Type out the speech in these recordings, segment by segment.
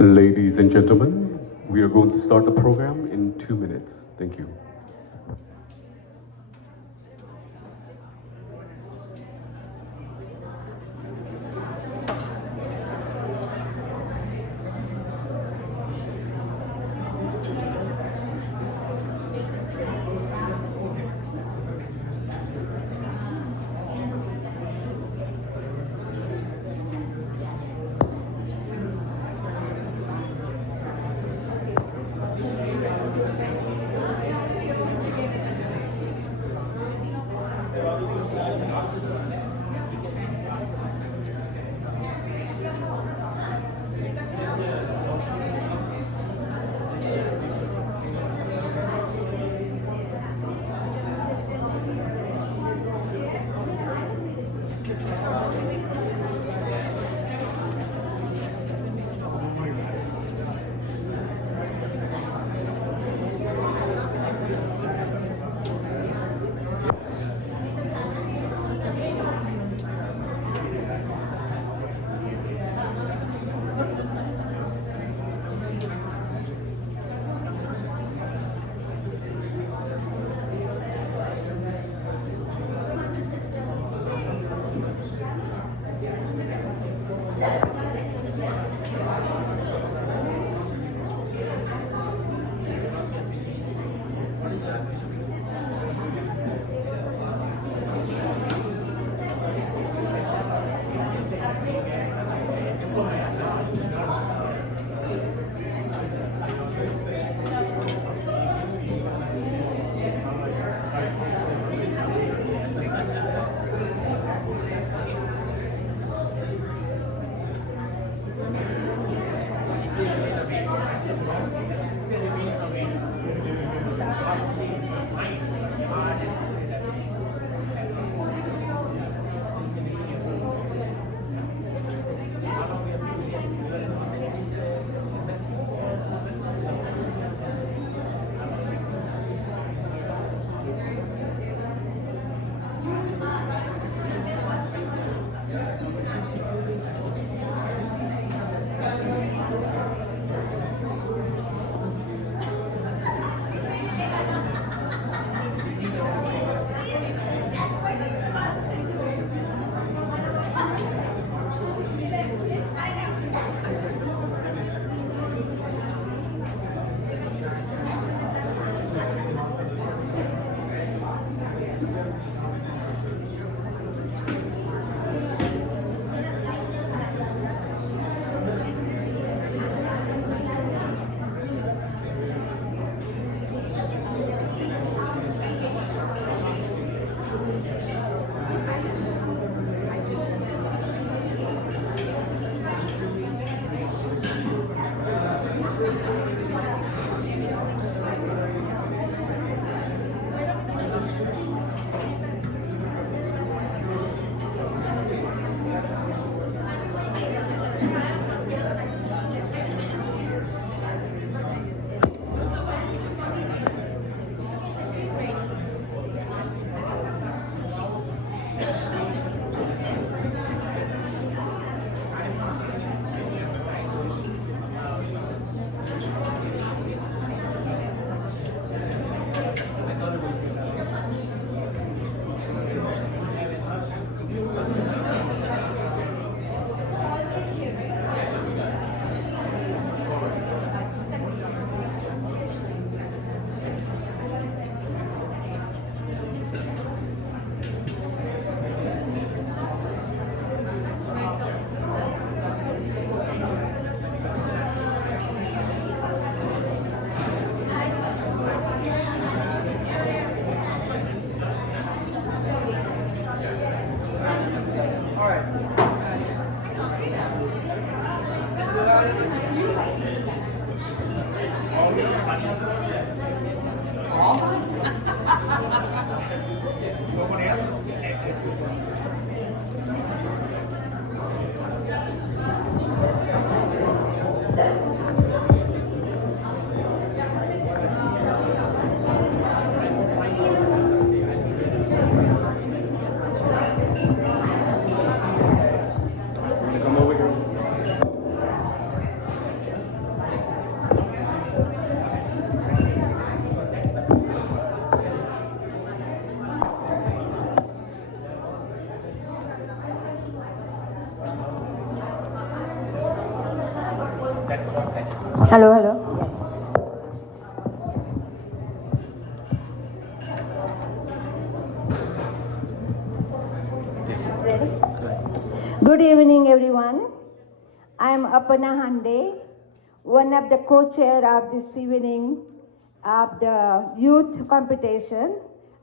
Ladies and gentlemen, we are going to start the program in 2 minutes. Thank you. Good evening, everyone. I am Aparna Hande, one of the co-chair of this evening of the youth competition,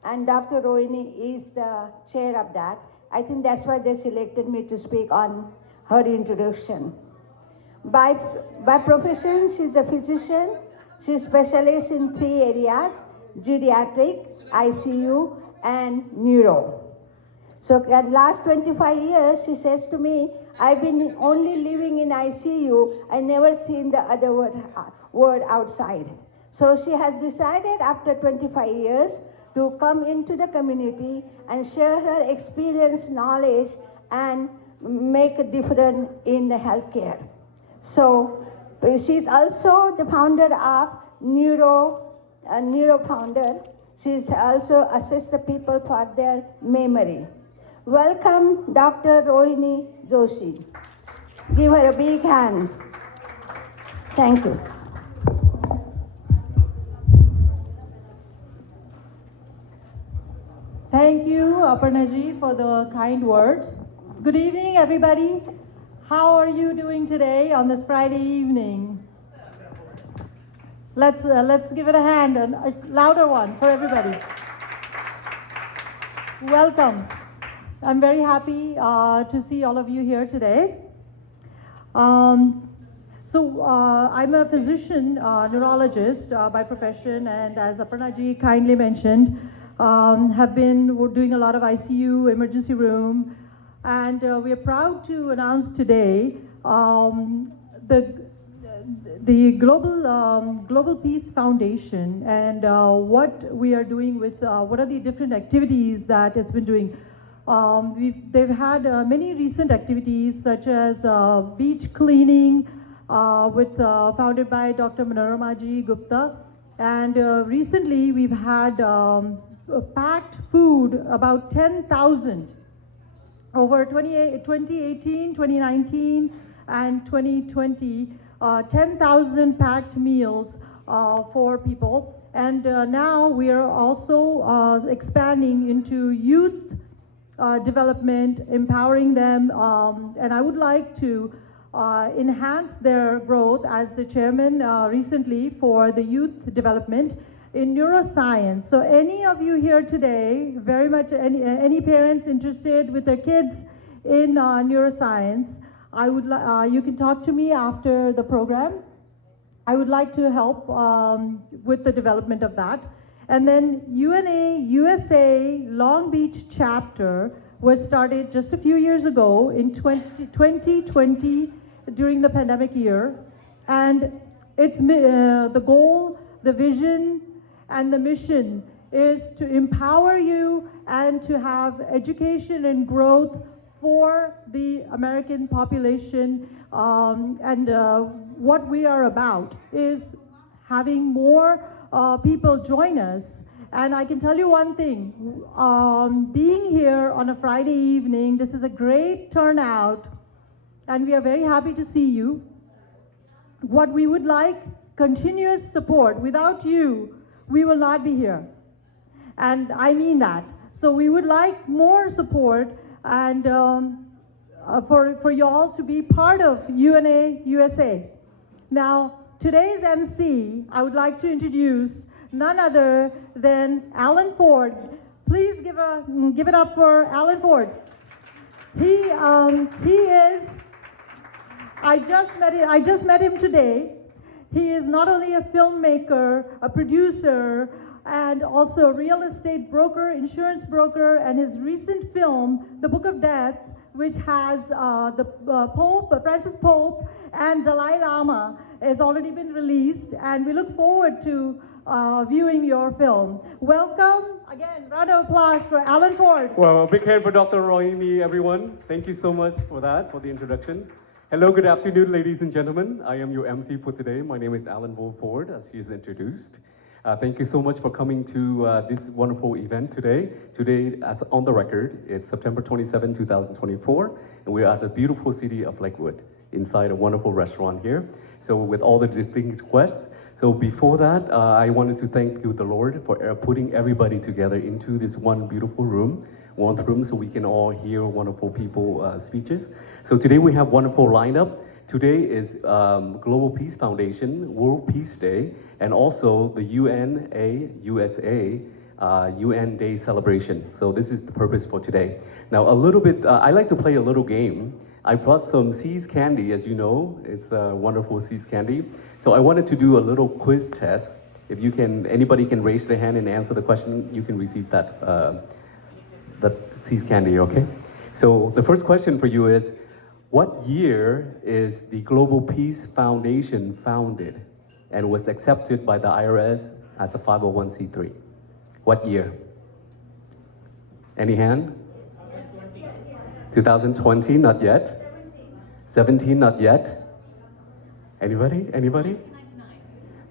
and Dr. Rohini is the chair of that. I think that's why they selected me to speak on her introduction. By profession, she's a physician. She specializes in 3 areas: geriatric, ICU, and neuro. So at last 25 years, she says to me, I've been only living in ICU. I never seen the other word outside. So she has decided after 25 years to come into the community and share her experience, knowledge, and make a difference in the healthcare. So she's also the founder of Neuro founder. She's also assists the people for their memory. Welcome, Dr. Rohini Joshi. Give her a big hand. Thank you. Thank you, Aparnaji, for the kind words. Good evening, everybody. How are you doing today on this Friday evening? Let's give it a hand, a louder one for everybody. Welcome. I'm very happy to see all of you here today. I'm a physician, neurologist by profession, and as Aparnaji kindly mentioned, have been doing a lot of ICU, emergency room, and we are proud to announce today the Global Peace Foundation and what we are doing with what are the different activities that it's been doing. They've had many recent activities such as beach cleaning founded by Dr. Manoramaji Gupta, and recently we've had packed food about 10,000 over 2018, 2019, and 2020, 10,000 packed meals for people. And now we are also expanding into youth development, empowering them, and I would like to enhance their growth as the chairman recently for the youth development in neuroscience. So any of you here today, very much any parents interested with their kids in neuroscience, I would you can talk to me after the program. I would like to help with the development of that. And then UNA USA Long Beach chapter was started just a few years ago in 2020 during the pandemic year. And it's the goal, the vision, and the mission is to empower you and to have education and growth for the American population. What we are about is having more people join us. And I can tell you one thing, being here on a Friday evening, this is a great turnout, and we are very happy to see you. What we would like, continuous support. Without you, we will not be here. And I mean that. So we would like more support and for you all to be part of UNA USA. Now, today's MC, I would like to introduce none other than Alan Ford. Please give it up for Alan Ford. He is, I just met him today. He is not only a filmmaker, a producer, and also a real estate broker, insurance broker, and his recent film, The Book of Death, which has Pope, Francis Pope, and Dalai Lama, has already been released, and we look forward to viewing your film. Welcome, again, round of applause for Alan Ford. Well, a big hand for Dr. Rohini, everyone. Thank you so much for that, for the introductions. Hello, good afternoon, ladies and gentlemen. I am your MC for today. My name is Alan Ford, as she is introduced. Thank you so much for coming to this wonderful event today. Today, as on the record, it's September 27, 2024, and we're at the beautiful city of Lakewood, inside a wonderful restaurant here. So with all the distinguished guests, so before that, I wanted to thank you, the Lord, for putting everybody together into this one beautiful room, so we can all hear wonderful people speeches. So today we have wonderful lineup. Today is Global Peace Foundation World Peace Day, and also the UNA USA UN Day celebration. So this is the purpose for today. Now a little bit, I like to play a little game. I brought some See's candy, as you know, it's a wonderful See's candy. So I wanted to do a little quiz test. If you can, anybody can raise their hand and answer the question, you can receive that See's candy, okay? So the first question for you is, what year is the Global Peace Foundation founded and was accepted by the IRS as a 501c3? What year? Any hand? 2020, not yet. 17, not yet. Anybody? Anybody?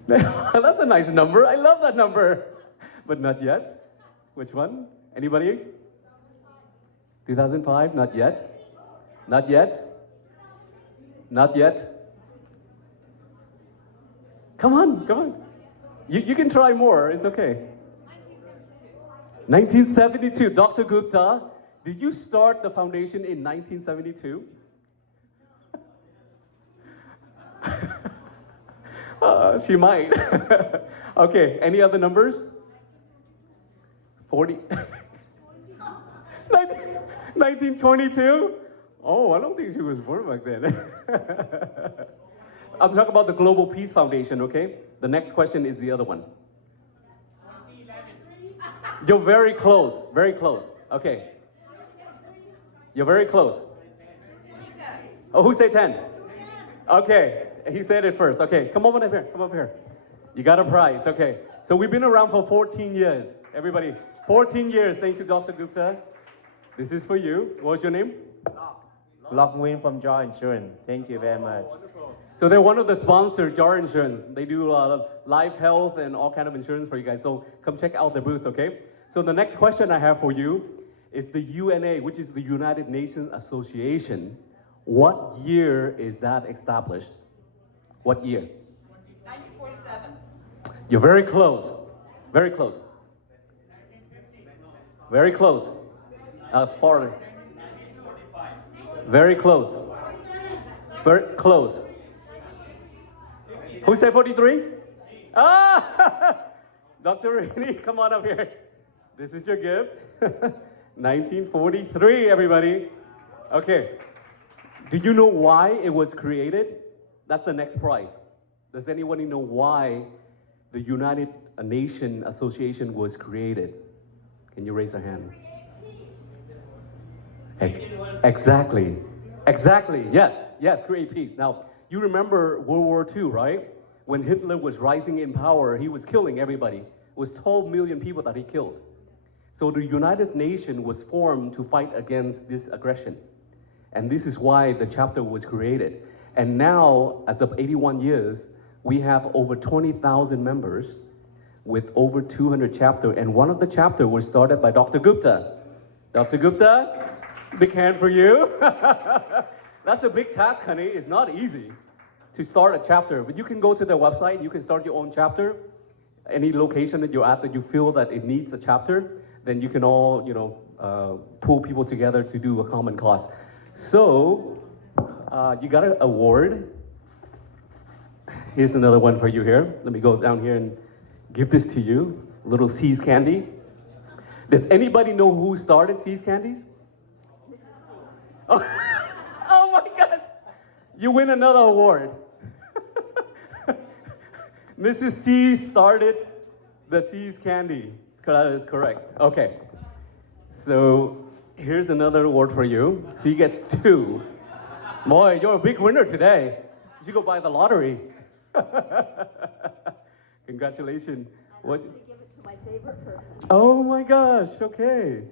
1999. That's a nice number. I love that number. But not yet. Which one? Anybody? 2005, not yet. Not yet. Not yet. Come on, come on. You can try more, it's okay. 1972. Dr. Gupta, did you start the foundation in 1972? She might. Okay, any other numbers? 40. 1922? Oh, I don't think she was born back then. I'm talking about the Global Peace Foundation, okay? The next question is the other one. 2011. You're very close, very close. Okay. You're very close. Oh, who said 10? Okay, he said it first. Okay, come over here, come over here. You got a prize, okay. So we've been around for 14 years. Everybody, 14 years. Thank you, Dr. Gupta. This is for you. What's your name? Lock Nguyen from Jar Insurance. Thank you very much. So they're one of the sponsors, Jar Insurance. They do life, health, and all kind of insurance for you guys. So come check out their booth, okay? So the next question I have for you is the UNA, which is the United Nations Association. What year is that established? What year? 1947. You're very close. Very close. Very close. Farther. Very close. Very close. Who said 43? Ah! Dr. Rainey, come on up here. This is your gift. 1943, everybody. Okay. Do you know why it was created? That's the next prize. Does anybody know why the United Nations Association was created? Can you raise a hand? Exactly. Exactly. Yes. Yes. Create peace. Now, you remember World War II, right? When Hitler was rising in power, he was killing everybody. It was 12 million people that he killed. So the United Nations was formed to fight against this aggression. And this is why the chapter was created. And now, as of 81 years, we have over 20,000 members with over 200 chapters. And one of the chapters was started by Dr. Gupta. Dr. Gupta, big hand for you. That's a big task, honey. It's not easy to start a chapter. But you can go to their website. You can start your own chapter. Any location that you're at that you feel that it needs a chapter, then you can all, pull people together to do a common cause. So, you got an award. Here's another one for you here. Let me go down here and give this to you. A little See's candy. Does anybody know who started See's candies? Oh, oh my God! You win another award. Mrs. C started the See's candy. That is correct. Okay. So here's another award for you. So you get 2. Boy, you're a big winner today. You should go buy the lottery. Congratulations. What? I'm going to give it to my favorite person. Oh my gosh. Okay.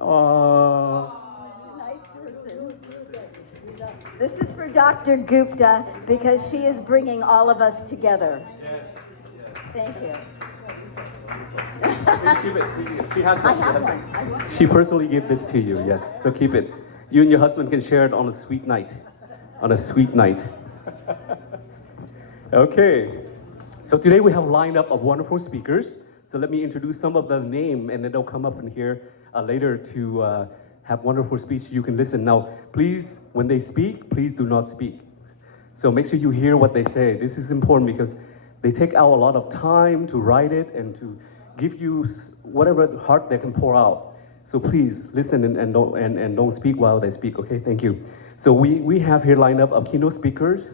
Oh. A nice person. This is for Dr. Gupta because she is bringing all of us together. Thank you. Keep it. She has I have one. I want She personally gave this to you, yes. So keep it. You and your husband can share it on a sweet night. On a sweet night. Okay. So today we have a lineup of wonderful speakers. So let me introduce some of the name, and then they'll come up in here later to have wonderful speech. You can listen. Now, please, when they speak, please do not speak. So make sure you hear what they say. This is important because they take out a lot of time to write it and to give you whatever heart they can pour out. So please listen and don't speak while they speak, okay? Thank you. So we have here lined up of keynote speakers.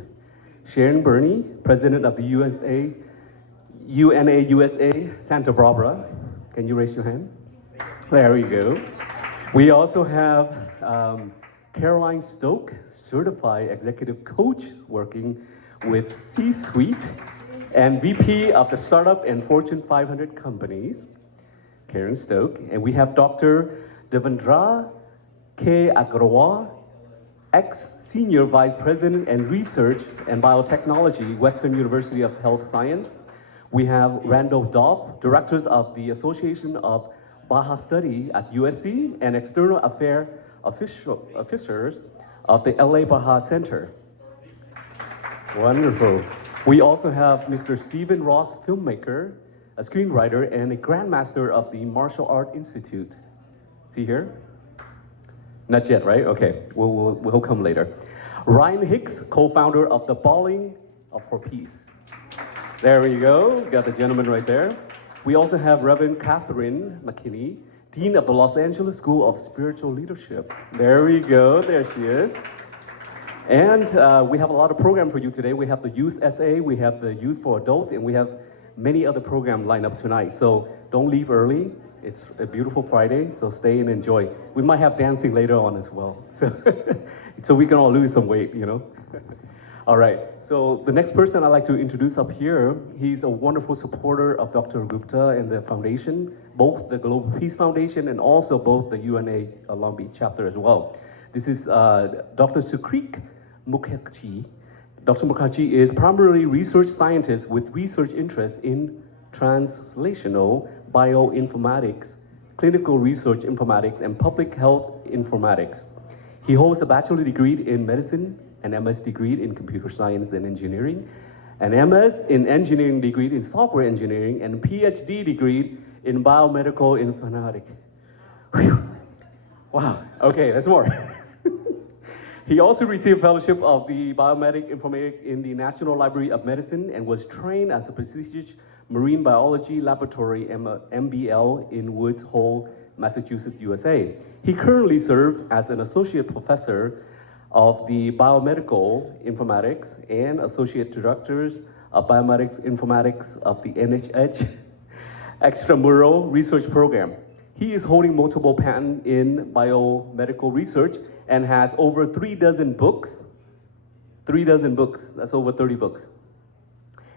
Sharon Burney, President of the UNA USA Santa Barbara. Can you raise your hand? There we go. We also have Caroline Stoke, Certified Executive Coach working with C-Suite and VP of the Startup and Fortune 500 companies, Karen Stoke. And we have Dr. Devendra K. Agrawal, ex-Senior Vice President and Research and Biotechnology, Western University of Health Science. We have Randolph Daub, Directors of the Association of Baja Study at USC and External Affairs Officers of the LA Baja Center. Wonderful. We also have Mr. Stephen Ross, filmmaker, a screenwriter, and a grandmaster of the Martial Art Institute. Is he here? Not yet, right? Okay, we'll come later. Ryan Hicks, co-founder of the Bowling for Peace. There we go, got the gentleman right there. We also have Reverend Catherine McKinney, Dean of the Los Angeles School of Spiritual Leadership. There we go, there she is. And we have a lot of program for you today. We have the Youth SA, we have the Youth for Adult, and we have many other programs lined up tonight. So don't leave early. It's a beautiful Friday, so stay and enjoy. We might have dancing later on as well. So we can all lose some weight, you know? All right, so the next person I'd like to introduce up here, he's a wonderful supporter of Dr. Gupta and the foundation, both the Global Peace Foundation and also both the UNA Long Beach chapter as well. This is Dr. Sukrit Mukherjee. Dr. Mukherjee is primarily research scientist with research interest in translational bioinformatics, clinical research informatics, and public health informatics. He holds a bachelor's degree in medicine, an MS degree in computer science and engineering, an MS in engineering degree in software engineering, and a PhD degree in biomedical informatics. Whew. Wow, okay, that's more. He also received fellowship of the biomedical informatics in the National Library of Medicine and was trained as a prestigious marine biology laboratory MBL in Woods Hole, Massachusetts, USA. He currently serves as an associate professor of the biomedical informatics and associate directors of biomedics informatics of the NIH extramural research program. He is holding multiple patents in biomedical research and has over 36 books. 36 books, that's over 30 books.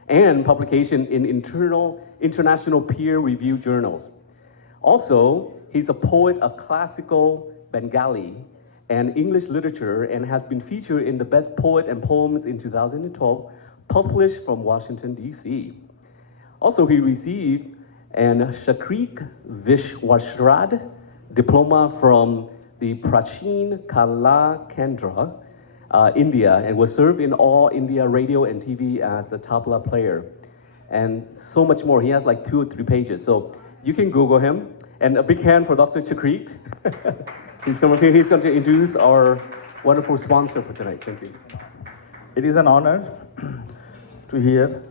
And publication in international peer-reviewed journals. Also, he's a poet of classical Bengali and English literature and has been featured in the Best Poet and Poems in 2012, published from Washington, D.C. Also, he received an Shakrik Vishwashrad diploma from the Prachin Kala Kendra, India, and was served in All India Radio and TV as a tabla player. And so much more. He has like 2 or 3 pages. So you can Google him. And a big hand for Dr. Shakrit. He's going to introduce our wonderful sponsor for tonight. Thank you. It is an honor to hear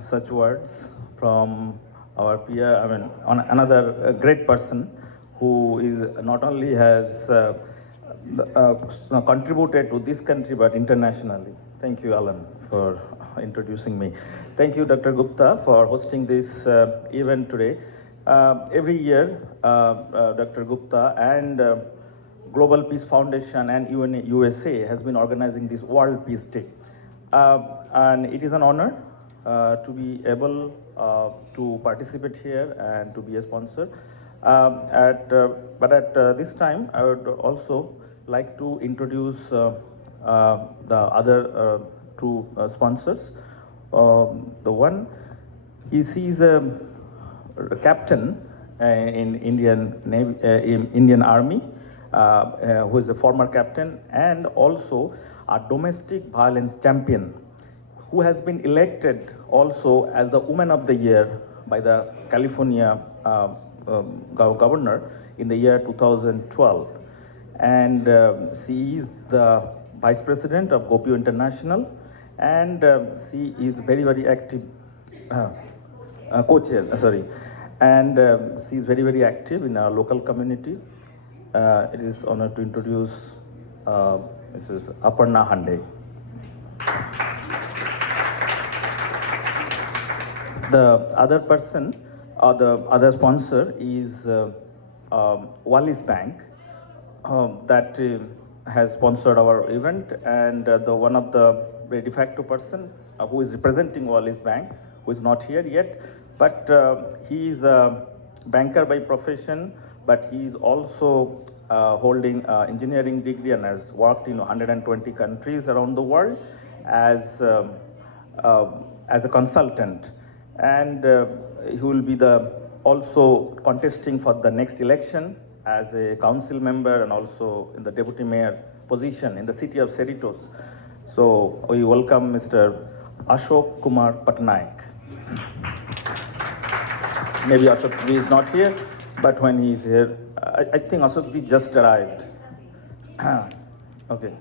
such words from our peer, another great person who is not only has contributed to this country but internationally. Thank you, Alan, for introducing me. Thank you, Dr. Gupta, for hosting this event today. Every year, Dr. Gupta and Global Peace Foundation and UNA USA has been organizing this World Peace Day. And it is an honor to be able to participate here and to be a sponsor. But at this time, I would also like to introduce the other 2 sponsors. The one, he's a captain in Indian Navy, in Indian Army, who is a former captain and also a domestic violence champion, who has been elected also as the Woman of the Year by the California governor in the year 2012. and she is the Vice President of Gopio International, and she is very, very active co-chair, sorry, and she is very, very active in our local community. It is honor to introduce Mrs. Aparna Hande. The other person or the other sponsor is Wallis Bank that has sponsored our event, and the one of the de facto person who is representing Wallis Bank, who is not here yet, but he is a banker by profession, but he is also holding engineering degree and has worked in 120 countries around the world as a consultant, and he will be also contesting for the next election as a council member and also in the deputy mayor position in the city of Cerritos. So we welcome Mr. Ashok Kumar Patnaik. Maybe Ashok is not here, but when he is here, I think Ashok just arrived. Okay.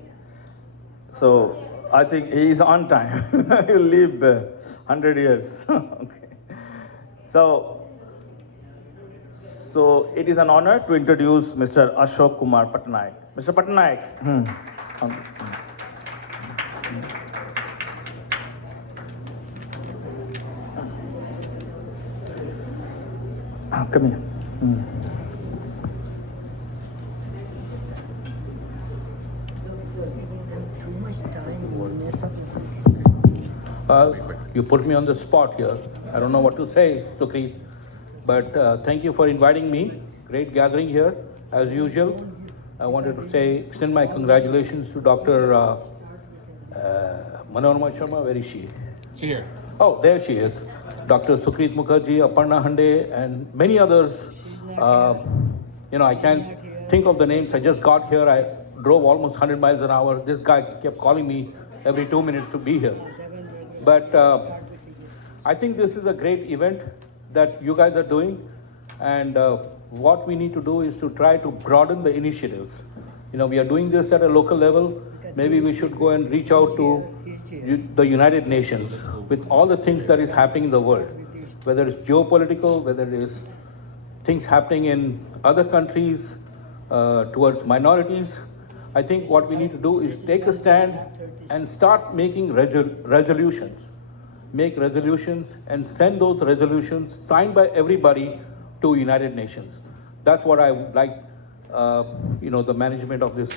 So I think he is on time. He will live 100 years. Okay. So it is an honor to introduce Mr. Ashok Kumar Patnaik. Mr. Patnaik. Come here. You put me on the spot here. I don't know what to say, Sukrit, but thank you for inviting me. Great gathering here, as usual. I wanted to extend my congratulations to Dr. Manorama Sharma. Where is she? She's here. Oh, there she is. Dr. Sukrit Mukherjee, Aparna Hande, and many others. I can't think of the names. I just got here. I drove almost 100 miles an hour. This guy kept calling me every 2 minutes to be here. But I think this is a great event that you guys are doing, and what we need to do is to try to broaden the initiatives. We are doing this at a local level. Maybe we should go and reach out to the United Nations with all the things that is happening in the world, whether it's geopolitical, whether it is things happening in other countries towards minorities. I think what we need to do is take a stand and start making resolutions. Make resolutions and send those resolutions signed by everybody to United Nations. That's what I would like, the management of this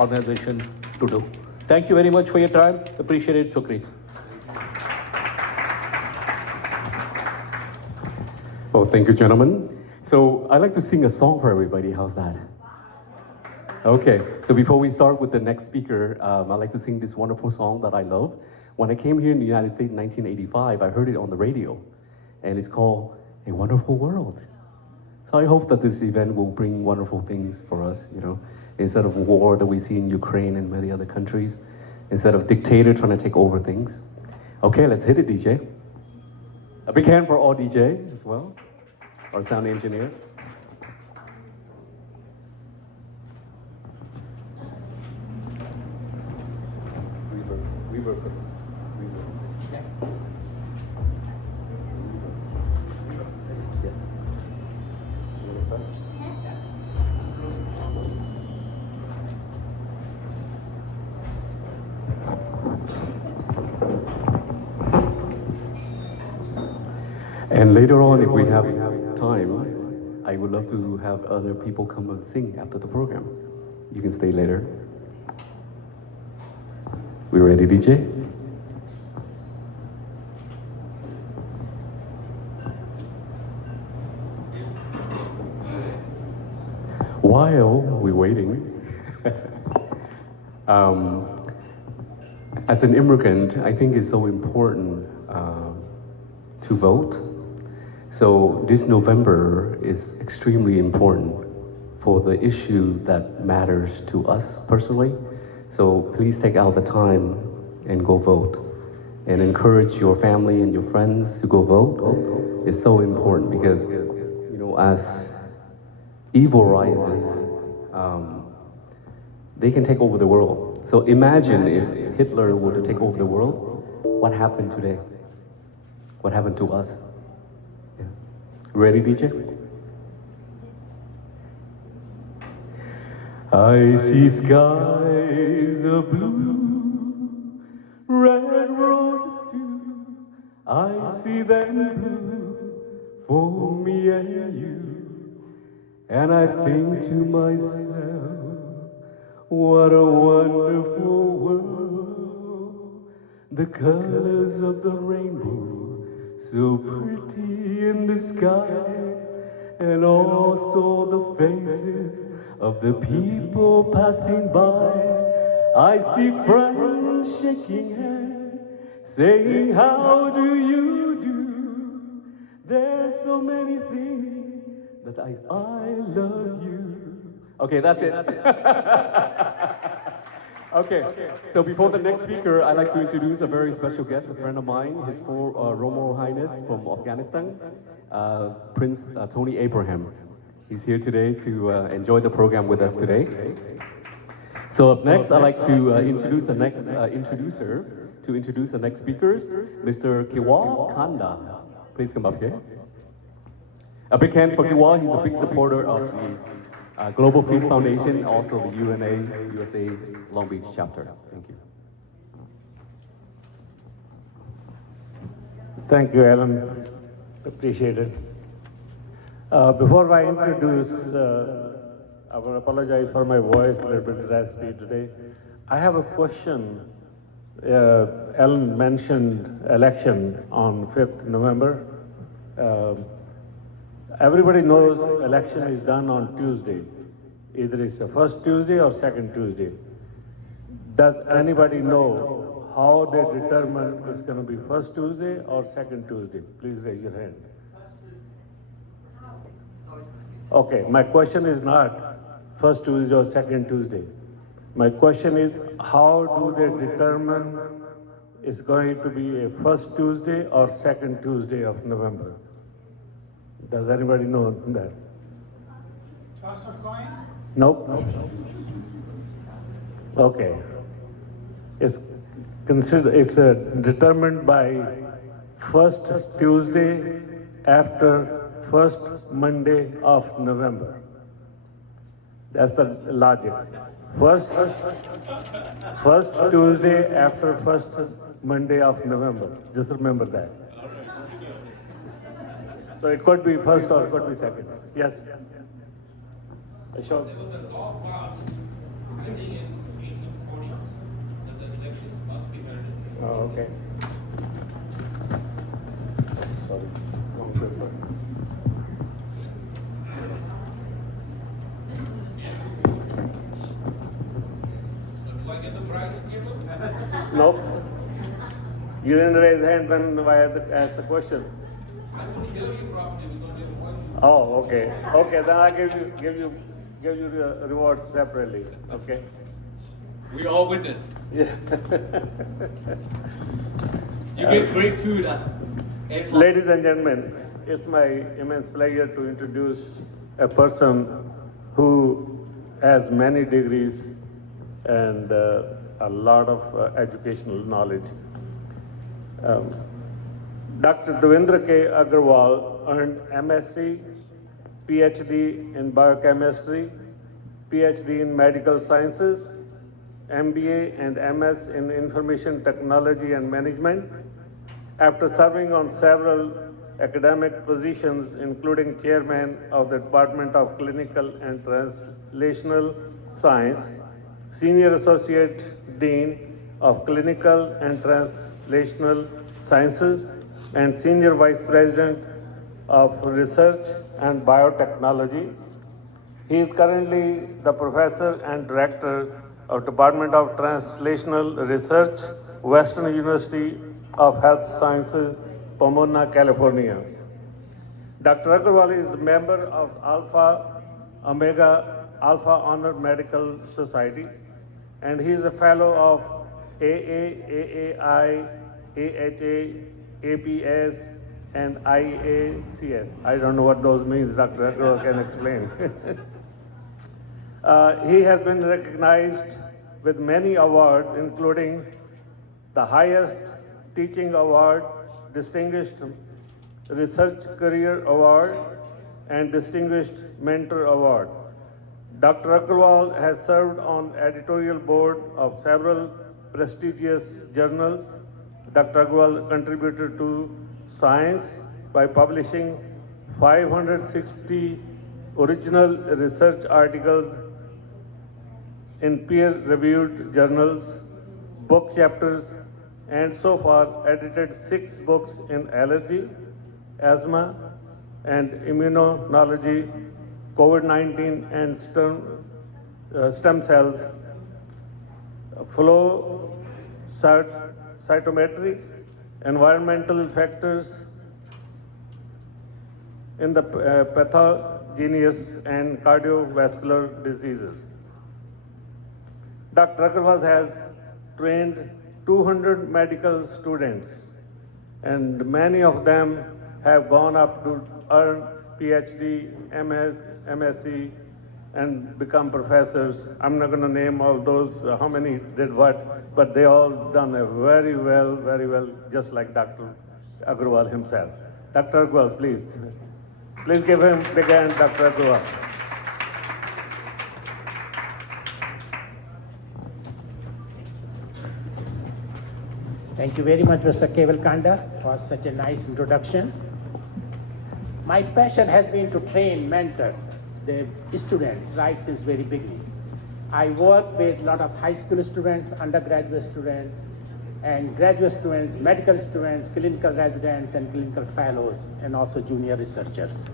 organization to do. Thank you very much for your time. Appreciate it, Sukrit. Well, thank you, gentlemen. So I'd like to sing a song for everybody. How's that? Okay, so before we start with the next speaker, I'd like to sing this wonderful song that I love. When I came here in the United States in 1985, I heard it on the radio, and it's called A Wonderful World. So I hope that this event will bring wonderful things for us, instead of war that we see in Ukraine and many other countries, instead of dictator trying to take over things. Okay, let's hit it, DJ. A big hand for all DJs as well, our sound engineer. And later on, if we have time, I would love to have other people come and sing after the program. You can stay later. We ready, DJ? While we're waiting, as an immigrant, I think it's so important to vote. So this November is extremely important for the issue that matters to us personally. So please take out the time and go vote. And encourage your family and your friends to go vote. It's so important because, as evil rises, they can take over the world. So imagine if Hitler were to take over the world, what happened today? What happened to us? Yeah. Ready, DJ? I see skies of blue, red roses too. I see them blue for me and you. And I think to myself, what a wonderful world. The colors of the rainbow, so pretty in the sky. And also the faces of the people passing by. I see friends shaking hands, saying, how do you do? There's so many things that I love you. Okay, that's it. Okay, so before the next speaker, I'd like to introduce a very special guest, a friend of mine, His Royal Highness from Afghanistan, Prince Tony Abraham. He's here today to enjoy the program with us today. So up next, I'd like to introduce the next introduce the next speakers, Mr. Kiwal Kanda. Please come up here. A big hand for Kiwal. He's a big supporter of the Global Peace Foundation, also the UNA USA Long Beach chapter. Thank you. Thank you, Alan. Appreciate it. Before I introduce, I will apologize for my voice, a little bit raspy today. I have a question. Alan mentioned election on 5th November. Everybody knows election is done on Tuesday. Either it's the first Tuesday or second Tuesday. Does anybody know how they determine it's going to be first Tuesday or second Tuesday? Please raise your hand. Okay, my question is not first Tuesday or second Tuesday. My question is, how do they determine it's going to be a first Tuesday or second Tuesday of November? Does anybody know that? Toss of coin? Nope. Okay. It's determined by first Tuesday after first Monday of November. That's the logic. First Tuesday after first Monday of November. Just remember that. So it could be first or it could be second. Yes. Ashok. There was a law passed, I think in 1840s, that the elections must be held in. Oh, okay. Sorry. Wrong paper. So do I get the prize paper? Nope. You didn't raise hand when I asked the question. I couldn't hear you properly because they were one. Oh, okay. Okay, then I give you the rewards separately. Okay. We all witness. Yeah. You get great food, huh? And Ladies and gentlemen, it's my immense pleasure to introduce a person who has many degrees and a lot of educational knowledge. Dr. Devendra K. Agarwal earned MSc, PhD in biochemistry, PhD in medical sciences, MBA and MS in information technology and management. After serving on several academic positions, including chairman of the Department of Clinical and Translational Science, Senior Associate Dean of Clinical and Translational Sciences, and Senior Vice President of Research and Biotechnology. He is currently the Professor and Director of Department of Translational Research, Western University of Health Sciences, Pomona, California. Dr. Agarwal is a member of Alpha Omega Alpha Honor Medical Society, and he is a fellow of AA, AAI, AHA, APS, and IACS. I don't know what those means, Dr. Agarwal can explain. He has been recognized with many awards, including the highest teaching award, Distinguished Research Career Award, and Distinguished Mentor Award. Dr. Agarwal has served on editorial board of several prestigious journals. Dr. Agarwal contributed to science by publishing 560 original research articles in peer-reviewed journals, book chapters, and so far edited 6 books in allergy, asthma, and immunology, COVID-19 and stem cells, flow cytometry, environmental factors in the pathogenous and cardiovascular diseases. Dr. Agarwal has trained 200 medical students, and many of them have gone up to earn PhD, MSc, and become professors. I'm not going to name all those, how many did what, but they all done a very well, just like Dr. Agarwal himself. Dr. Agarwal, please. Please give him a big hand, Dr. Agarwal. Thank you very much, Mr. Kevalkanda, for such a nice introduction. My passion has been to train, mentor the students right since very beginning. I work with a lot of high school students, undergraduate students, and graduate students, medical students, clinical residents, and clinical fellows, and also junior researchers.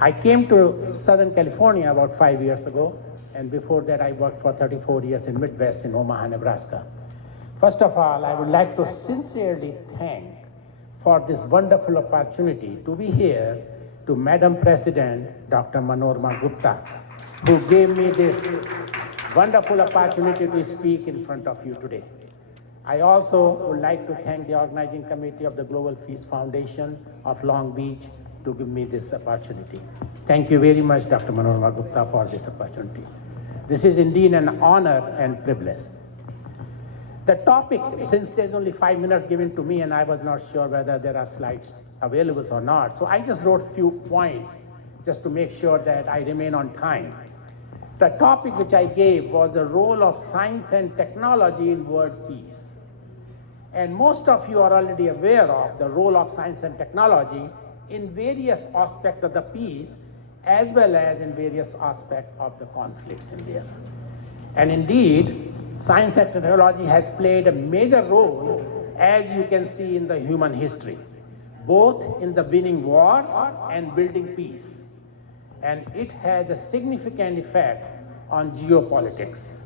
I came to Southern California about 5 years ago, and before that I worked for 34 years in Midwest in Omaha, Nebraska. First of all, I would like to sincerely thank for this wonderful opportunity to be here to Madam President, Dr. Manorama Gupta, who gave me this wonderful opportunity to speak in front of you today. I also would like to thank the organizing committee of the Global Peace Foundation of Long Beach to give me this opportunity. Thank you very much, Dr. Manorama Gupta, for this opportunity. This is indeed an honor and privilege. The topic, since there's only 5 minutes given to me and I was not sure whether there are slides available or not, so I just wrote a few points just to make sure that I remain on time. The topic which I gave was the role of science and technology in world peace. And most of you are already aware of the role of science and technology in various aspects of the peace, as well as in various aspects of the conflicts in there. And indeed, science and technology has played a major role, as you can see in the human history, both in the winning wars and building peace. And it has a significant effect on geopolitics.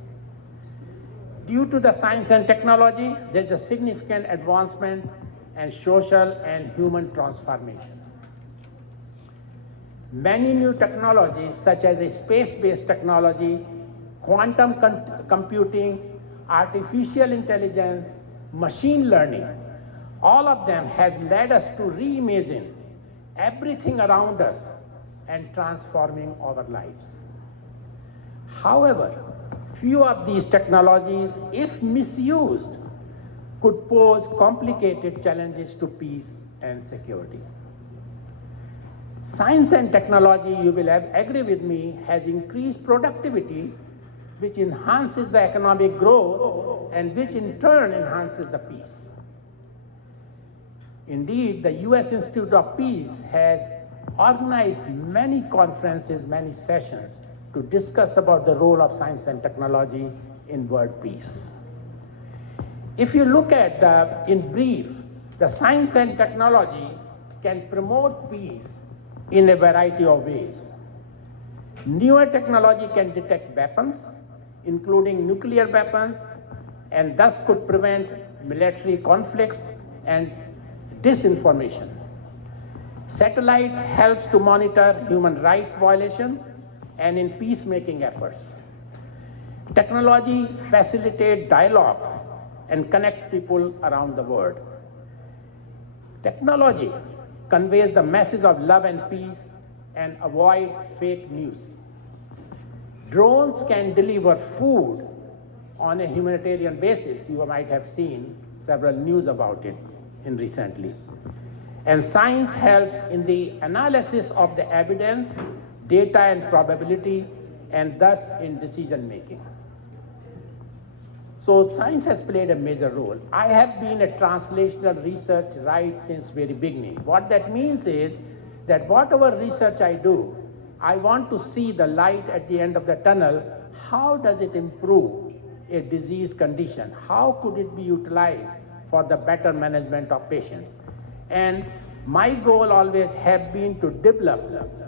Due to the science and technology, there's a significant advancement in social and human transformation. Many new technologies, such as a space-based technology, quantum computing, artificial intelligence, machine learning, all of them has led us to reimagine everything around us and transforming our lives. However, few of these technologies, if misused, could pose complicated challenges to peace and security. Science and technology, you will agree with me, has increased productivity, which enhances the economic growth and which in turn enhances the peace. Indeed, the U.S. Institute of Peace has organized many conferences, many sessions to discuss about the role of science and technology in world peace. If you look at in brief, the science and technology can promote peace in a variety of ways. Newer technology can detect weapons, including nuclear weapons, and thus could prevent military conflicts and disinformation. Satellites helps to monitor human rights violation and in peacemaking efforts. Technology facilitates dialogues and connect people around the world. Technology conveys the message of love and peace and avoid fake news. Drones can deliver food on a humanitarian basis. You might have seen several news about it in recently. And science helps in the analysis of the evidence, data and probability, and thus in decision making. So science has played a major role. I have been a translational research right since very beginning. What that means is that whatever research I do, I want to see the light at the end of the tunnel. How does it improve a disease condition? How could it be utilized for the better management of patients? And my goal always have been to develop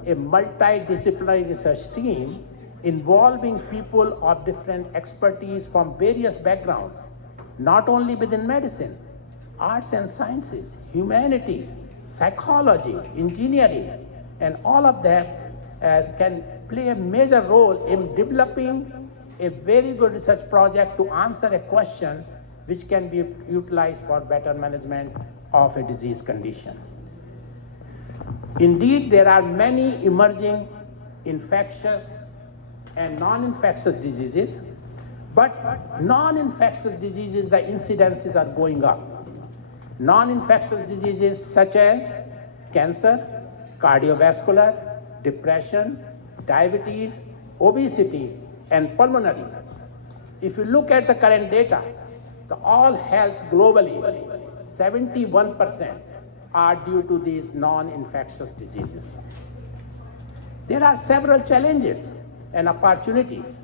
a multidisciplinary research team involving people of different expertise from various backgrounds, not only within medicine, arts and sciences, humanities, psychology, engineering, and all of them can play a major role in developing a very good research project to answer a question which can be utilized for better management of a disease condition. Indeed, there are many emerging infectious and non-infectious diseases, but non-infectious diseases, the incidences are going up. Non-infectious diseases such as cancer, cardiovascular, depression, diabetes, obesity, and pulmonary. If you look at the current data, the all health globally, 71% are due to these non-infectious diseases. There are several challenges and opportunities,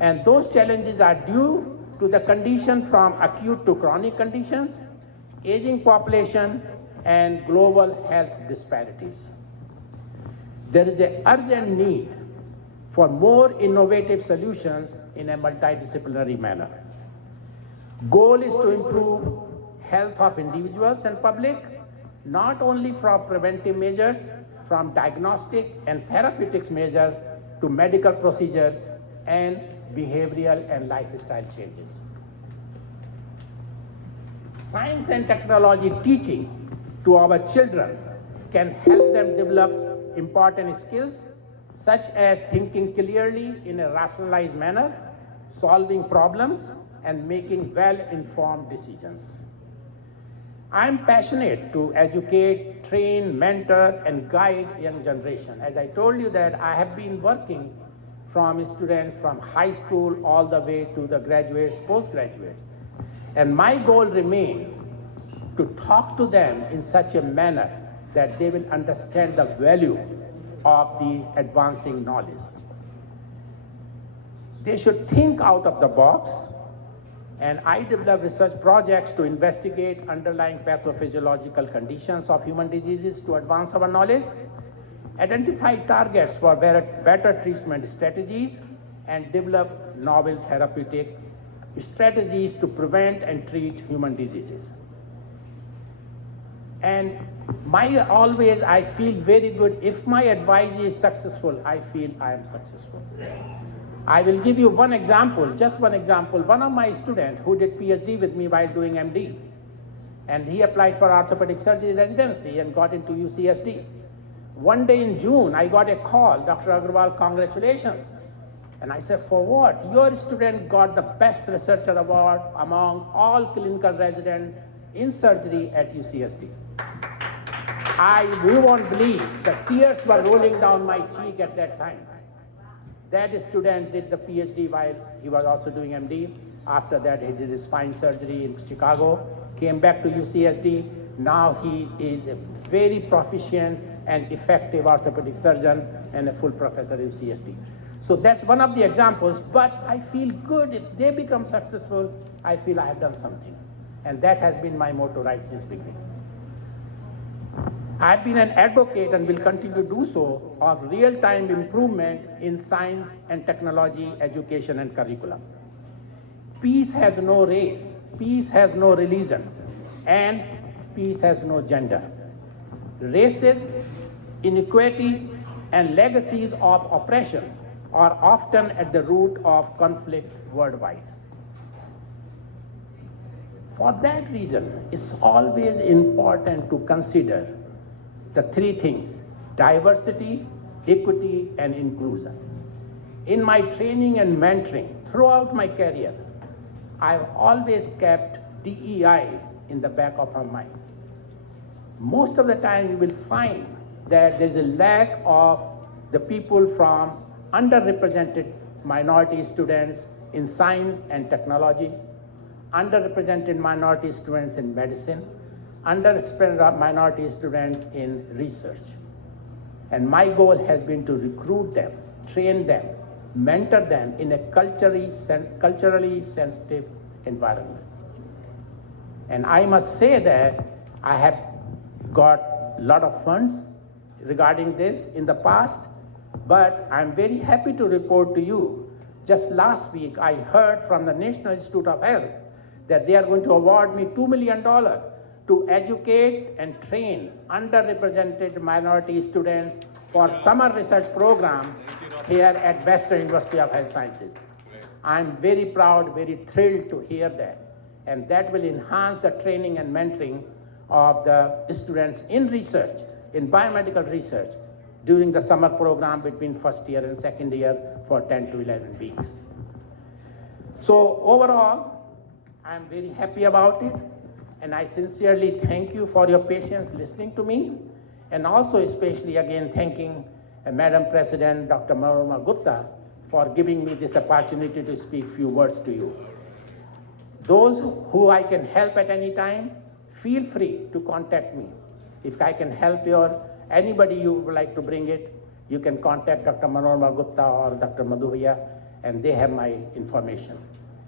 and those challenges are due to the condition from acute to chronic conditions, aging population, and global health disparities. There is an urgent need for more innovative solutions in a multidisciplinary manner. Goal is to improve health of individuals and public, not only from preventive measures, from diagnostic and therapeutics measures to medical procedures and behavioral and lifestyle changes. Science and technology teaching to our children can help them develop important skills such as thinking clearly in a rationalized manner, solving problems, and making well-informed decisions. I'm passionate to educate, train, mentor, and guide young generation. As I told you that I have been working from students from high school all the way to the graduates, postgraduates. And my goal remains to talk to them in such a manner that they will understand the value of the advancing knowledge. They should think out of the box, and I develop research projects to investigate underlying pathophysiological conditions of human diseases to advance our knowledge, identify targets for better treatment strategies, and develop novel therapeutic strategies to prevent and treat human diseases. And I feel very good. If my advice is successful, I feel I am successful. I will give you one example, just one example. One of my students who did PhD with me while doing MD, and he applied for orthopedic surgery residency and got into UCSD. One day in June, I got a call, Dr. Agarwal, congratulations. And I said, for what? Your student got the best researcher award among all clinical residents in surgery at UCSD. You won't believe the tears were rolling down my cheek at that time. That student did the PhD while he was also doing MD. After that, he did his spine surgery in Chicago, came back to UCSD. Now he is a very proficient and effective orthopedic surgeon and a full professor at UCSD. So that's one of the examples, but I feel good if they become successful, I feel I have done something. And that has been my motto right since beginning. I've been an advocate and will continue to do so of real-time improvement in science and technology, education and curriculum. Peace has no race, peace has no religion, and peace has no gender. Racism, inequality, and legacies of oppression are often at the root of conflict worldwide. For that reason, it's always important to consider the three things: diversity, equity, and inclusion. In my training and mentoring throughout my career, I've always kept DEI in the back of my mind. Most of the time you will find that there's a lack of the people from underrepresented minority students in science and technology, underrepresented minority students in medicine, underrepresented minority students in research. And my goal has been to recruit them, train them, mentor them in a culturally sensitive environment. And I must say that I have got a lot of funds regarding this in the past, but I'm very happy to report to you, just last week I heard from the National Institute of Health that they are going to award me $2 million to educate and train underrepresented minority students for summer research program here at Western University of Health Sciences. I'm very proud, very thrilled to hear that. And that will enhance the training and mentoring of the students in research, in biomedical research, during the summer program between first year and second year for 10 to 11 weeks. So overall, I'm very happy about it. And I sincerely thank you for your patience listening to me. And also especially again thanking Madam President, Dr. Manorama Gupta, for giving me this opportunity to speak few words to you. Those who I can help at any time, feel free to contact me. If I can help anybody you would like to bring it, you can contact Dr. Manorama Gupta or Dr. Madhuvia, and they have my information.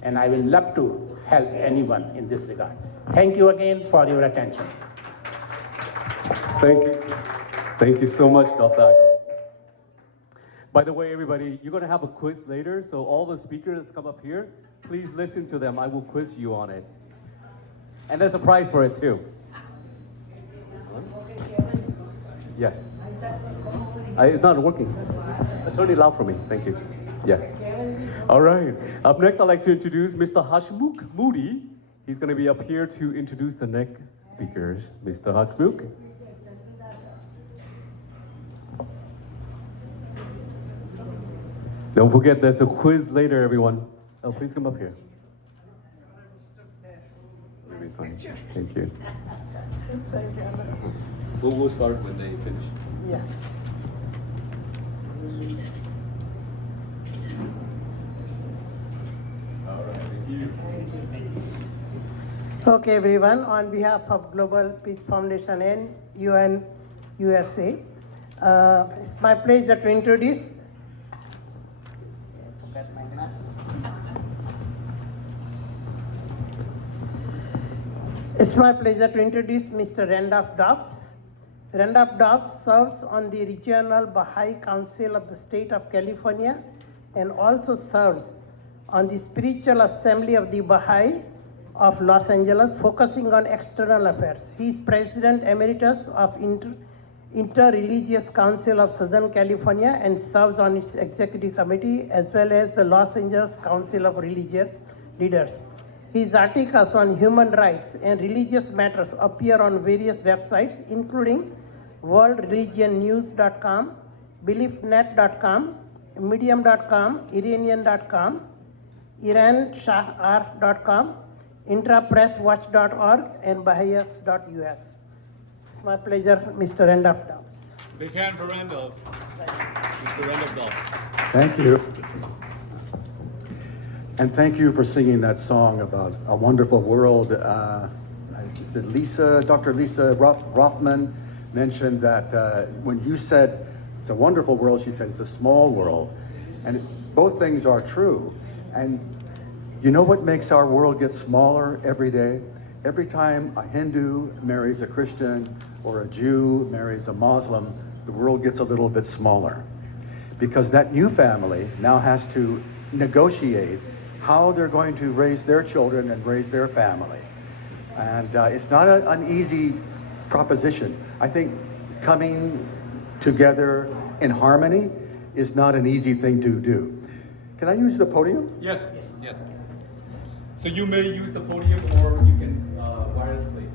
And I will love to help anyone in this regard. Thank you again for your attention. Thank you. Thank you so much, Dr. Agarwal. By the way, everybody, you're going to have a quiz later, so all the speakers come up here. Please listen to them. I will quiz you on it. And there's a prize for it, too. Yeah. It's not working. It's only loud for me. Thank you. Yeah. All right. Up next, I'd like to introduce Mr. Hashmukh Moody. He's going to be up here to introduce the next speakers. Mr. Hashmukh. Don't forget, there's a quiz later, everyone. Oh, please come up here. Thank you. We'll start when they finish. Yes. All right, thank you. Okay, everyone. On behalf of Global Peace Foundation and UN USA, it's my pleasure to introduce. It's my pleasure to introduce Mr. Randolph Dobbs. Randolph Dobbs serves on the Regional Baha'i Council of the State of California and also serves on the Spiritual Assembly of the Baha'i of Los Angeles, focusing on external affairs. He is President Emeritus of Interreligious Council of Southern California and serves on its executive committee as well as the Los Angeles Council of Religious Leaders. His articles on human rights and religious matters appear on various websites, including worldreligionnews.com, beliefnet.com, medium.com, iranian.com, iranshahar.com, intrapresswatch.org, and bahayas.us. It's my pleasure, Mr. Randolph Dobbs. Big hand for Randolph. Mr. Randolph Dobbs. Thank you. And thank you for singing that song about a wonderful world. Is it Dr. Lisa Rothman mentioned that when you said it's a wonderful world, she said it's a small world. And both things are true. And you know what makes our world get smaller every day? Every time a Hindu marries a Christian or a Jew marries a Muslim, the world gets a little bit smaller. Because that new family now has to negotiate how they're going to raise their children and raise their family. And it's not an easy proposition. I think coming together in harmony is not an easy thing to do. Can I use the podium? Yes, yes. So you may use the podium or you can wirelessly.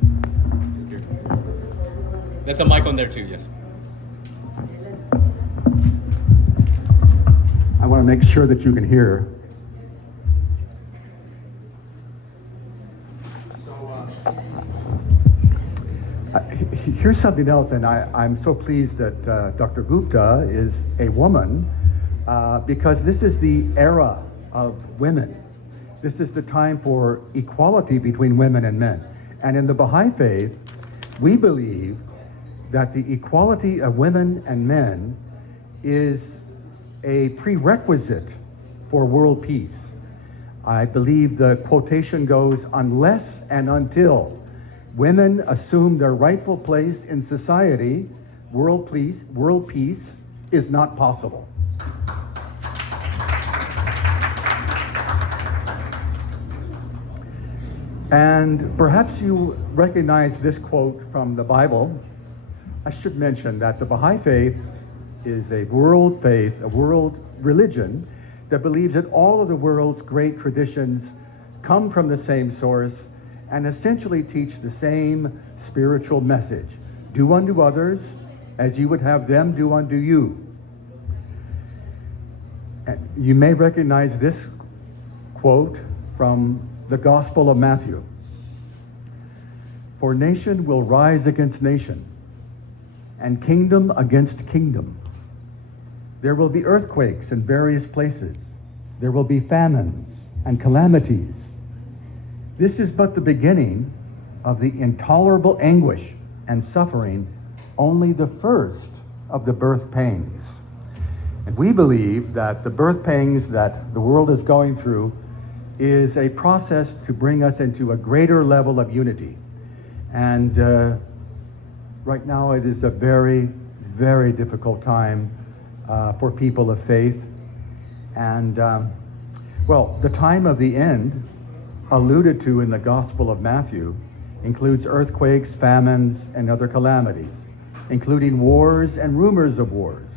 There's a mic on there too, yes. to make sure that you can hear. Here's something else, and I'm so pleased that Dr. Gupta is a woman because this is the era of women. This is the time for equality between women and men. And in the Baha'i faith, we believe that the equality of women and men is a prerequisite for world peace. I believe the quotation goes, unless and until women assume their rightful place in society, world peace is not possible. And perhaps you recognize this quote from the Bible. I should mention that the Baha'i faith is a world faith, a world religion that believes that all of the world's great traditions come from the same source and essentially teach the same spiritual message. Do unto others as you would have them do unto you. And you may recognize this quote from the Gospel of Matthew. For nation will rise against nation, and kingdom against kingdom. There will be earthquakes in various places. There will be famines and calamities. This is but the beginning of the intolerable anguish and suffering, only the first of the birth pangs. And we believe that the birth pangs that the world is going through is a process to bring us into a greater level of unity. And right now it is a very, very difficult time for people of faith. And well, the time of the end alluded to in the Gospel of Matthew includes earthquakes, famines, and other calamities, including wars and rumors of wars.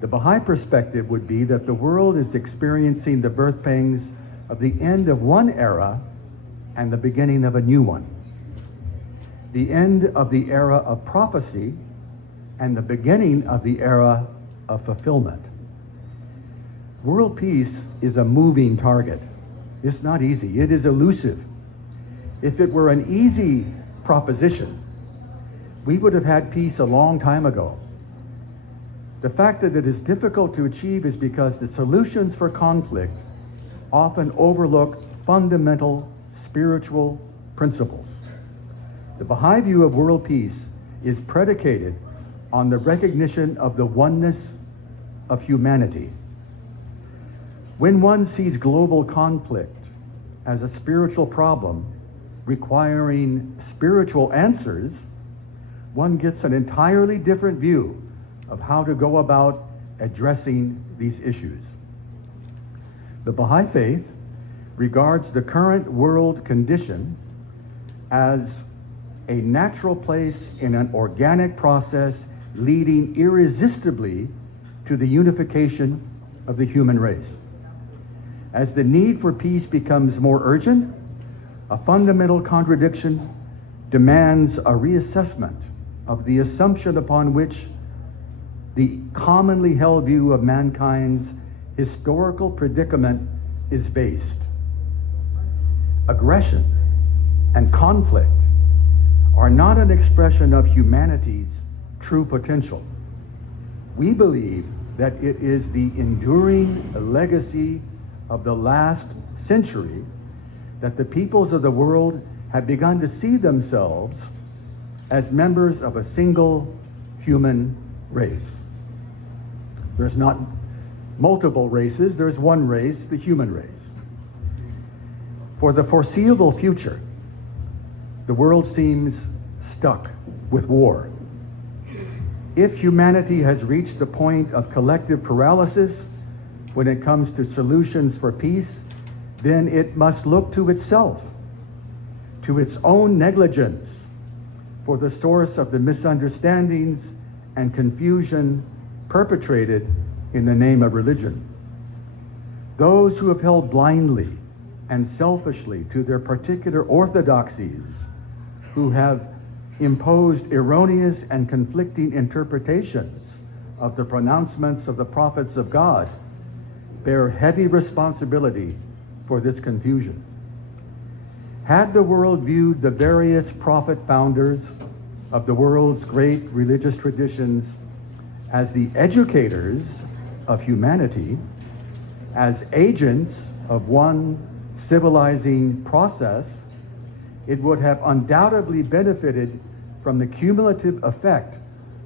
The Baha'i perspective would be that the world is experiencing the birth pangs of the end of one era and the beginning of a new one. The end of the era of prophecy and the beginning of the era of fulfillment. World peace is a moving target. It's not easy. It is elusive. If it were an easy proposition, we would have had peace a long time ago. The fact that it is difficult to achieve is because the solutions for conflict often overlook fundamental spiritual principles. The Baha'i view of world peace is predicated on the recognition of the oneness of humanity. When one sees global conflict as a spiritual problem requiring spiritual answers, one gets an entirely different view of how to go about addressing these issues. The Baha'i faith regards the current world condition as a natural place in an organic process leading irresistibly to the unification of the human race. As the need for peace becomes more urgent, a fundamental contradiction demands a reassessment of the assumption upon which the commonly held view of mankind's historical predicament is based. Aggression and conflict are not an expression of humanity's true potential. We believe that it is the enduring legacy of the last century that the peoples of the world have begun to see themselves as members of a single human race. There's not multiple races, there's one race, the human race. For the foreseeable future, the world seems stuck with war. If humanity has reached the point of collective paralysis when it comes to solutions for peace, then it must look to itself, to its own negligence, for the source of the misunderstandings and confusion perpetrated in the name of religion. Those who have held blindly and selfishly to their particular orthodoxies, who have imposed erroneous and conflicting interpretations of the pronouncements of the prophets of God, bear heavy responsibility for this confusion. Had the world viewed the various prophet founders of the world's great religious traditions as the educators of humanity, as agents of one civilizing process, it would have undoubtedly benefited from the cumulative effect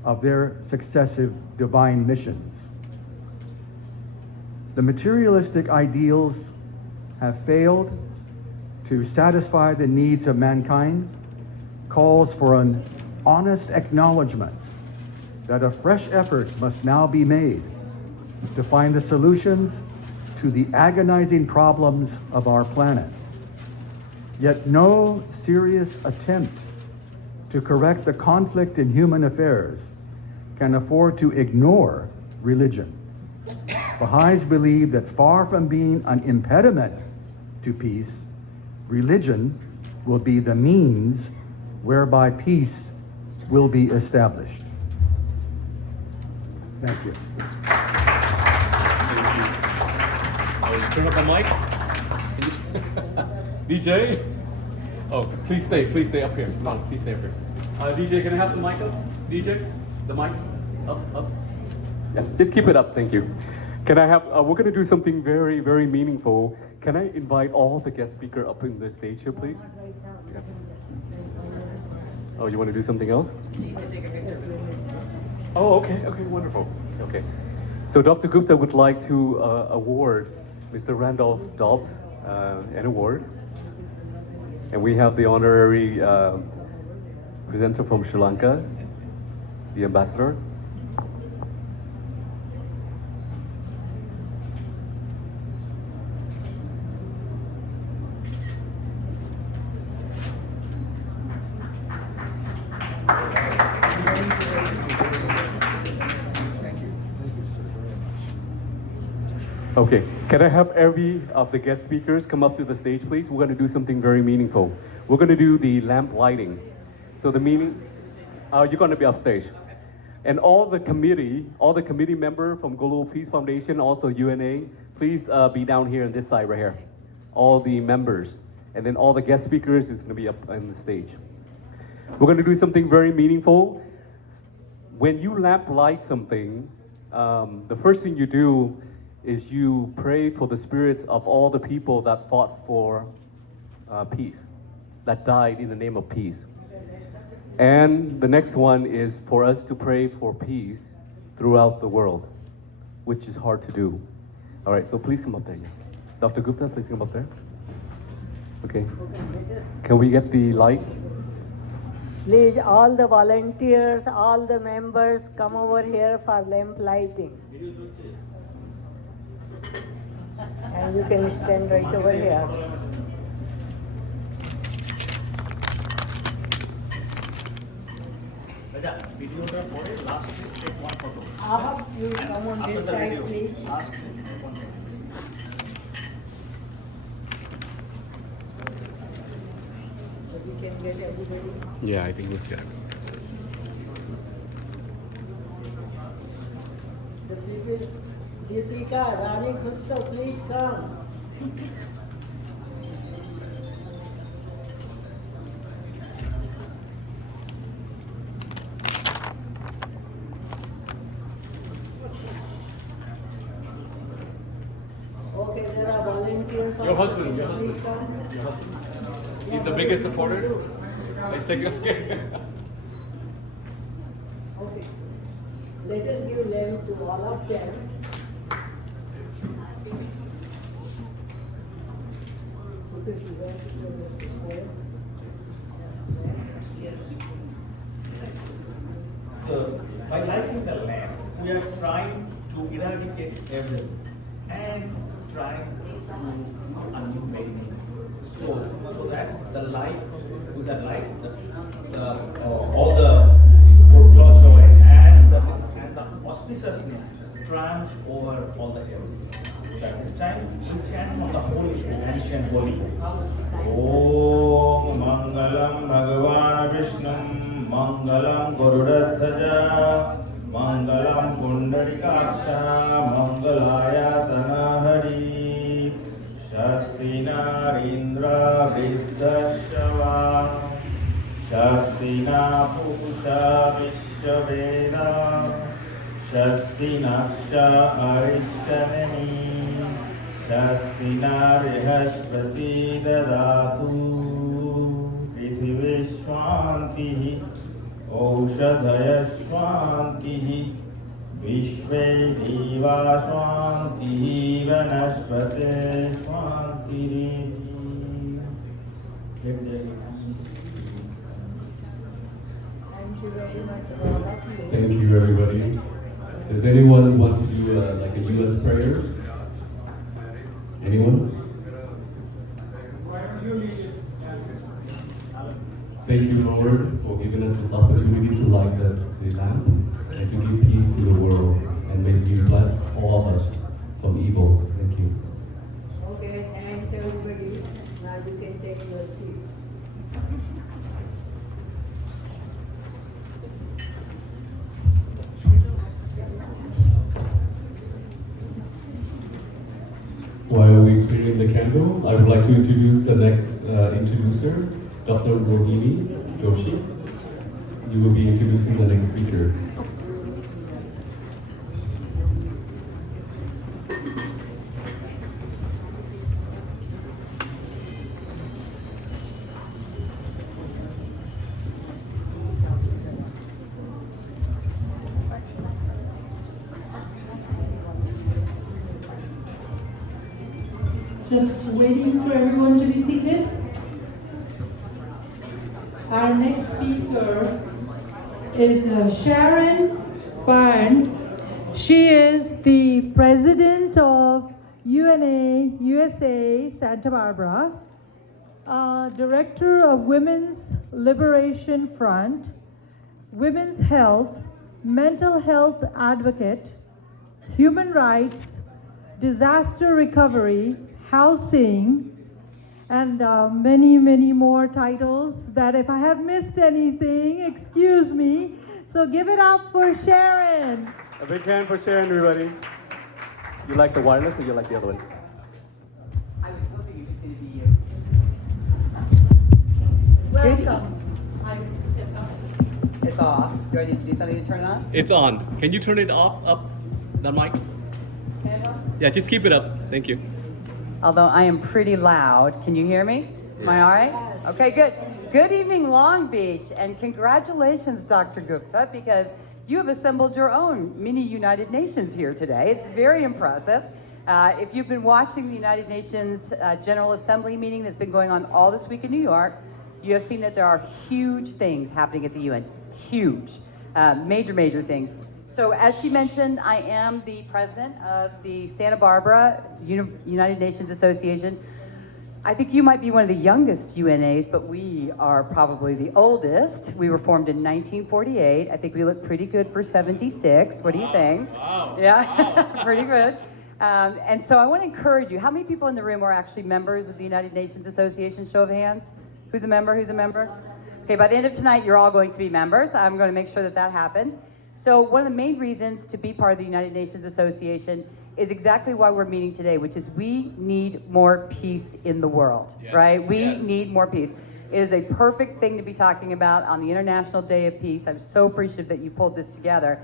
of their successive divine missions. The materialistic ideals have failed to satisfy the needs of mankind, calls for an honest acknowledgement that a fresh effort must now be made to find the solutions to the agonizing problems of our planet. Yet no serious attempt to correct the conflict in human affairs can afford to ignore religion. Baha'is believe that far from being an impediment to peace, religion will be the means whereby peace will be established. Thank you. Oh, turn up the mic. DJ? Oh, please stay up here. No, please stay up here. DJ, can I have the mic up? DJ, the mic up. Yeah, just keep it up, thank you. Can I have, we're gonna do something very, very meaningful. Can I invite all the guest speaker up in the stage here, please? Yeah. Oh, you wanna do something else? Oh, okay, wonderful. Okay. So Dr. Gupta would like to award Mr. Randolph Dobbs an award. And we have the honorary presenter from Sri Lanka, the ambassador. Okay, can I have every of the guest speakers come up to the stage, please? We're going to do something very meaningful. We're going to do the lamp lighting. So the meaning, you're going to be upstage. And all the committee member from Global Peace Foundation, also UNA, please be down here on this side right here. All the members. And then all the guest speakers is going to be up on the stage. We're going to do something very meaningful. When you lamp light something, the first thing you do is you pray for the spirits of all the people that fought for peace, that died in the name of peace. And the next one is for us to pray for peace throughout the world, which is hard to do. All right, so please come up there. Dr. Gupta, please come up there. Okay. Can we get the light? Please, all the volunteers, all the members, come over here for lamp lighting. And you can stand right over here. Ahab, you come on this side, please. So we can get everybody. Yeah, I think we've got it. The people, Deepika, Rani Khushro, please come. Okay, there are volunteers. Your husband. Please come. Your husband. He's the biggest supporter. Let's take it. Okay. Let us give lamp to all of them. So this is where this is going. So, by lighting the lamp, we are trying to eradicate evil and trying to do a new beginning. So that the light, with the light, all the foreclosed away and the auspiciousness triumphs over all the evils. At this time, we chant from the holy, ancient holy book. Om Mangalam Bhagavan Vishnum Mangalam Garudathvaja Mangalam Pundarikaksha Mangalaya Tanaha Shasti Naksha Arishtani Shasti Narihashpati Dadatu Prithivishwantihi Aushadhayashwantihi Vishve Divashwantihi Vanaspate Shwantihi. Thank you, everybody. Does anyone want to do like a U.S. prayer? Anyone? Thank you, Lord, for giving us this opportunity to light the lamp and to give peace to the world, and may you bless all of us from evil. Thank you. Okay, thanks everybody. Now you can take your seats. While we explain the candle, I would like to introduce the next introducer, Dr. Rohini Joshi. You will be introducing the next speaker. Just waiting for everyone to be seated. Our next speaker is Sharon Byrne. She is the president of UNA USA Santa Barbara, director of Women's Liberation Front, Women's Health, Mental Health Advocate, Human Rights, Disaster Recovery, Housing, and many, many more titles that if I have missed anything, excuse me. So give it up for Sharon. A big hand for Sharon, everybody. You like the wireless or you like the other one? I was hoping it was going to be you. Welcome. It's off. Do I need to do something to turn it on? It's on. Can you turn it off, up, that mic? Yeah, just keep it up. Thank you. Although I am pretty loud. Can you hear me? Am I all right? Okay, good. Good evening, Long Beach, and congratulations, Dr. Gupta, because you have assembled your own mini United Nations here today. It's very impressive. If you've been watching the United Nations General Assembly meeting that's been going on all this week in New York, you have seen that there are huge things happening at the UN. Huge. Major, major things. So as she mentioned, I am the president of the Santa Barbara United Nations Association. I think you might be one of the youngest UNAs, but we are probably the oldest. We were formed in 1948. I think we look pretty good for 76. What do you think? Wow. Yeah, wow. Pretty good. And so I want to encourage you. How many people in the room are actually members of the United Nations Association? Show of hands. Who's a member? Who's a member? Okay, by the end of tonight, you're all going to be members. I'm going to make sure that that happens. So one of the main reasons to be part of the United Nations Association is exactly why we're meeting today, which is we need more peace in the world, right? We need more peace. It is a perfect thing to be talking about on the International Day of Peace. I'm so appreciative that you pulled this together.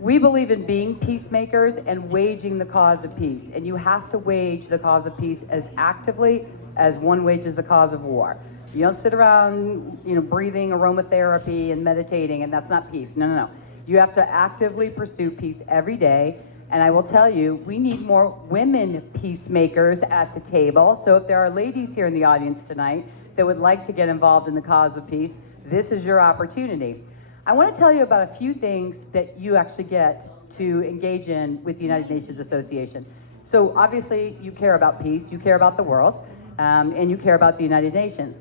We believe in being peacemakers and waging the cause of peace. And you have to wage the cause of peace as actively as one wages the cause of war. You don't sit around, breathing aromatherapy and meditating, and that's not peace. No, no, no. You have to actively pursue peace every day. And I will tell you, we need more women peacemakers at the table. So if there are ladies here in the audience tonight that would like to get involved in the cause of peace, this is your opportunity. I want to tell you about a few things that you actually get to engage in with the United Nations Association. So obviously you care about peace, you care about the world, and you care about the United Nations.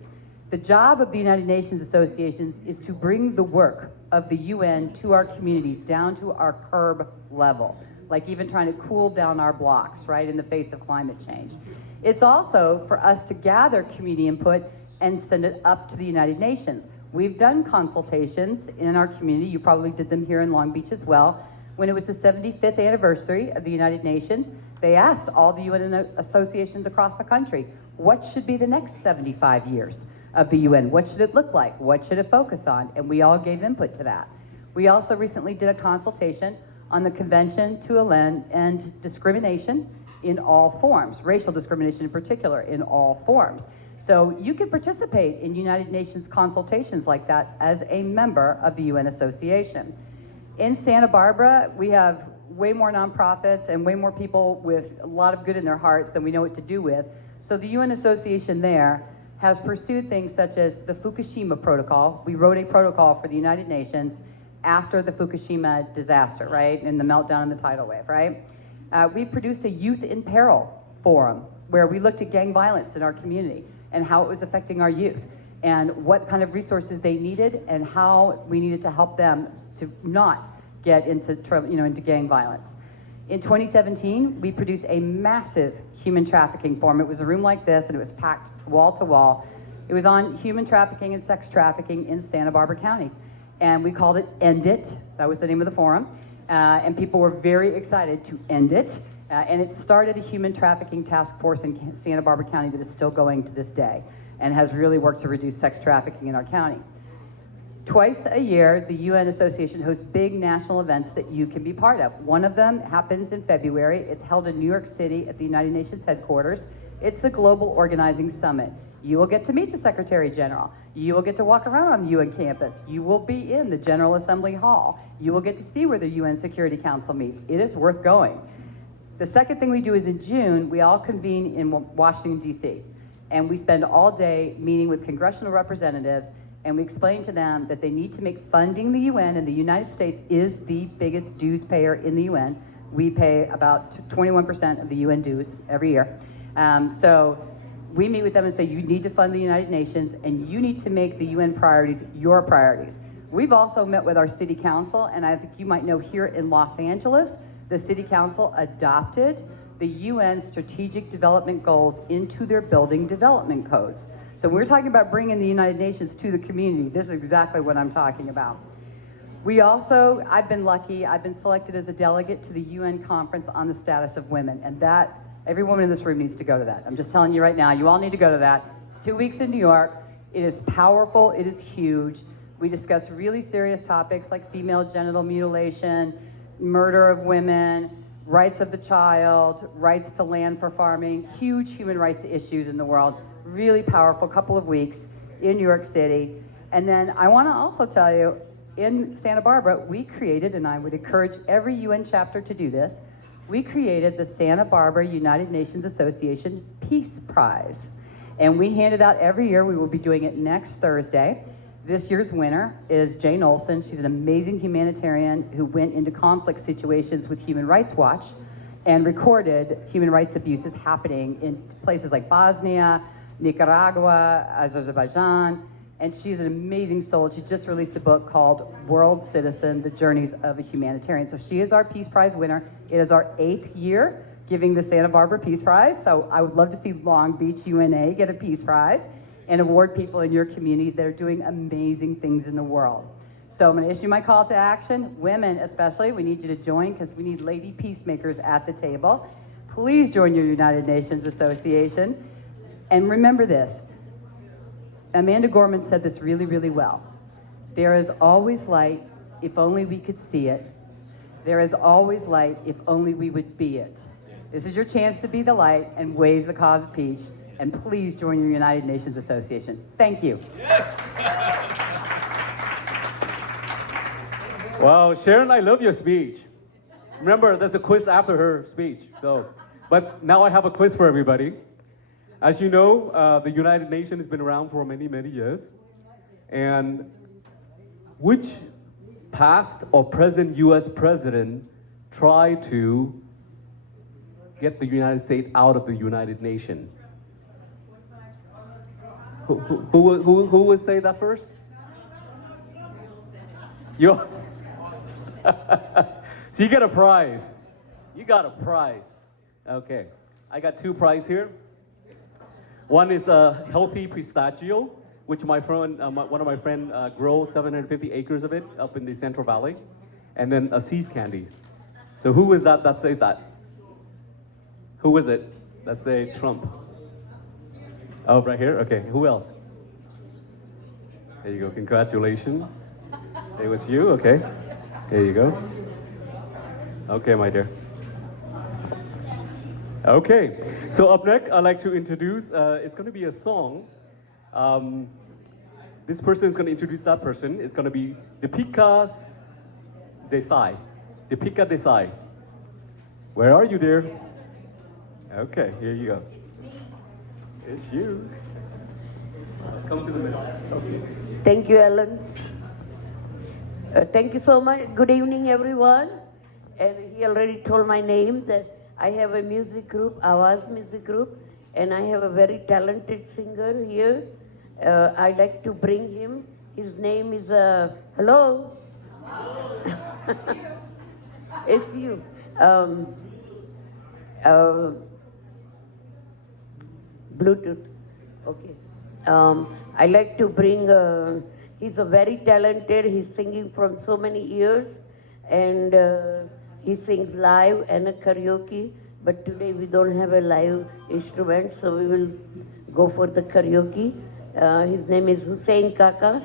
The job of the United Nations Associations is to bring the work of the UN to our communities, down to our curb level, like even trying to cool down our blocks, right, in the face of climate change. It's also for us to gather community input and send it up to the United Nations. We've done consultations in our community. You probably did them here in Long Beach as well. When it was the 75th anniversary of the United Nations, they asked all the UN associations across the country, what should be the next 75 years of the UN? What should it look like? What should it focus on? And we all gave input to that. We also recently did a consultation on the Convention to End Discrimination in all forms, racial discrimination in particular, in all forms. So you can participate in United Nations consultations like that as a member of the UN Association. In Santa Barbara, we have way more nonprofits and way more people with a lot of good in their hearts than we know what to do with. So the UN Association there has pursued things such as the Fukushima Protocol. We wrote a protocol for the United Nations after the Fukushima disaster, right? And the meltdown and the tidal wave, right? We produced a Youth in Peril forum where we looked at gang violence in our community and how it was affecting our youth and what kind of resources they needed and how we needed to help them to not get into into gang violence. In 2017, we produced a massive human trafficking forum. It was a room like this and it was packed wall to wall. It was on human trafficking and sex trafficking in Santa Barbara County. And we called it End It. That was the name of the forum. And people were very excited to end it. And it started a human trafficking task force in Santa Barbara County that is still going to this day and has really worked to reduce sex trafficking in our county. Twice a year, the UN Association hosts big national events that you can be part of. One of them happens in February. It's held in New York City at the United Nations headquarters. It's the Global Organizing Summit. You will get to meet the Secretary General. You will get to walk around on the UN campus. You will be in the General Assembly Hall. You will get to see where the UN Security Council meets. It is worth going. The second thing we do is in June, we all convene in Washington, D.C. And we spend all day meeting with congressional representatives, and we explain to them that they need to make funding the UN, and the United States is the biggest dues payer in the UN. We pay about 21% of the UN dues every year. So we meet with them and say, you need to fund the United Nations, and you need to make the UN priorities your priorities. We've also met with our city council, and I think you might know here in Los Angeles, the city council adopted the UN Strategic Development Goals into their building development codes. So when we're talking about bringing the United Nations to the community, this is exactly what I'm talking about. We also, I've been lucky, I've been selected as a delegate to the UN Conference on the Status of Women, and that, every woman in this room needs to go to that. I'm just telling you right now, you all need to go to that. It's 2 weeks in New York. It is powerful, it is huge. We discuss really serious topics like female genital mutilation, murder of women, rights of the child, rights to land for farming, huge human rights issues in the world. Really powerful couple of weeks in New York City. And then I want to also tell you, in Santa Barbara, we created, and I would encourage every UN chapter to do this, we created the Santa Barbara United Nations Association Peace Prize. And we hand it out every year. We will be doing it next Thursday. This year's winner is Jane Olson. She's an amazing humanitarian who went into conflict situations with Human Rights Watch and recorded human rights abuses happening in places like Bosnia, Nicaragua, Azerbaijan, and she's an amazing soul. She just released a book called World Citizen, The Journeys of a Humanitarian. So she is our Peace Prize winner. It is our 8th year giving the Santa Barbara Peace Prize, so I would love to see Long Beach UNA get a Peace Prize and award people in your community that are doing amazing things in the world. So I'm gonna issue my call to action. Women especially, we need you to join because we need lady peacemakers at the table. Please join your United Nations Association. And remember this, Amanda Gorman said this really, really well. There is always light if only we could see it. There is always light if only we would be it. This is your chance to be the light and raise the cause of peace. And please join your United Nations Association. Thank you. Yes. Wow, Sharon, I love your speech. Remember, there's a quiz after her speech. But now I have a quiz for everybody. As you know, the United Nations has been around for many, many years. And which past or present US president tried to get the United States out of the United Nations? Who would say that first? You. So you get a prize. You got a prize. Okay. I got 2 prizes here. One is a healthy pistachio, which my friend, one of my friends grows 750 acres of it up in the Central Valley. And then a See's candies. So who is that said that? Who is it that say Trump? Oh, right here? Okay, who else? There you go, congratulations. It was you, okay. Here you go. Okay, my dear. Okay, so up next, I'd like to introduce, it's going to be a song. This person is going to introduce that person. It's going to be Deepika Desai. Deepika Desai. Where are you, dear? Okay, here you go. It's you. Come to the middle. Okay. Thank you, Alan. Thank you so much. Good evening, everyone. And he already told my name that I have a music group, Awaz Music Group, and I have a very talented singer here. I'd like to bring him. His name is, hello? It's you. Bluetooth. Okay. I like to bring, he's a very talented, he's singing from so many years, and he sings live and a karaoke, but today we don't have a live instrument, so we will go for the karaoke. His name is Hussein Kaka.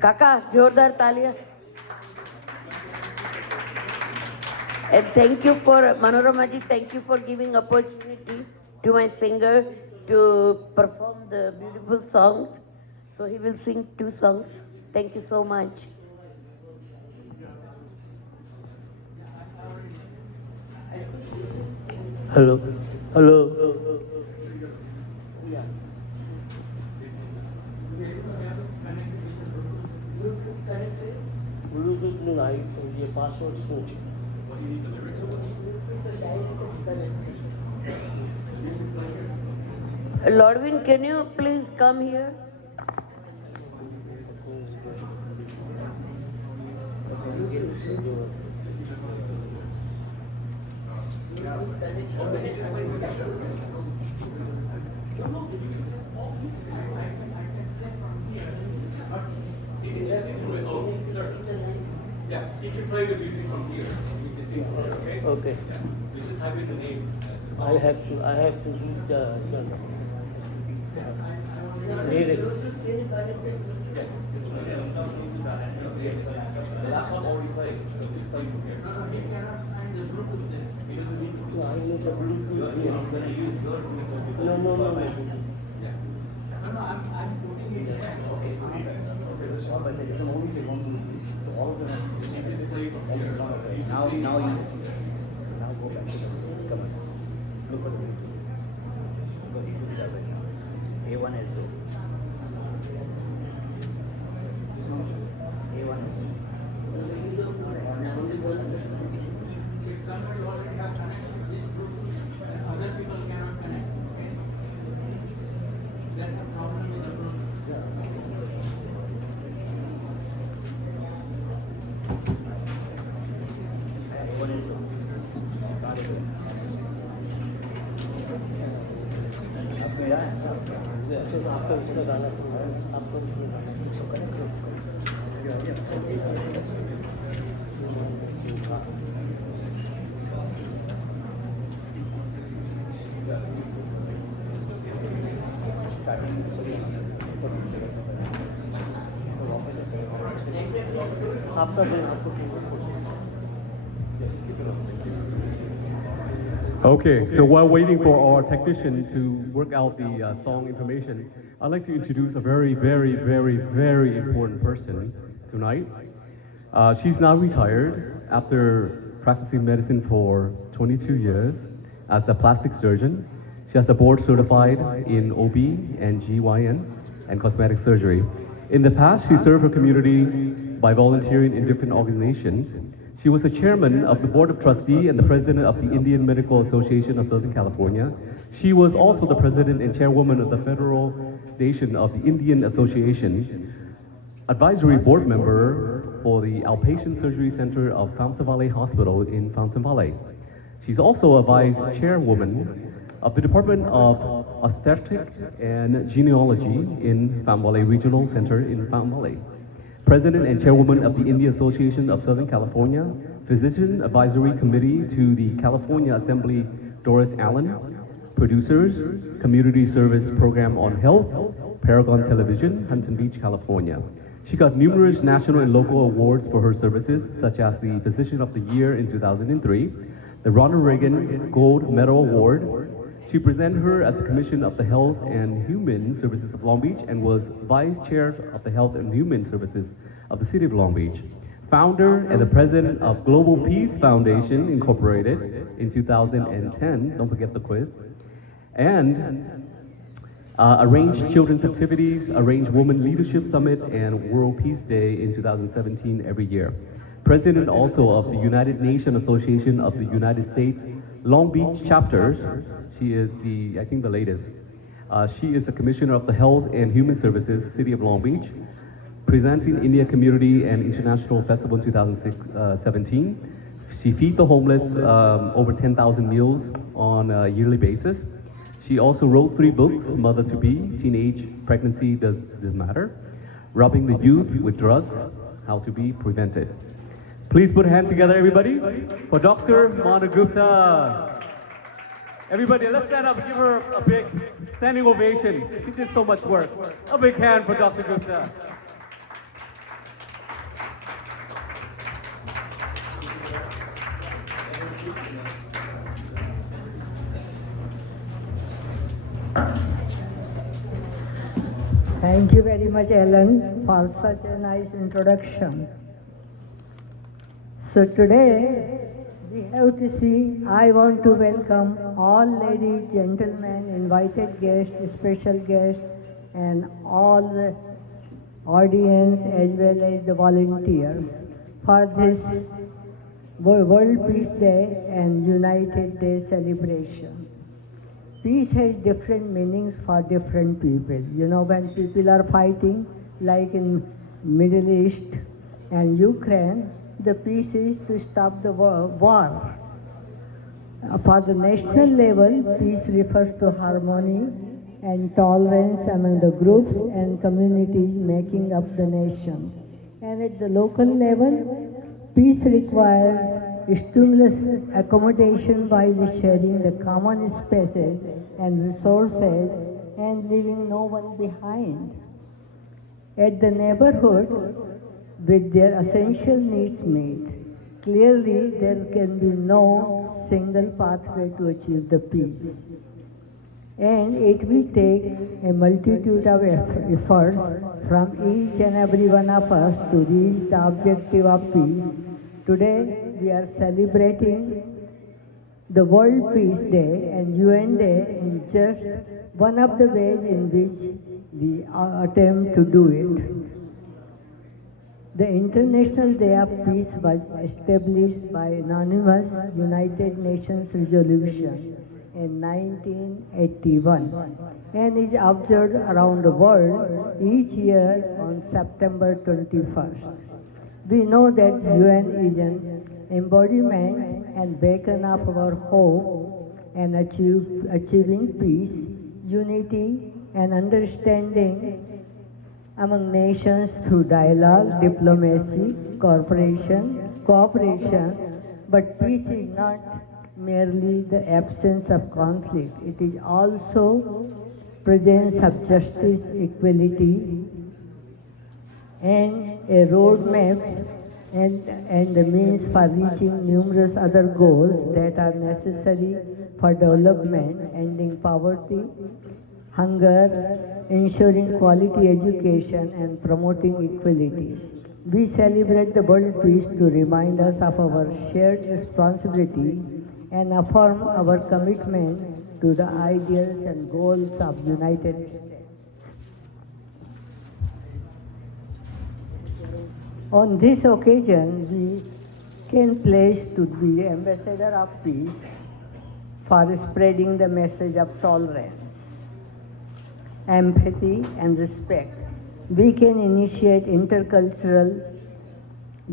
Kaka, Jordar Talia. And thank you for, Manoramaji, thank you for giving opportunity to my singer to perform the beautiful songs. So he will sing 2 songs. Thank you so much. Hello. Hello. Bluetooth નું નાઈ જે password શું છે? Lordwin, can you please come here? Yeah, you can play the music from here. You can sing from here, okay? Okay. Just type in the name. I have to read the lyrics. The last one already played, so just play from here. I need the Bluetooth here. No. Yeah. I'm putting it there. Okay. But it's only the one all the now you go back to the come on. Look at the A1 is good. A1 is good. If somebody already has connected with this group and other people cannot connect, okay? That's a problem with the group. Okay, so while waiting for our technician to work out the song information, I'd like to introduce a very, very, very, very important person tonight. She's now retired after practicing medicine for 22 years as a plastic surgeon. She has a board certified in OB and GYN and cosmetic surgery. In the past, she served her community by volunteering in different organizations. She was the chairman of the Board of Trustees and the president of the Indian Medical Association of Southern California. She was also the president and chairwoman of the Federal Nation of the Indian Association, advisory board member for the Outpatient Surgery Center of Fountain Valley Hospital in Fountain Valley. She's also a vice chairwoman of the Department of Obstetric and Genealogy in Fountain Valley Regional Center in Fountain Valley. President and Chairwoman of the Indian Association of Southern California, Physician Advisory Committee to the California Assembly Doris Allen, Producers, Community Service Program on Health, Paragon Television, Huntington Beach, California. She got numerous national and local awards for her services, such as the Physician of the Year in 2003, the Ronald Reagan Gold Medal Award. She presented her as the Commissioner of the Health and Human Services of Long Beach and was Vice Chair of the Health and Human Services of the City of Long Beach. Founder and the President of Global Peace Foundation Incorporated in 2010, don't forget the quiz, and arranged children's activities, arranged Women Leadership Summit and World Peace Day in 2017 every year. President also of the United Nations Association of the United States Long Beach chapters. She is I think the latest. She is the Commissioner of the Health and Human Services, City of Long Beach, presenting India Community and International Festival in 2017. She feeds the homeless over 10,000 meals on a yearly basis. She also wrote 3 books, Mother to Be, Teenage Pregnancy Doesn't Matter, Robbing the Youth with Drugs, How to Be Prevented. Please put a hand together, everybody, for Dr. Mona Gupta. Everybody, let's stand up and give her a big standing ovation. She did so much work. A big hand for Dr. Gupta. Thank you very much, Ellen, for such a nice introduction. So today, we have to see, I want to welcome all ladies, gentlemen, invited guests, special guests, and all the audience as well as the volunteers for this World Peace Day and United Day celebration. Peace has different meanings for different people. You know, when people are fighting, like in Middle East and Ukraine, the peace is to stop the war. For the national level, peace refers to harmony and tolerance among the groups and communities making up the nation. And at the local level, peace requires stimulus accommodation by sharing the common spaces and resources and leaving no one behind. At the neighborhood, with their essential needs met, clearly there can be no single pathway to achieve the peace. And it will take a multitude of efforts from each and every one of us to reach the objective of peace. Today, we are celebrating the World Peace Day and UN Day is just one of the ways in which we attempt to do it. The International Day of Peace was established by anonymous United Nations resolution in 1981 and is observed around the world each year on September 21st. We know that UN is an embodiment and beacon of our hope and achieving peace, unity, and understanding among nations through dialogue, diplomacy, cooperation, but peace is not merely the absence of conflict. It is also presence of justice, equality, and a roadmap and the means for reaching numerous other goals that are necessary for development, ending poverty, hunger, ensuring quality education, and promoting equality. We celebrate the World Peace to remind us of our shared responsibility and affirm our commitment to the ideals and goals of United States. On this occasion, we can pledge to be ambassador of peace for spreading the message of tolerance, empathy, and respect. We can initiate intercultural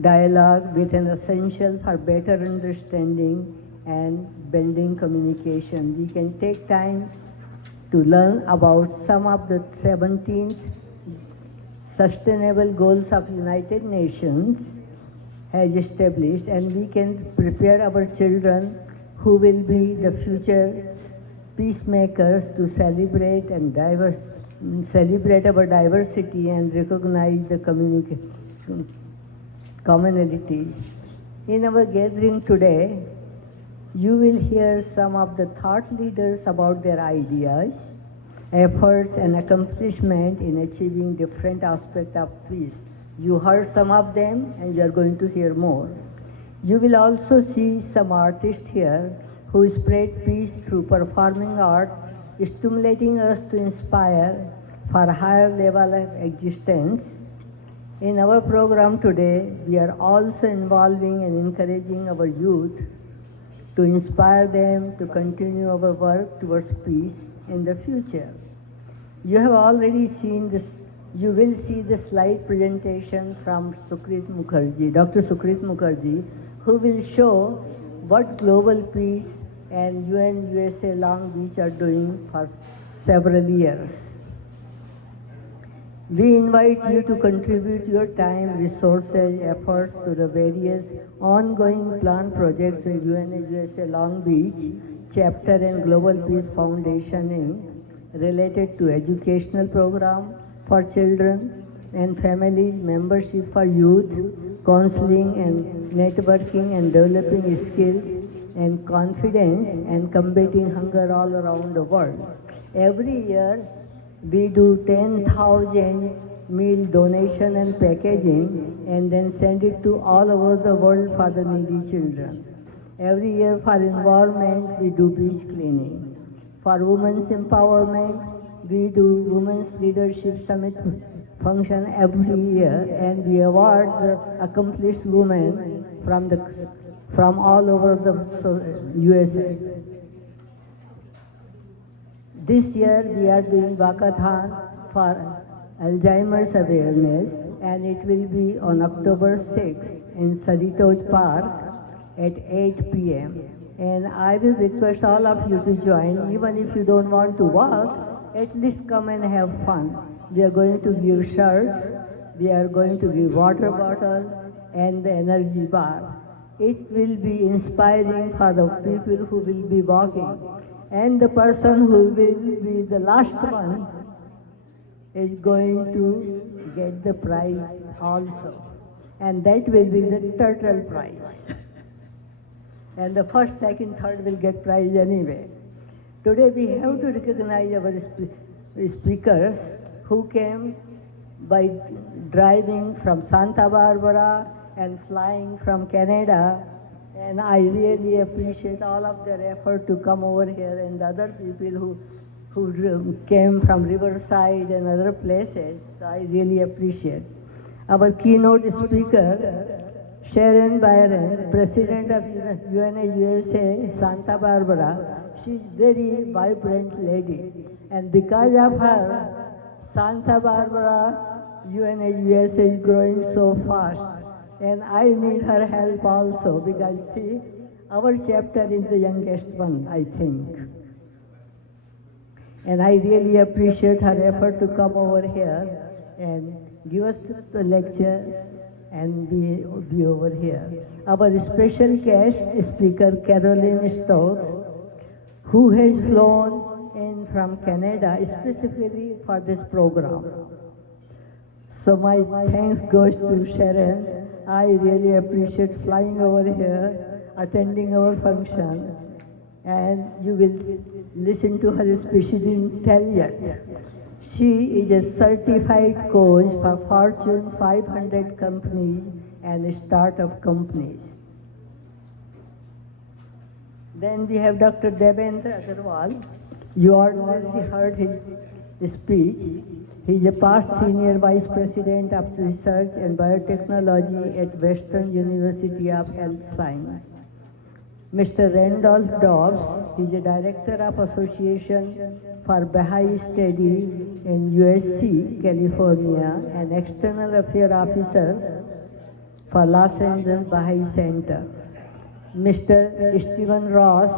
dialogue with an essential for better understanding and building communication. We can take time to learn about some of the 17th Sustainable Goals of United Nations has established, and we can prepare our children who will be the future peacemakers to celebrate and celebrate our diversity and recognize the commonalities. In our gathering today, you will hear some of the thought leaders about their ideas, efforts and accomplishment in achieving different aspects of peace. You heard some of them and you are going to hear more. You will also see some artists here who spread peace through performing art, stimulating us to inspire for higher level of existence. In our program today, we are also involving and encouraging our youth to inspire them to continue our work towards peace in the future. You have already seen this, you will see the slide presentation from Sukrit Mukherjee, Dr. Sukrit Mukherjee, who will show what global peace and UN USA Long Beach are doing for several years. We invite you to contribute your time, resources, efforts to the various ongoing planned projects in USA Long Beach Chapter and Global Peace Foundation Inc. related to educational program for children and families, membership for youth, counseling and networking and developing skills and confidence and combating hunger all around the world. Every year, we do 10,000 meal donation and packaging and then send it to all over the world for the needy children. Every year for environment, we do beach cleaning. For women's empowerment, we do Women's Leadership Summit function every year and we award the accomplished women from all over the USA. This year we are doing walkathon for Alzheimer's awareness and it will be on October 6th in Saritoga Park at 8 p.m. And I will request all of you to join, even if you don't want to walk, at least come and have fun. We are going to give shirts, we are going to give water bottles and the energy bar. It will be inspiring for the people who will be walking. And the person who will be the last one is going to get the prize also. And that will be the turtle prize. And the first, second, third will get prize anyway. Today we have to recognize our speakers who came by driving from Santa Barbara and flying from Canada. And I really appreciate all of their effort to come over here and the other people who came from Riverside and other places. I really appreciate. Our keynote speaker, Sharon Byron, President of USA Santa Barbara, she's very vibrant lady. And because of her, Santa Barbara, USA is growing so fast. And I need her help also because see, our chapter is the youngest one, I think. And I really appreciate her effort to come over here and give us the lecture and be over here. Our special guest speaker, Caroline Stokes, who has flown in from Canada specifically for this program. So my thanks goes to Sharon. I really appreciate flying over here, attending our function, and you will listen to her speech. She didn't tell yet. She is a certified coach for Fortune 500 companies and startup companies. Then we have Dr. Devendra Agarwal. You already heard his speech. He is a past Senior Vice President of Research and Biotechnology at Western University of Health Science. Mr. Randolph Dobbs, he is a Director of Association for Baha'i Study in USC, California, and External Affairs Officer for Los Angeles Baha'i Center. Mr. Stephen Ross,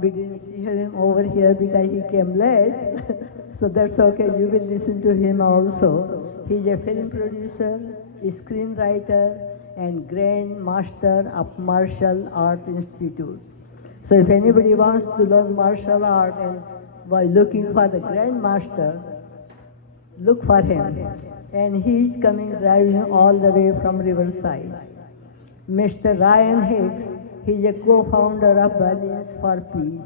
we didn't see him over here because he came late. So that's okay, you will listen to him also. He's a film producer, a screenwriter, and Grand Master of Martial Art Institute. So if anybody wants to learn martial art and by looking for the Grand Master, look for him. And he's coming driving all the way from Riverside. Mr. Ryan Hicks, he's a co-founder of Balance for Peace.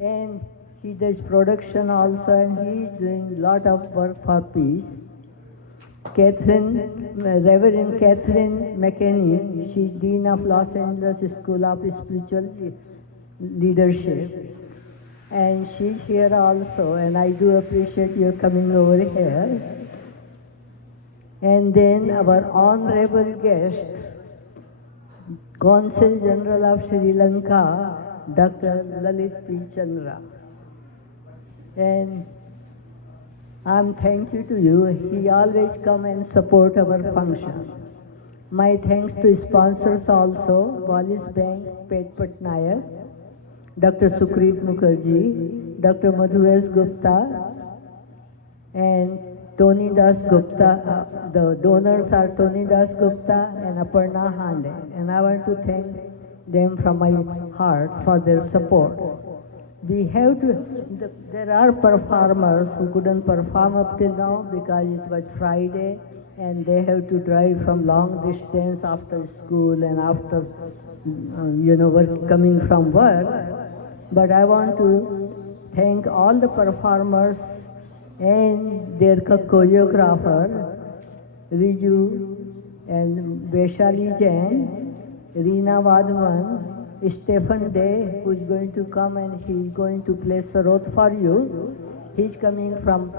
And he does production also, and he's doing a lot of work for peace. Reverend Catherine McKinney, she's Dean of Los Angeles School of Spiritual Leadership. And she's here also, and I do appreciate your coming over here. And then our honorable guest, Consul General of Sri Lanka, Dr. Lalit P. Chandra. And I'm thank you to you. He always come and support our function. My thanks to sponsors also, Wallis Bank, Pet Patnaik, Dr. Sukrit Mukherjee, Dr. Madhu S. Gupta, and Tony Das Gupta. The donors are Tony Das Gupta and Aparna Hande. And I want to thank them from my heart for their support. We have to, there are performers who couldn't perform up till now because it was Friday and they have to drive from long distance after school and after, coming from work. But I want to thank all the performers and their choreographer, Riju and Vaishali Jain, Reena Wadhwan, Stephen Day, who is going to come and he is going to play Sarod for you. He's coming from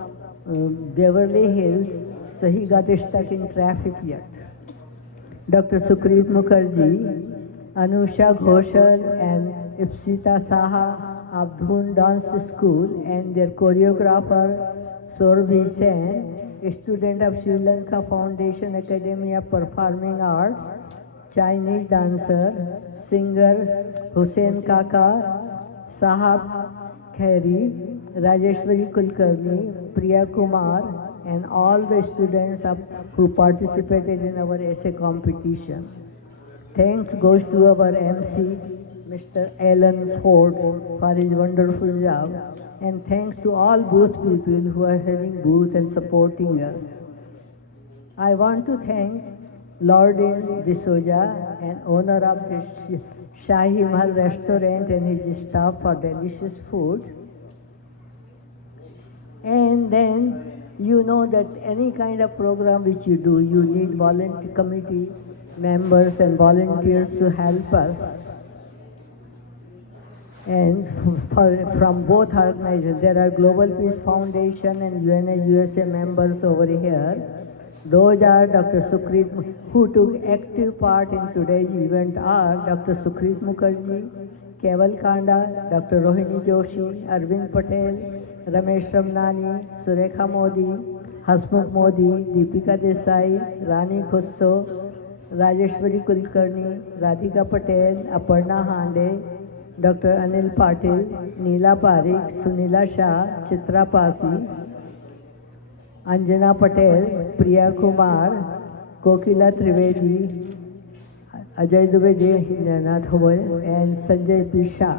Beverly Hills, so he got stuck in traffic yet. Dr. Sukrit Mukherjee, Anusha Ghoshal and Ipsita Saha of Dhun Dance School and their choreographer Sorbhi Sen, a student of Sri Lanka Foundation Academy of Performing Arts, Chinese dancer, singer Hussein Kaka, Sahab Khairi, Rajeshwari Kulkarni, Priya Kumar, and all the students who participated in our essay competition. Thanks goes to our MC, Mr. Alan Ford, for his wonderful job. And thanks to all booth people who are having booth and supporting us. I want to thank Lordin D'Souza, and owner of the Shahi Mahal restaurant, and his staff for delicious food. And then you know that any kind of program which you do, you need volunteer committee members and volunteers to help us. And from both organizations, there are Global Peace Foundation and UNA-USA members over here. Those are Dr. Sukrit, who took active part in today's event are Dr. Sukrit Mukherjee, Keval Kanda, Dr. Rohini Joshi, Arvind Patel, Ramesh Ramnani, Surekha Modi, Hasmukh Modi, Deepika Desai, Rani Khusso, Rajeshwari Kulkarni, Radhika Patel, Aparna Hande, Dr. Anil Patil, Neela Parikh, Sunila Shah, Chitra Pasi, Anjana Patel, Priya Kumar, Kokila Trivedi, Ajay Dubey, and Sanjay P. Shah.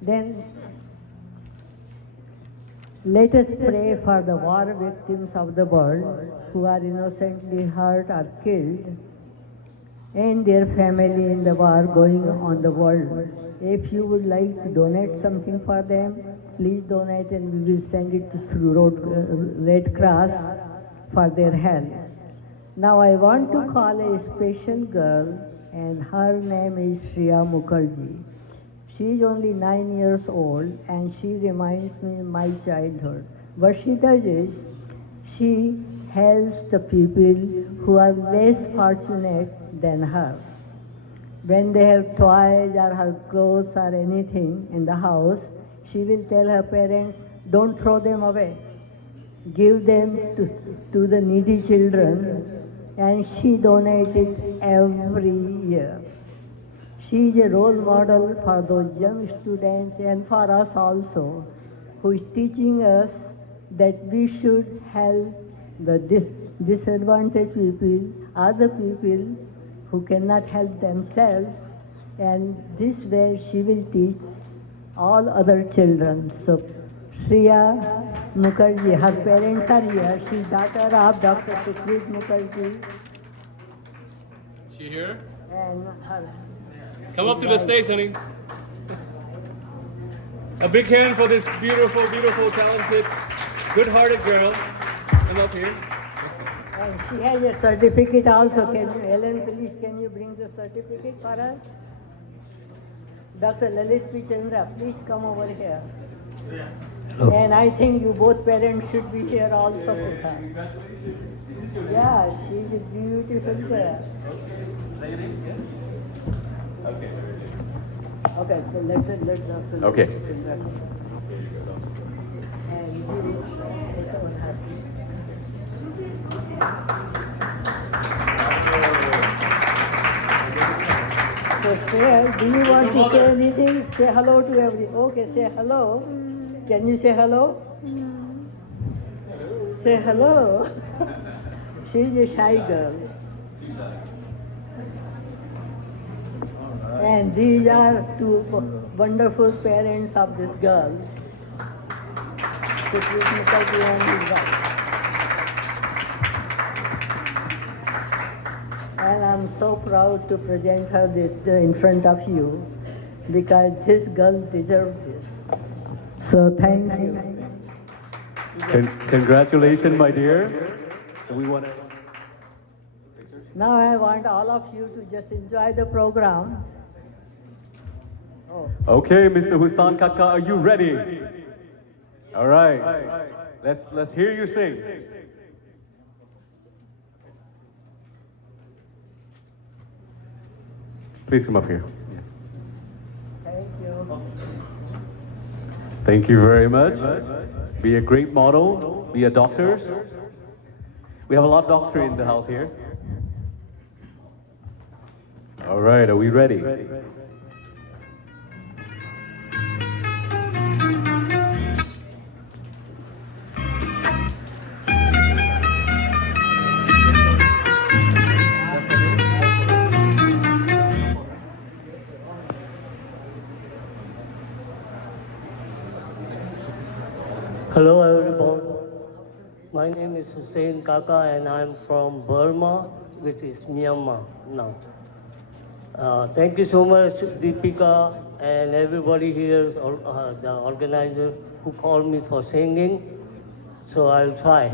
Then let us pray for the war victims of the world who are innocently hurt or killed and their family in the war going on the world. If you would like to donate something for them, please donate and we will send it through Red Cross for their help. Now I want to call a special girl, and her name is Shriya Mukherjee. She is only 9 years old and she reminds me of my childhood. What she does is, she helps the people who are less fortunate than her. When they have toys or her clothes or anything in the house, she will tell her parents, don't throw them away. Give them to the needy children, and she donates it every year. She is a role model for those young students and for us also, who is teaching us that we should help the disadvantaged people, other people who cannot help themselves, and this way she will teach all other children. So Shriya Mukherjee. Her parents are here. She's daughter of Dr. Sukhdeep Mukherjee. She here? And her. Come up to the stage, honey. A big hand for this beautiful, beautiful, talented, good-hearted girl. Come up here. And she has a certificate also. Can you, Ellen, please, can you bring the certificate for her? Dr. Lalit P. Chandra, please come over here. Hello. And I think you both parents should be here also with her. Yeah, she's a beautiful girl. Okay, so let Dr. Okay. Chandra come. And you take over her seat. So say, do you want to say anything? Say hello to everyone. Okay, say hello. Can you say hello? Say hello. She's a shy girl. And these are two wonderful parents of this girl. Sukhdeep Mukherjee and his wife. And I'm so proud to present her in front of you because this girl deserves this. So thank you. Congratulations, my dear. We want to. Now I want all of you to just enjoy the program. Okay, Mr. Hussain Kaka, are you ready? All right. Let's hear you sing. Please come up here. Yes. Thank you. Thank you very much. Be a great model. Be a doctor. We have a lot of doctors in the house here. All right, are we ready? Hello everyone. My name is Hussain Kaka and I'm from Burma, which is Myanmar now. Thank you so much, Deepika and everybody here, the organizer who called me for singing. So I'll try.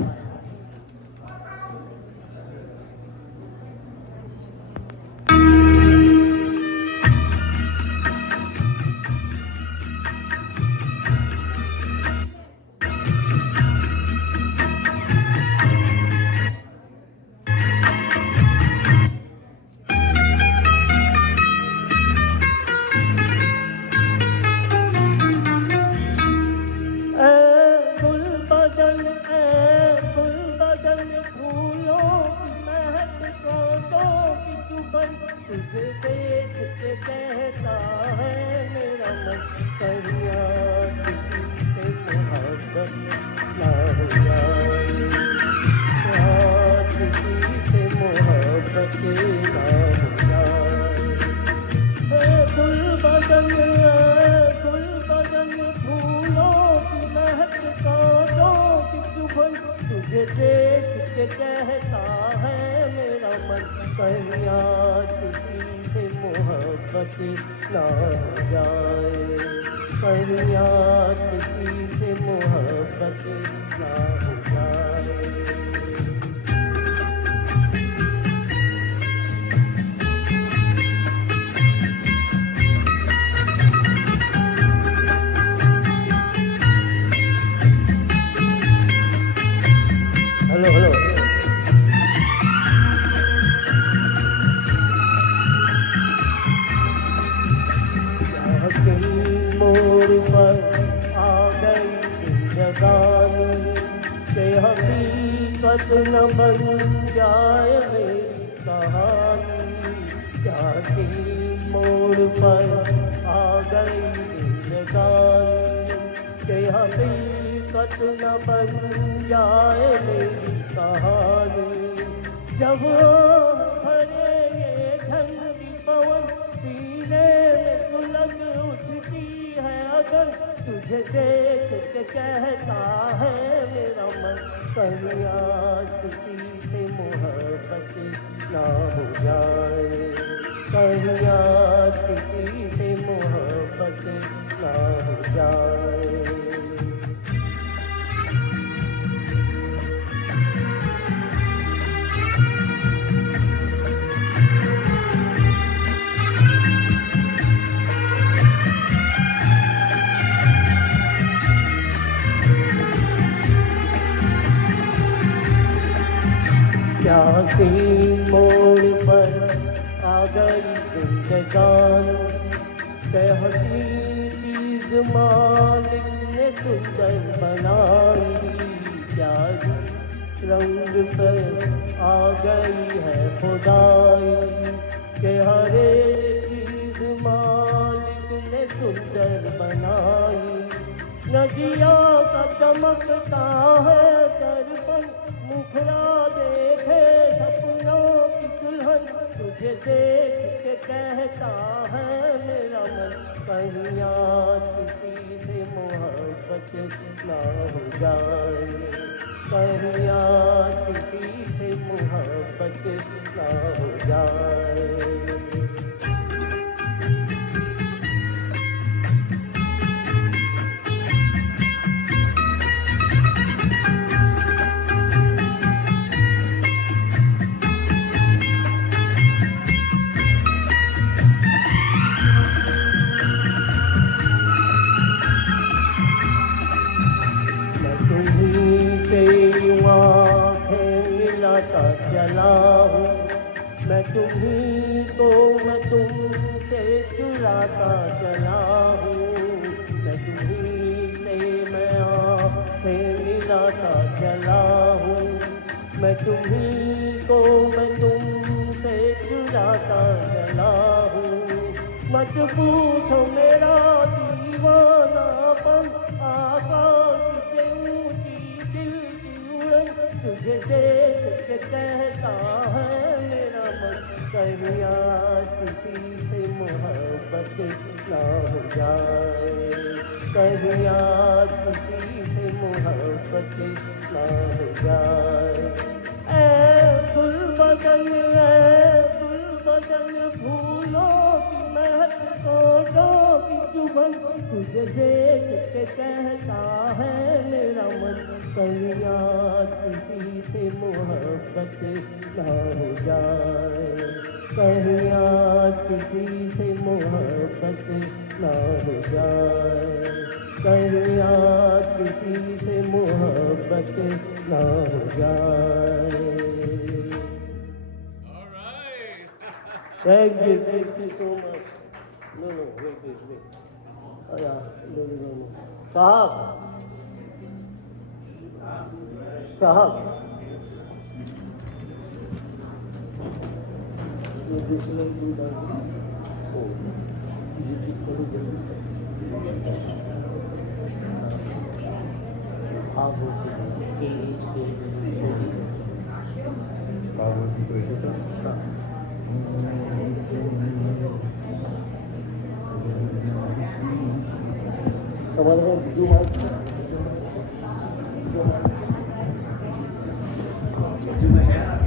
तुझे देख के कहता है मेरा मन कहिया किसी से मोहब्बत ना हो जाए कहिया किसी से मोहब्बत ना हो जाए Hello. मोड़ पर आ गई जिंदगानी के हकीकत न बन जाए मेरी कहानी क्या मोड़ पर आ गई जिंदगानी के हकीकत न बन जाए मेरी कहानी जब भरे ये ठंडी पवन सीने में सुलग उठती है अगर तुझे देख के कहता है मेरा मन, कहीं आज किसी से मोहब्बत ना हो जाए, कहीं आज किसी से मोहब्बत ना हो जाए। प्यासी मोड़ पर आ गई जिंदगानी, कहती चीज मालिक ने सुंदर बनाई, प्यासी रंग पर आ गई है खुदाई, के हर एक चीज मालिक ने सुंदर बनाई, नदिया का चमकता है दर्पण, मुखरा देखे सपनों की दुल्हन, तुझे देख के कहता है मेरा मन, कहीं आज किसी से मोहब्बत ना हो जाए, कहीं आज किसी से मोहब्बत ना हो जाए। चला हूँ मैं तुम्हीं को, मैं तुमसे चुराता चला हूँ, मैं तुम्हीं से मैं आँखें मिलाता चला हूँ, मैं तुम्हीं को, मैं तुमसे चुराता चला हूँ, मत पूछो मेरा दीवानापन, आकाश से ऊंची दिल की उड़न, तुझे देख के कहता है मेरा मन, कहीं आज किसी से मोहब्बत ना हो जाए, कहीं आज किसी से मोहब्बत ना हो जाए। ऐ फूल बदन, ऐ फूल बदन, फूलों की महक कोटों की चुभन, तुझे देख के कहता है मेरा मन, कहीं आज किसी से मोहब्बत ना हो जाए, कहीं आज किसी से मोहब्बत ना हो जाए, कहीं आज किसी से मोहब्बत ना हो जाए। Thank you so much. No, wait. Oh, yeah, no. Sahab.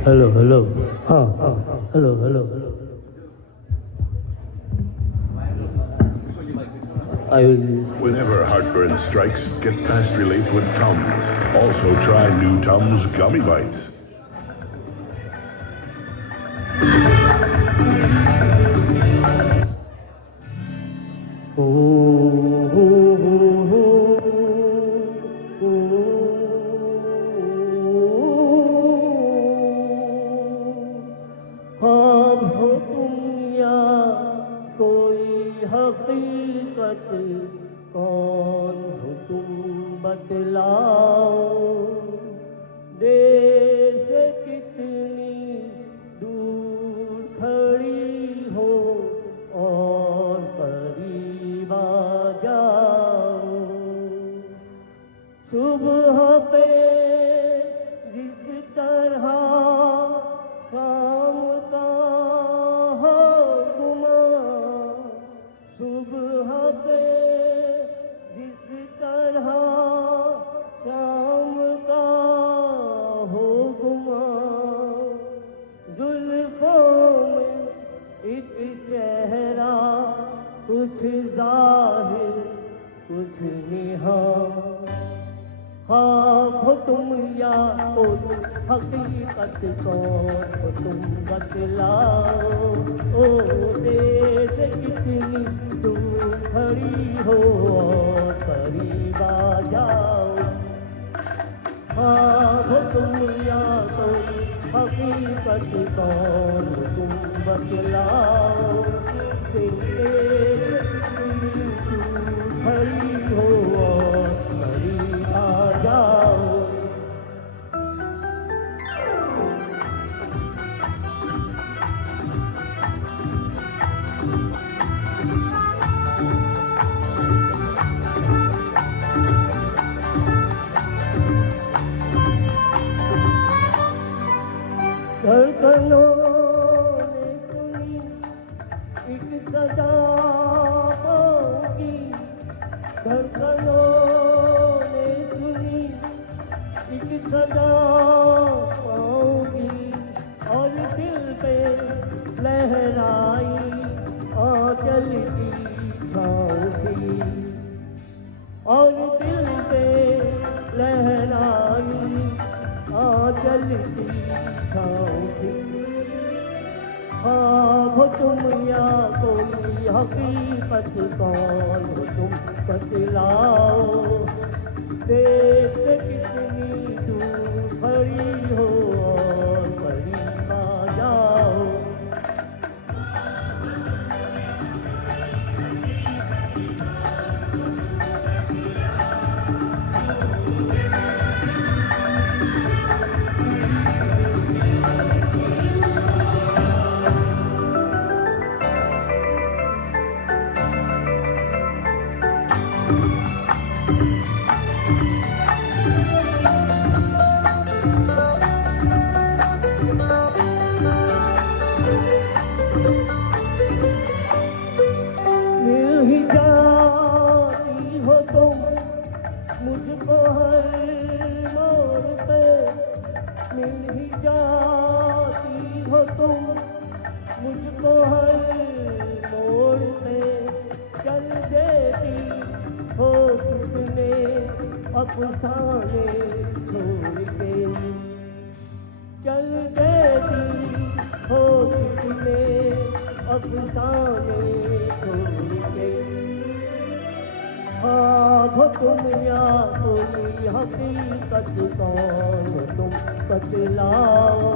Hello. Hello. I will. Whenever heartburn strikes, get fast relief with Tums. Also try new Tums Gummy Bites. ख्वाब हो तुम या कोई हकीकत, कौन हो तुम बतलाओ, देश से कितनी दूर खड़ी हो और करीब आ जाओ, सुबह पे जिस तरह शाम का हो गुमा, सुबह पे जिस कुछ जाहिर कुछ निहार हाँ हो तुम या हो हकीकत कौन हो तुम बतलाओ ओ देश कितनी दूर खड़ी हो और करीब आ जाओ हाँ हो तुम या कोई हकीकत कौन हो तुम बतलाओ देश कितनी दूर खड़ी हो और करीब आ जाओ धड़कनों ने सुनी एक सदा होगी धड़कनों ने सुनी एक सदा होगी और दिल पे लहराई आंचल की छाँव और दिल पे लहराई आंचल की हाँ हो तुम या कोई हकीकत कौन हो तुम बतलाओ देश कितनी दूर खड़ी हो और करीब आ जाओ मिल ही जाती हो तुम मुझको हर मोड़ पे मिल ही जाती हो तुम मुझको हर मोड़ पे चल देती हो तुमने अफसाने छोड़ के चल देती हो तुमने अफसाने छोड़ के हाँ हो तुम या कोई हकीकत कौन हो तुम बतलाओ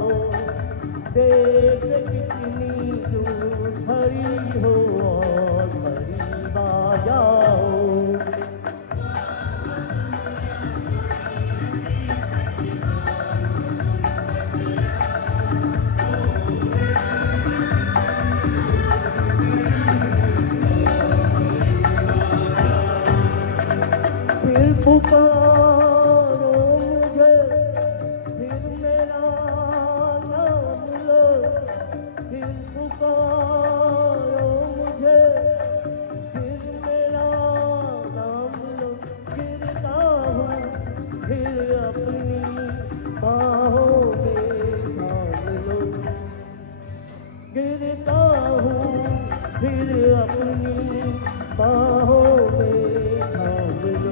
देश कितनी दूर खड़ी हो और करीब आ जाओ फिर पुकारो मुझे फिर मेरा नाम लो फिर पुकारो मुझे फिर मेरा नाम लो गिरता हूँ फिर अपनी बाहों में थाम लो गिरता हूँ फिर अपनी बाहों में थाम लो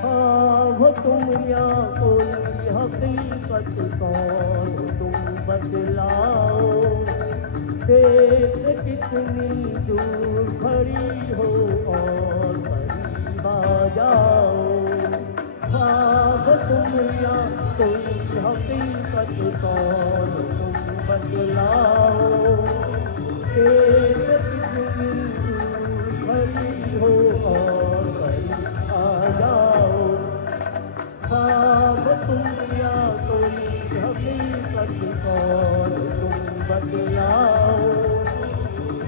हाँ हो तुम या कोई हकीकत कौन हो तुम बतलाओ देश कितनी दूर खड़ी हो और करीब आ जाओ हाँ हो तुम या कोई हकीकत कौन हो तुम बतलाओ देश कितनी दूर खड़ी हो और करीब आ जाओ हाँ हो तुम या कोई हकीकत कौन हो तुम बतलाओ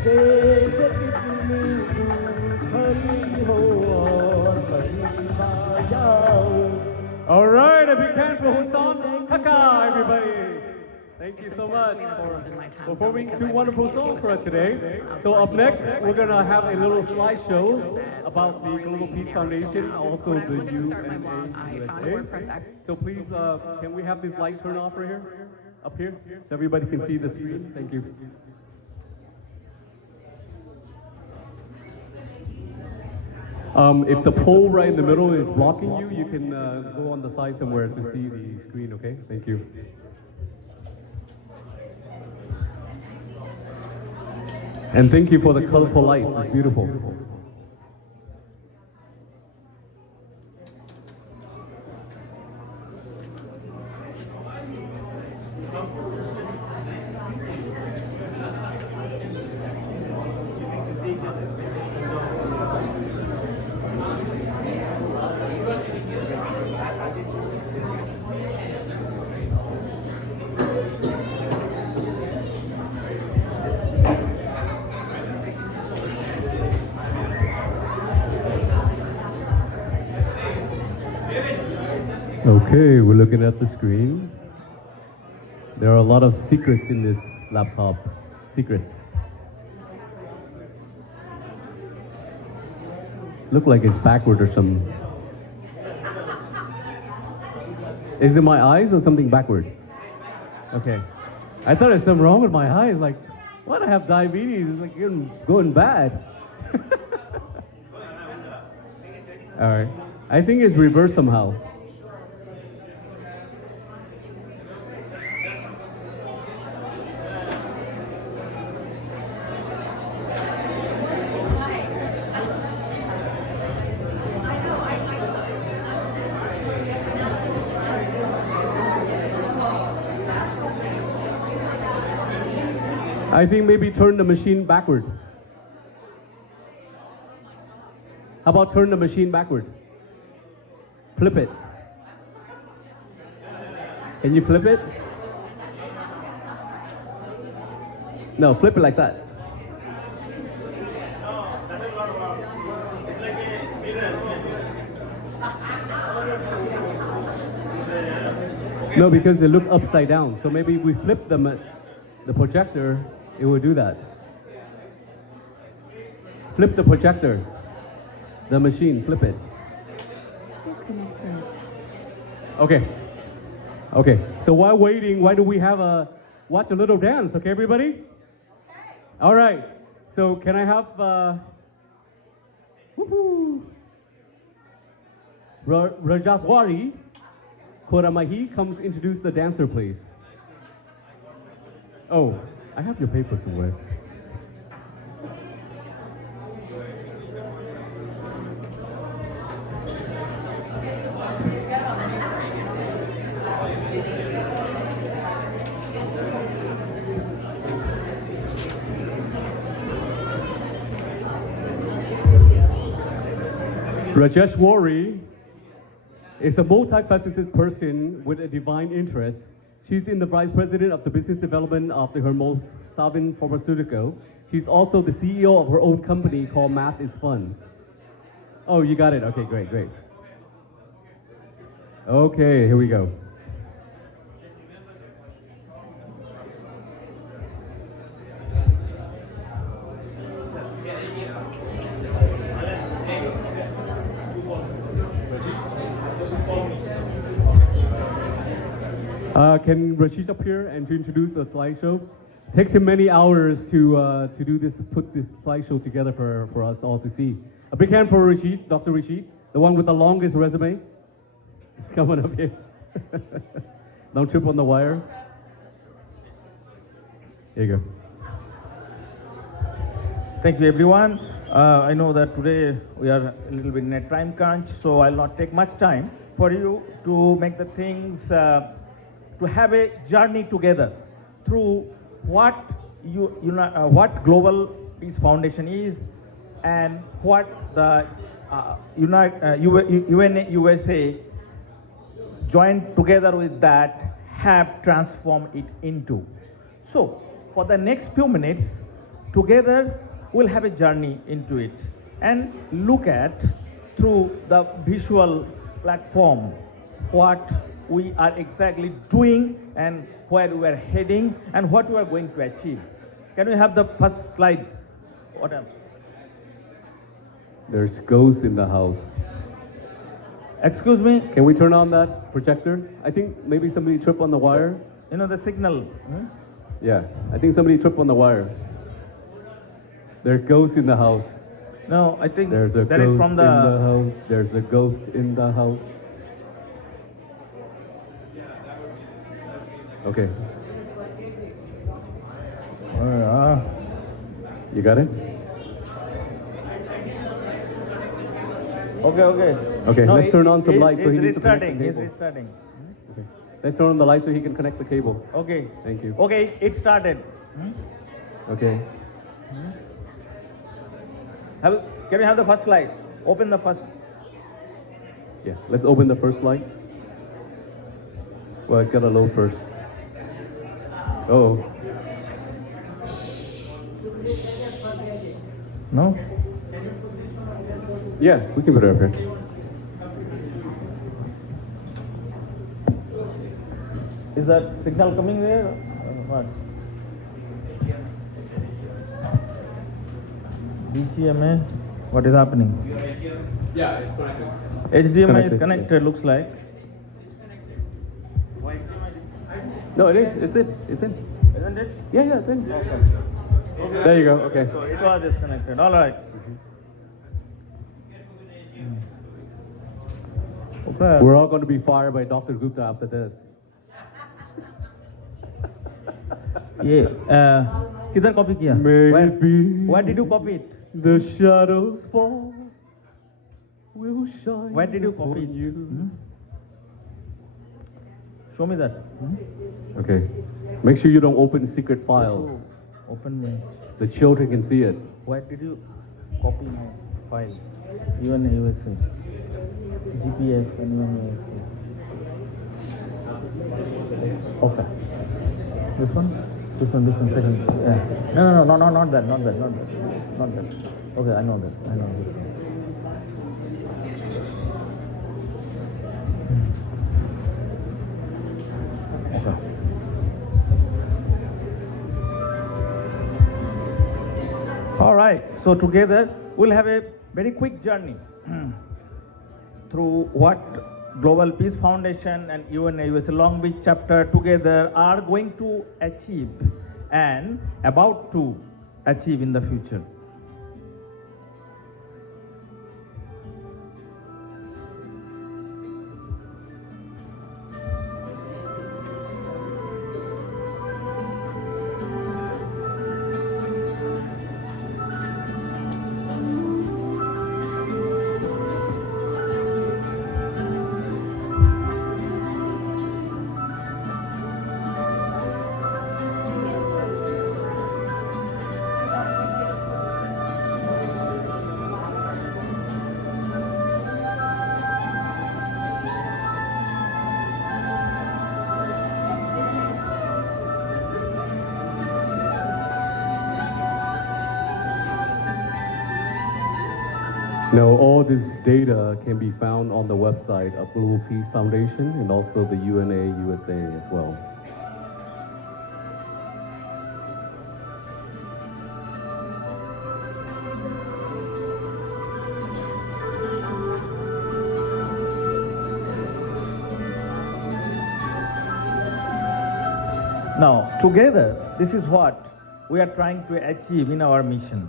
देश कितनी दूर खड़ी हो और करीब आ जाओ All right, if you can for Hussein Kaka, everybody. Thank you so much for performing two wonderful songs for us today. So up next, we're going to have a little slideshow about the Global Peace Foundation, also the UNA USA. So please, can we have this light turn off right here? Up here? So everybody can see the screen. Thank you. If the pole right in the middle is blocking you, you can go on the side somewhere to see the screen, okay? Thank you. And thank you for the colorful lights, it's beautiful. Okay, we're looking at the screen. There are a lot of secrets in this laptop. Secrets. Look like it's backward or something. Is it my eyes or something backward? Okay. I thought there's something wrong with my eyes. Like, what? I have diabetes. It's like going bad. All right. I think it's reversed somehow. I think maybe turn the machine backward. How about turn the machine backward? Flip it. Can you flip it? No, flip it like that. No, because they look upside down. So maybe if we flip them at the projector, it will do that. Flip the projector. The machine, flip it. Okay. Okay. So while waiting, why do we have watch a little dance? Okay, everybody? All right. So can I have woohoo, Rajatwari Koramahi come introduce the dancer, please. Oh, I have your paper somewhere. Rajesh Wari is a multifaceted person with a divine interest. She's in the vice president of the business development of the Hermos Savin Pharmaceutical. She's also the CEO of her own company called Math is Fun. Oh, you got it. Okay, great, great. Okay, here we go. Can Rashid appear and to introduce the slideshow? Takes him many hours to do this, put this slideshow together for us all to see. A big hand for Rashid, Dr. Rashid, the one with the longest resume. Come on up here. Don't trip on the wire. There you go. Thank you, everyone. I know that today we are a little bit in a time crunch, so I'll not take much time for you to make the things, to have a journey together through what what Global Peace Foundation is and what the USA joined together with that have transformed it into. So for the next few minutes, together we'll have a journey into it and look at through the visual platform what we are exactly doing and where we are heading and what we are going to achieve. Can we have the first slide? What else? There's ghosts in the house. Excuse me? Can we turn on that projector? I think maybe somebody tripped on the wire. You know the signal. Yeah, I think somebody tripped on the wire. There are ghosts in the house. No, I think There's a that ghost is from in the house. There's a ghost in the house. Okay. You got it? Okay. Okay, No, let's turn on some lights so he's he needs to connect the restarting. He's cable. restarting. Okay. Let's turn on the light so he can connect the cable. Okay. Thank you. Okay, it started. Okay. Can we have the first light? Open the first. Yeah, let's open the first light. Well, it got a low first. Oh. No? Yeah, we can put it up here. Is that signal coming there? What? BGMA? What is happening? Yeah, it's connected. HDMI is Connected, connected, looks like. No, it is. It's in. It's in. Isn't it? Yeah, it's in. There you go. Okay. So it was disconnected. All right. Okay. We're all going to be fired by Dr. Gupta after this. किधर copy किया? Where did you copy it? The shadows fall will shine. Where did you copy it? Show me that. Okay. Make sure you don't open secret files. Open me. The children can see it. Where did you copy my file? UNA USA. GPF and UNA USA. Okay. This one? This one, second. Yeah. No, not that. Okay, I know that. This one. Okay. All right, so together we'll have a very quick journey through what Global Peace Foundation and UNA USA Long Beach chapter together are going to achieve and about to achieve in the future. Now, all this data can be found on the website of Global Peace Foundation and also the UNA USA as well. Now, together, this is what we are trying to achieve in our mission,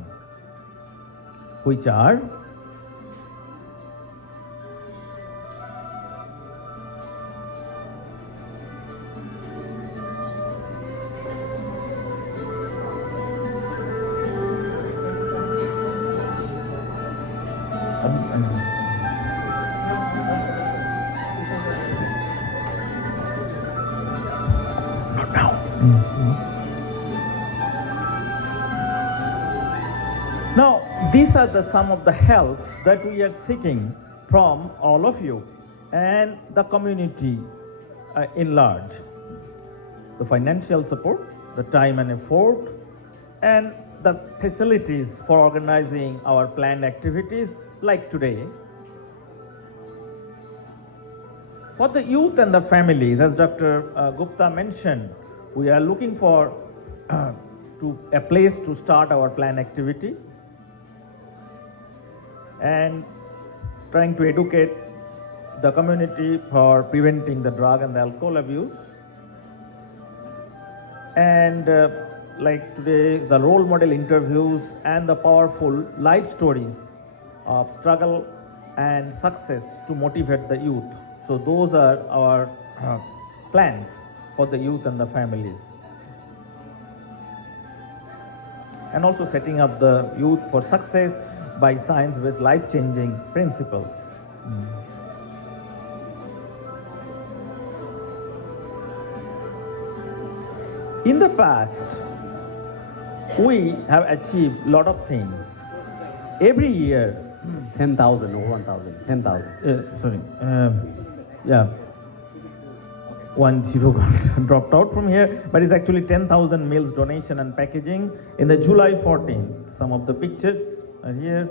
which are Now, these are some of the helps that we are seeking from all of you and the community in large. The financial support, the time and effort, and the facilities for organizing our planned activities like today. For the youth and the families, as Dr. Gupta mentioned, we are looking for a place to start our planned activity and trying to educate the community for preventing the drug and the alcohol abuse. And like today, the role model interviews and the powerful life stories of struggle and success to motivate the youth. So those are our plans for the youth and the families. And also setting up the youth for success by science-based life-changing principles. In the past, we have achieved a lot of things. Every year, 10,000 or 1,000, 10,000. Yeah. 1 0 got dropped out from here, but it's actually 10,000 meals donation and packaging in the July 14th. Some of the pictures are here.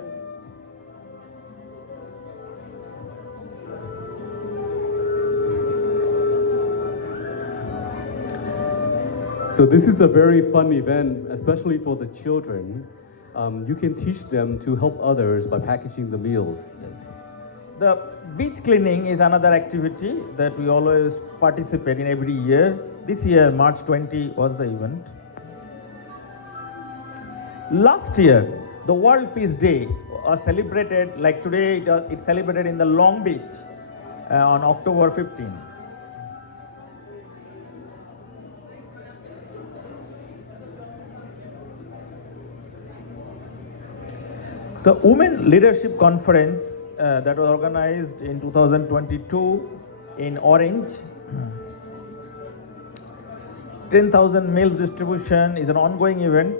So this is a very fun event, especially for the children. You can teach them to help others by packaging the meals. The beach cleaning is another activity that we always participate in every year. This year, March 20 was the event. Last year, the World Peace Day was celebrated, like today, it's celebrated in the Long Beach on October 15. The Women Leadership Conference that was organized in 2022 in Orange. 10,000 meals distribution is an ongoing event.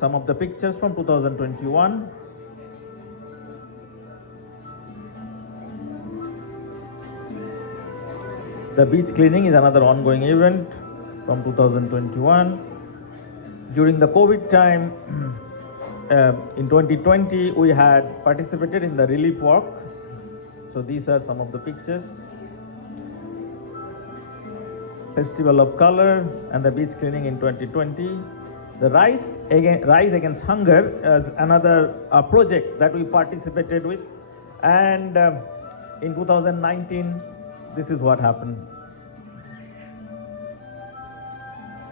Some of the pictures from 2021. The beach cleaning is another ongoing event from 2021. During the COVID time, in 2020, we had participated in the relief work. So these are some of the pictures. Festival of Color and the beach cleaning in 2020. The Rise Against Hunger is another project that we participated with. And in 2019, this is what happened.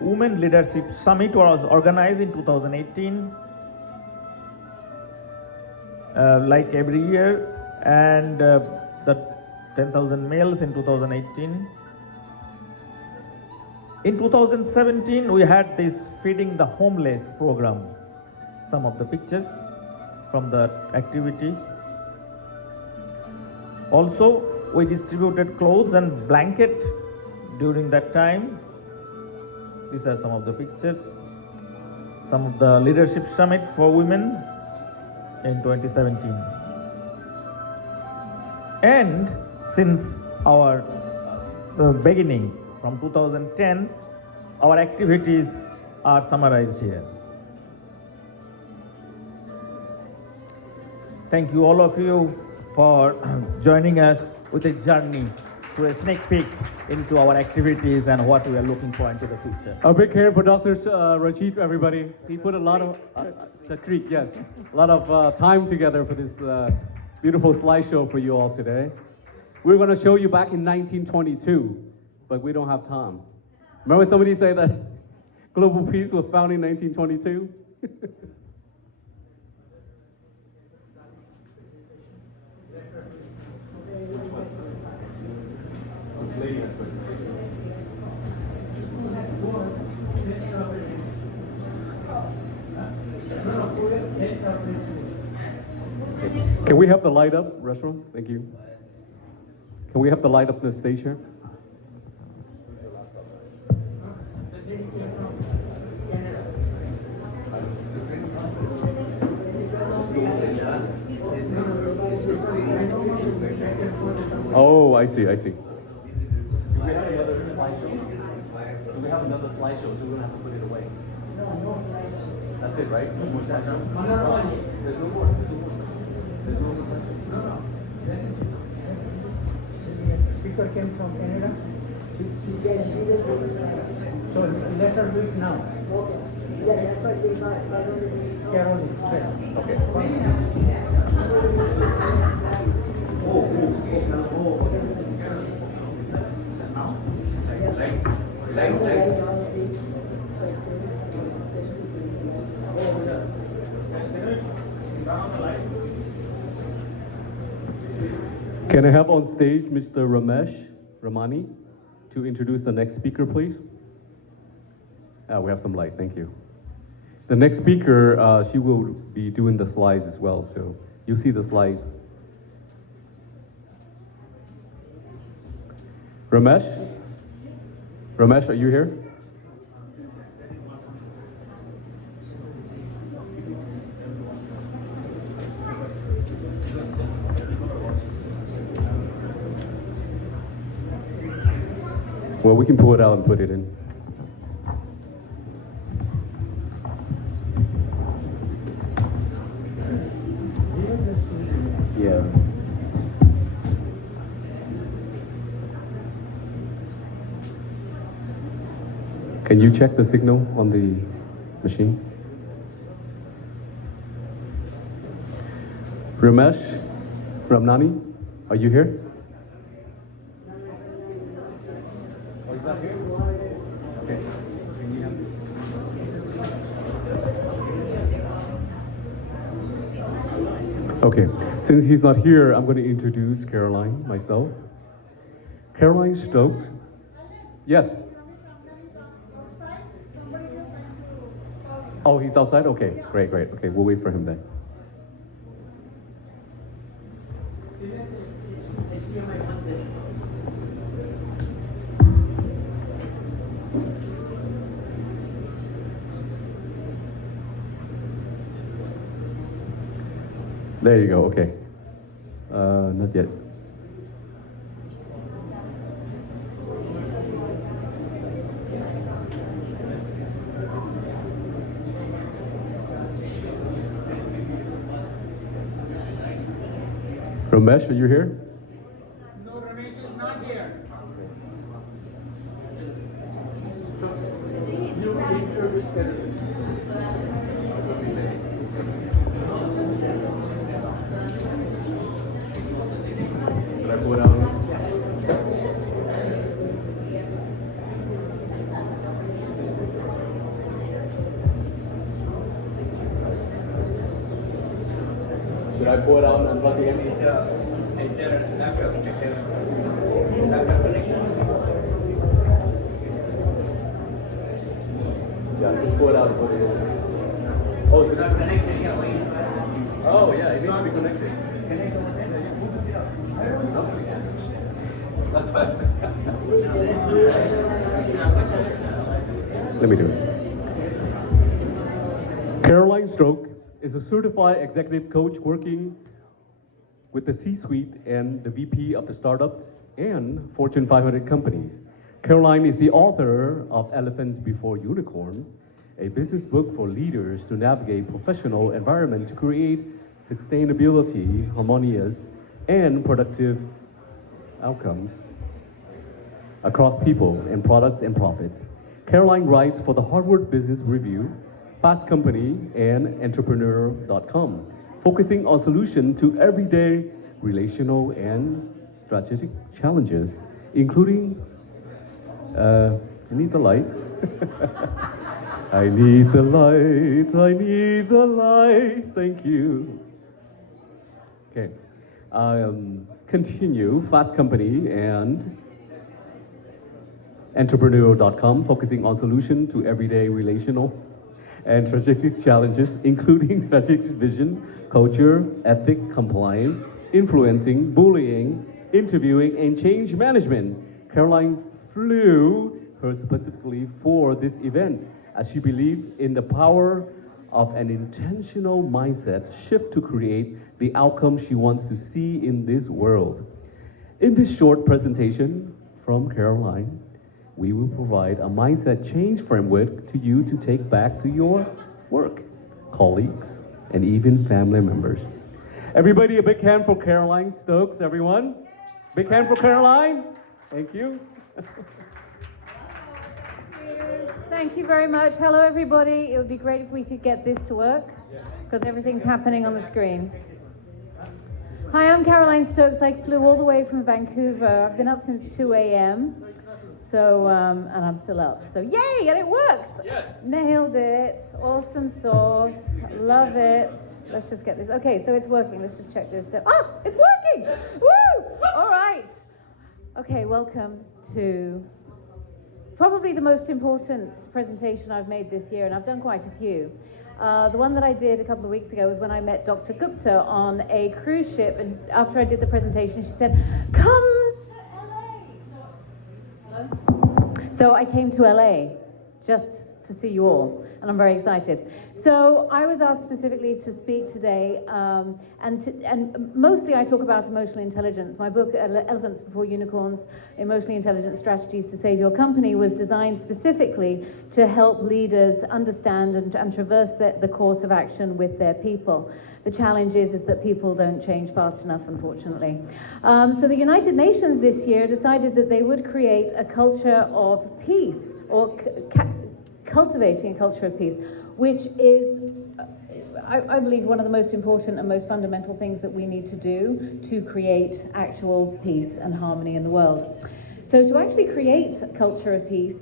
Women Leadership Summit was organized in 2018. Like every year, and the 10,000 meals in 2018. In 2017, we had this Feeding the Homeless program. Some of the pictures from the activity. Also, we distributed clothes and blanket during that time. These are some of the pictures. Some of the Leadership Summit for women in 2017. And since our beginning from 2010, our activities are summarized here. Thank you all of you for joining us with a journey to a sneak peek into our activities and what we are looking for into the future. A big hand for Dr. Rajit, everybody. He put a lot of, Chatrik, yes, a lot of time together for this beautiful slideshow for you all today. We're going to show you back in 1922, but we don't have time. Remember somebody say that global peace was founded in 1922? Can we have the light up, restaurant? Thank you. Can we have the light up the stage here? Oh, I see, I see. Do we have another slideshow? Do we have another slideshow so we don't have to put it away? That's it, right? No more slideshow? There's no more. There's no more. No. Speaker came from Canada. So let her do it now. Caroline. Okay. Can I have on stage Mr. Ramesh Ramani to introduce the next speaker, please? We have some light, thank you. The next speaker, she will be doing the slides as well, so you see the slides. Ramesh? Ramesh, are you here? Well, we can pull it out and put it in. Yes. Can you check the signal on the machine? Ramesh Ramnani, are you here? Okay, since he's not here, I'm going to introduce Caroline myself. Caroline Stokes. Yes. Oh, he's outside? Okay, great. Okay, we'll wait for him then. There you go, okay. Not yet. Ramesh, are you here? No, Ramesh is not here. Should I pull it out? Should I pull it out and unplug it? Is there a laptop? Laptop connection? Yeah, just pull it out and put it in. Oh, it's not connected yet. Oh, yeah, it needs to be connected. That's fine. Let me do it. Caroline Stroke is a certified executive coach working with the C-suite and the VP of the startups and Fortune 500 companies. Caroline is the author of Elephants Before Unicorns, a business book for leaders to navigate professional environment to create sustainability, harmonious, and productive outcomes across people and products and profits. Caroline writes for the Harvard Business Review, Fast Company, and Entrepreneur.com, focusing on solutions to everyday relational and strategic challenges, including, I need the lights. I need the lights, I need the lights, thank you. Okay, continue, Fast Company and Entrepreneur.com, focusing on solutions to everyday relational and strategic challenges, including strategic vision, culture, ethic, compliance, influencing, bullying, interviewing, and change management. Caroline flew her specifically for this event as she believes in the power of an intentional mindset shift to create the outcome she wants to see in this world. In this short presentation from Caroline, we will provide a mindset change framework to you to take back to your work, colleagues, and even family members. Everybody, a big hand for Caroline Stokes, everyone. Big hand for Caroline. Thank you. Thank you very much. Hello, everybody. It would be great if we could get this to work, because everything's happening on the screen. Hi, I'm Caroline Stokes. I flew all the way from Vancouver. I've been up since 2 a.m. So, and I'm still up. So, yay, and it works. Yes. Nailed it. Awesome sauce. Love it. Let's just get this. Okay, so it's working. Let's just check this. Oh, it's working. doing? Woo! All right. Okay, welcome to probably the most important presentation I've made this year, and I've done quite a few. The one that I did a couple of weeks ago was when I met Dr. Gupta on a cruise ship, and after I did the presentation, she said, "Come to LA." So I came to LA just to see you all, and I'm very excited. So I was asked specifically to speak today, and mostly I talk about emotional intelligence. My book, Elephants Before Unicorns, Emotionally Intelligent Strategies to Save Your Company, was designed specifically to help leaders understand and traverse the course of action with their people. The challenge is that people don't change fast enough, unfortunately. So the United Nations this year decided that they would create a culture of peace, or cultivating a culture of peace, which is, I believe, one of the most important and most fundamental things that we need to do to create actual peace and harmony in the world. So to actually create a culture of peace,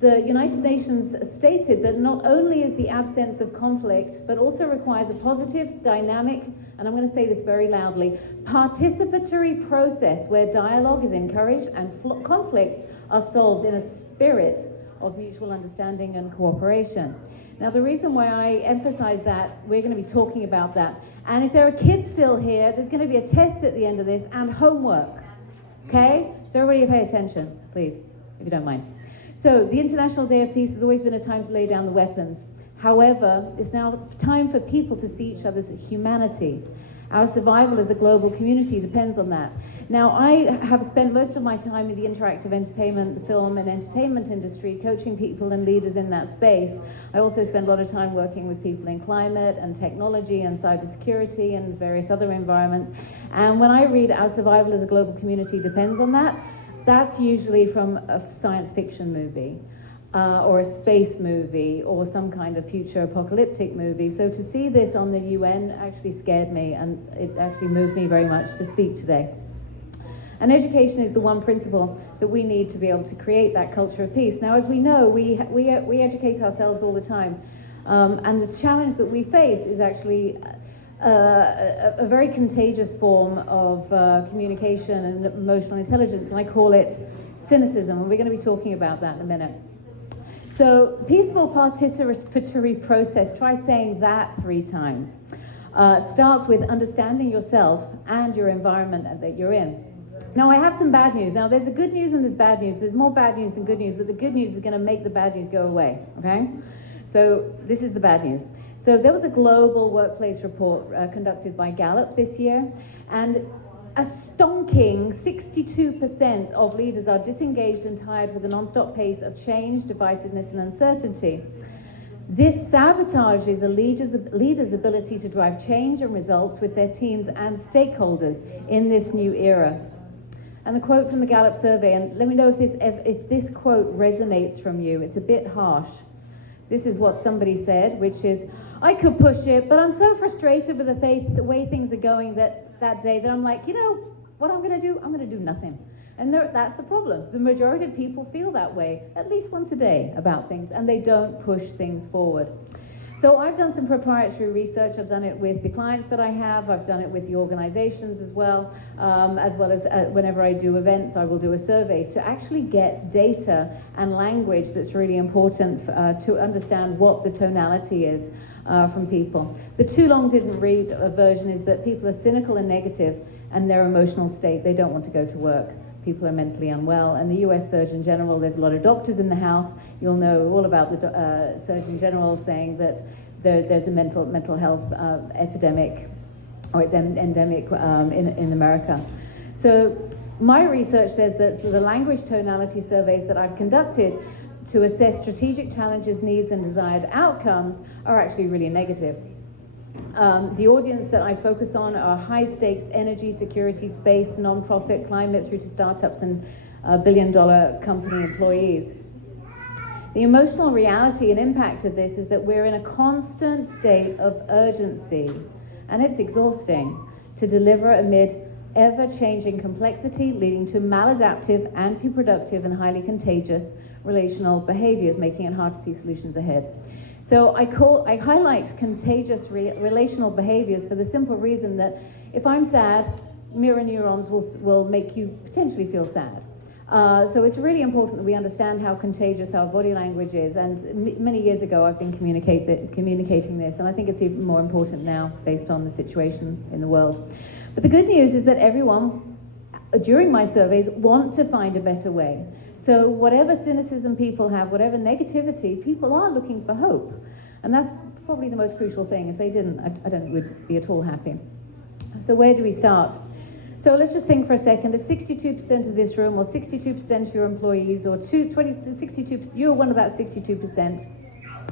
the United Nations stated that not only is the absence of conflict, but also requires a positive, dynamic, and I'm going to say this very loudly, participatory process where dialogue is encouraged and conflicts are solved in a spirit of mutual understanding and cooperation. Now, the reason why I emphasize that, we're going to be talking about that. And if there are kids still here, there's going to be a test at the end of this and homework. Okay? So everybody pay attention, please, if you don't mind. So the International Day of Peace has always been a time to lay down the weapons. However, it's now time for people to see each other's humanity. Our survival as a global community depends on that. Now, I have spent most of my time in the interactive entertainment, the film and entertainment industry, coaching people and leaders in that space. I also spend a lot of time working with people in climate and technology and cybersecurity and various other environments. And when I read Our Survival as a Global Community Depends on That, that's usually from a science fiction movie. Or a space movie, or some kind of future apocalyptic movie. So to see this on the UN actually scared me, and it actually moved me very much to speak today. And education is the one principle that we need to be able to create that culture of peace. Now, as we know, we educate ourselves all the time. And the challenge that we face is actually a very contagious form of communication and emotional intelligence, and I call it cynicism, and we're going to be talking about that in a minute. So, peaceful participatory process, try saying that 3 times. Starts with understanding yourself and your environment that you're in. Now, I have some bad news. Now, there's a good news and there's bad news. There's more bad news than good news, but the good news is going to make the bad news go away, okay? So, this is the bad news. So, there was a global workplace report conducted by Gallup this year, and a stonking 62% of leaders are disengaged and tired with the non-stop pace of change, divisiveness, and uncertainty. This sabotages a leader's ability to drive change and results with their teams and stakeholders in this new era. And the quote from the Gallup survey, and let me know if this quote resonates from you. It's a bit harsh. This is what somebody said, which is, "I could push it, but I'm so frustrated with the way things are going that day that I'm like, you know what I'm going to do? I'm going to do nothing." And that's the problem. The majority of people feel that way at least once a day about things, and they don't push things forward. So I've done some proprietary research. I've done it with the clients that I have. I've done it with the organizations as well as whenever I do events, I will do a survey to actually get data and language that's really important to understand what the tonality is from people. The too long didn't read version is that people are cynical and negative, and their emotional state, they don't want to go to work. People are mentally unwell, and the US Surgeon General, there's a lot of doctors in the house. You'll know all about the Surgeon General saying that there's a mental health epidemic, or it's endemic in America. So my research says that the language tonality surveys that I've conducted to assess strategic challenges, needs, and desired outcomes are actually really negative. The audience that I focus on are high-stakes energy, security, space, non-profit, climate, through to startups and billion-dollar company employees. The emotional reality and impact of this is that we're in a constant state of urgency, and it's exhausting, to deliver amid ever-changing complexity, leading to maladaptive, anti-productive, and highly contagious relational behaviors, making it hard to see solutions ahead. So I highlight contagious relational behaviors for the simple reason that if I'm sad, mirror neurons will make you potentially feel sad. So it's really important that we understand how contagious our body language is. And many years ago, I've been communicating this, and I think it's even more important now based on the situation in the world. But the good news is that everyone, during my surveys, want to find a better way. So whatever cynicism people have, whatever negativity, people are looking for hope. And that's probably the most crucial thing. If they didn't, I don't think we'd be at all happy. So where do we start? So let's just think for a second. If 62% of this room, or 62% of your employees, or 62, you're one of that 62%,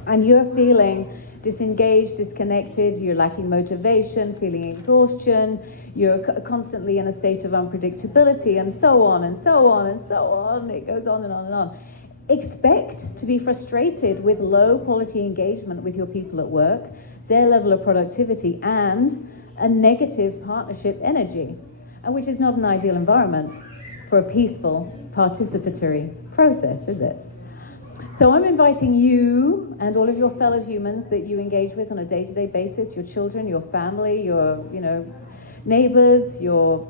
and you're feeling disengaged, disconnected, you're lacking motivation, feeling exhaustion, you're constantly in a state of unpredictability, and so on, and so on, and so on. It goes on and on and on. Expect to be frustrated with low quality engagement with your people at work, their level of productivity, and a negative partnership energy, and which is not an ideal environment for a peaceful, participatory process, is it? So I'm inviting you and all of your fellow humans that you engage with on a day-to-day basis, your children, your family, your neighbors, your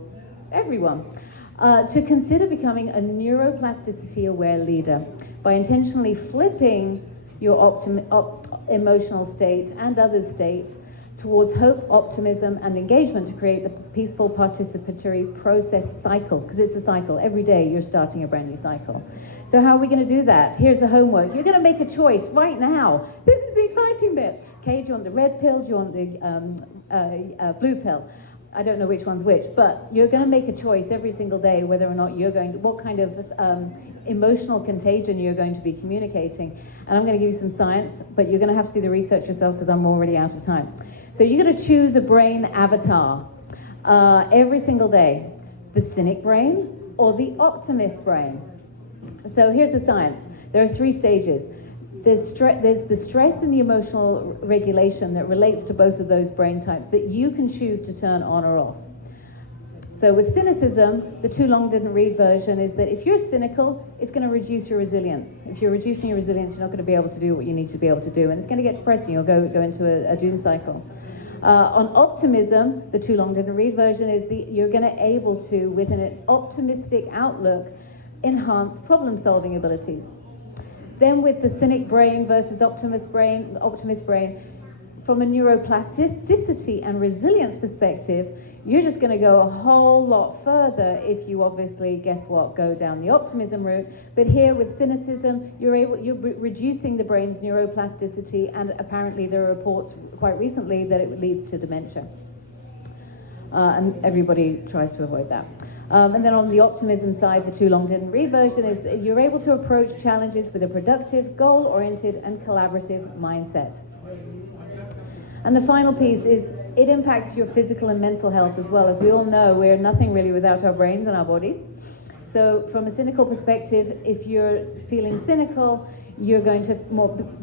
everyone, to consider becoming a neuroplasticity-aware leader by intentionally flipping your emotional state and other states towards hope, optimism, and engagement to create the peaceful participatory process cycle, because it's a cycle. Every day you're starting a brand new cycle. So how are we going to do that? Here's the homework. You're going to make a choice right now. This is the exciting bit. Okay, do you want the red pill? Do you want the blue pill? I don't know which one's which, but you're going to make a choice every single day whether or not you're going to, what kind of emotional contagion you're going to be communicating. And I'm going to give you some science, but you're going to have to do the research yourself because I'm already out of time. So you're going to choose a brain avatar every single day, the cynic brain or the optimist brain. So here's the science. There are 3 stages. There's the stress and the emotional regulation that relates to both of those brain types that you can choose to turn on or off. So with cynicism, the too long didn't read version is that if you're cynical, it's going to reduce your resilience. If you're reducing your resilience, you're not going to be able to do what you need to be able to do, and it's going to get depressing. You'll go into a doom cycle. On optimism, the too long didn't read version is you're going to able to, with an optimistic outlook, enhance problem-solving abilities. Then with the cynic brain versus optimist brain, from a neuroplasticity and resilience perspective, you're just going to go a whole lot further if you obviously, guess what, go down the optimism route. But here with cynicism, you're reducing the brain's neuroplasticity, and apparently there are reports quite recently that it leads to dementia. And everybody tries to avoid that. And then on the optimism side, the too long didn't read version is that you're able to approach challenges with a productive, goal-oriented, and collaborative mindset. And the final piece is it impacts your physical and mental health as well. As we all know, we're nothing really without our brains and our bodies. So from a cynical perspective, if you're feeling cynical, you're going to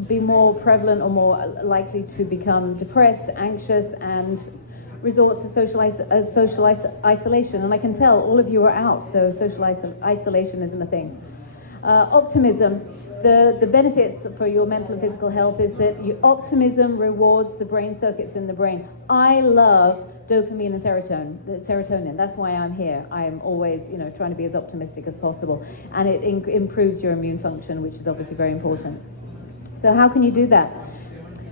be more prevalent or more likely to become depressed, anxious, and resort to social isolation. And I can tell all of you are out, so social isolation isn't a thing. Optimism. The benefits for your mental and physical health is that optimism rewards the brain circuits in the brain. I love dopamine and serotonin. That's why I'm here. I am always, trying to be as optimistic as possible. And it improves your immune function, which is obviously very important. So how can you do that?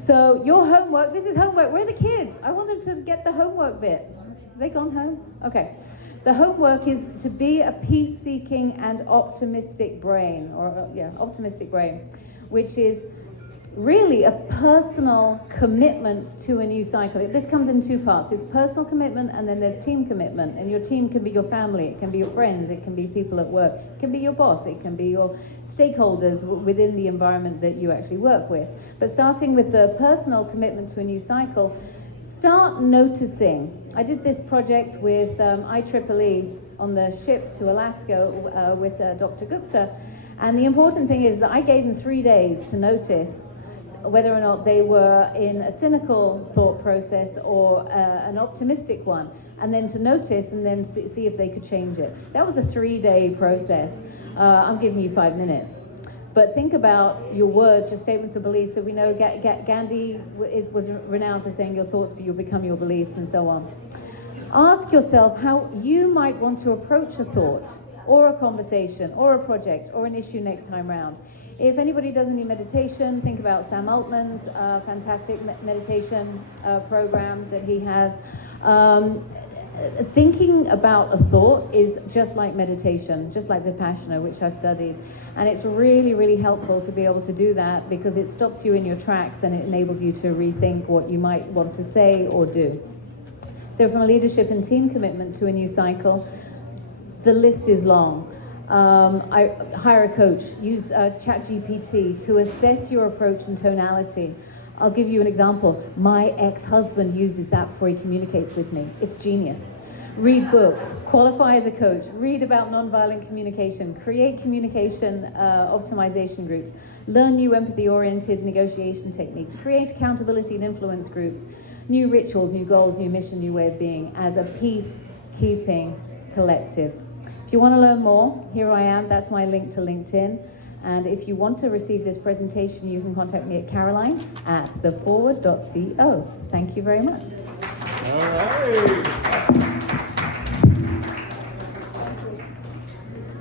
So your homework, this is homework. Where are the kids? I want them to get the homework bit. Have they gone home? Okay. The homework is to be a peace-seeking and optimistic brain, optimistic brain, which is really a personal commitment to a new cycle. This comes in 2 parts. It's personal commitment, and then there's team commitment. And your team can be your family, it can be your friends, it can be people at work, it can be your boss, it can be your stakeholders within the environment that you actually work with. But starting with the personal commitment to a new cycle, start noticing. I did this project with IEEE on the ship to Alaska with Dr. Gupta, and the important thing is that I gave them 3 days to notice whether or not they were in a cynical thought process or an optimistic one, and then to notice and then see if they could change it. That was a 3-day process. I'm giving you 5 minutes. But think about your words, your statements of beliefs. So we know Gandhi was renowned for saying your thoughts, but you'll become your beliefs, and so on. Ask yourself how you might want to approach a thought or a conversation or a project or an issue next time round. If anybody does any meditation, think about Sam Altman's fantastic meditation program that he has. Thinking about a thought is just like meditation, just like Vipassana, which I've studied. And it's really, really helpful to be able to do that because it stops you in your tracks and it enables you to rethink what you might want to say or do. So from a leadership and team commitment to a new cycle, the list is long. I hire a coach, use ChatGPT to assess your approach and tonality. I'll give you an example. My ex-husband uses that before he communicates with me. It's genius. Read books, qualify as a coach, read about nonviolent communication, create communication optimization groups, learn new empathy-oriented negotiation techniques, create accountability and influence groups, new rituals, new goals, new mission, new way of being as a peacekeeping collective. If you want to learn more, here I am. That's my link to LinkedIn. And if you want to receive this presentation, you can contact me at caroline@theforward.co. Thank you very much. All right.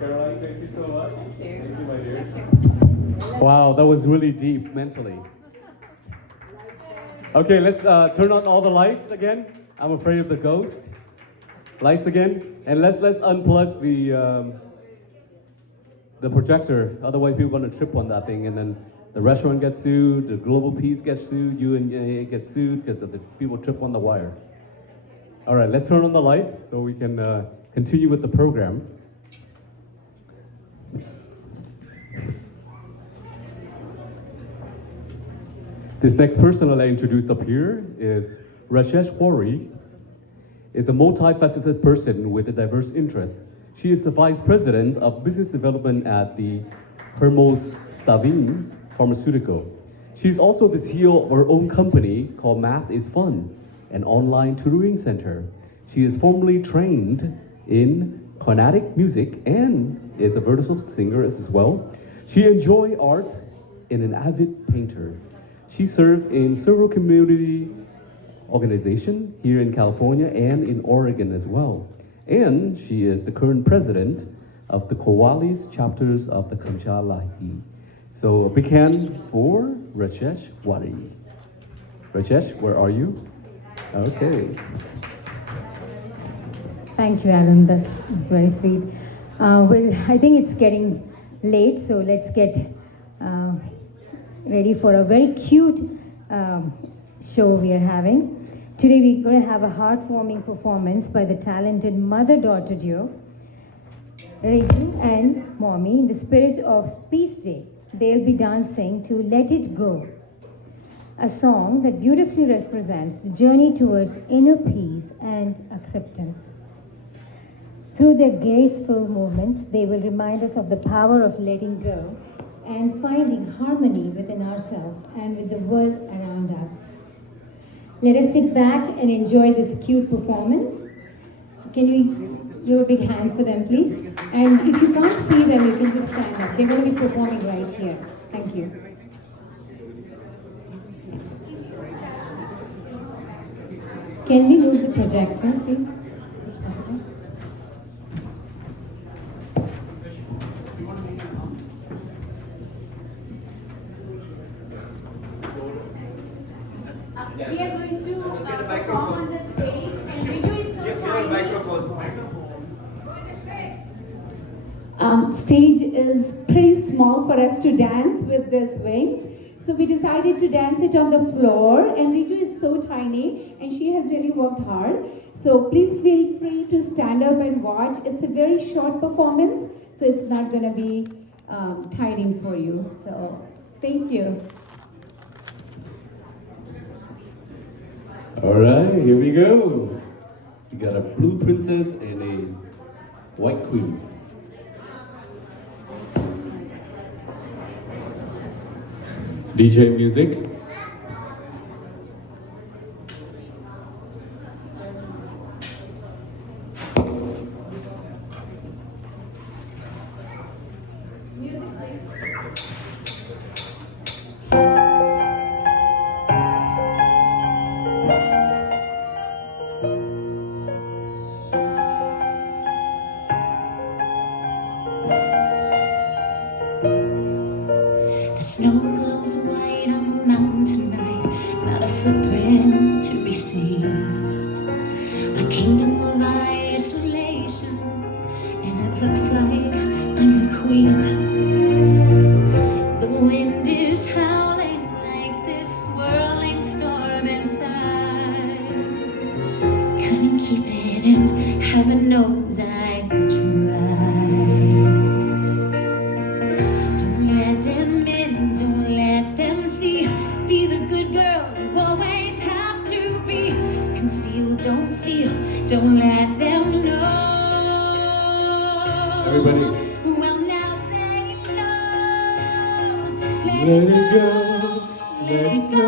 Caroline, thank you so much. Thank you, my dear. Wow, that was really deep mentally. Okay, let's turn on all the lights again. I'm afraid of the ghost. Lights again, and let's unplug the projector. Otherwise, people are gonna trip on that thing, and then the restaurant gets sued, the Global Peace gets sued, UNA gets sued because of the people trip on the wire. All right, let's turn on the lights so we can continue with the program. This next person I'll introduce up here is Rajesh Wari. Is a multifaceted person with a diverse interest. She is the Vice President of Business Development at the Hermos Savin Pharmaceutical. She's also the CEO of her own company called Math is Fun, an online tutoring center. She is formally trained in Carnatic music and is a versatile singer as well. She enjoys art and an avid painter. She served in several community organizations here in California and in Oregon as well. And she is the current president of the Koalis chapters of the Kancha Lahi. So a big hand for Rajesh Wari. Rajesh, where are you? Okay. Thank you, Alan. That's very sweet. Well, I think it's getting late, so let's get ready for a very cute show we are having. Today we're going to have a heartwarming performance by the talented mother-daughter duo, Raju and Mommy, in the spirit of Peace Day. They'll be dancing to Let It Go, a song that beautifully represents the journey towards inner peace and acceptance. Through their graceful movements, they will remind us of the power of letting go and finding harmony within ourselves and with the world around us. Let us sit back and enjoy this cute performance. Can we do a big hand for them, please? And if you can't see them, you can just stand up. They're going to be performing right here. Thank you. Can we move the projector, please? If possible. We are going to perform on the stage, and Riju is so tiny. Stage is pretty small for us to dance with these wings, so we decided to dance it on the floor. And Riju is so tiny, and she has really worked hard. So please feel free to stand up and watch. It's a very short performance, so it's not going to be tiring for you. So thank you. All right, here we go. We got a blue princess and a white queen. DJ music. Snow glows white on the mountain tonight, not a footprint to be seen. A kingdom of isolation, and it looks like I'm the queen. The wind is howling like this swirling storm inside. Couldn't keep it in, heaven knows I tried. Don't let them in, don't let them see. Be the good girl you always have to be. Conceal, don't feel, don't let them know. Everybody. Well, now they know. Let it go, let it go.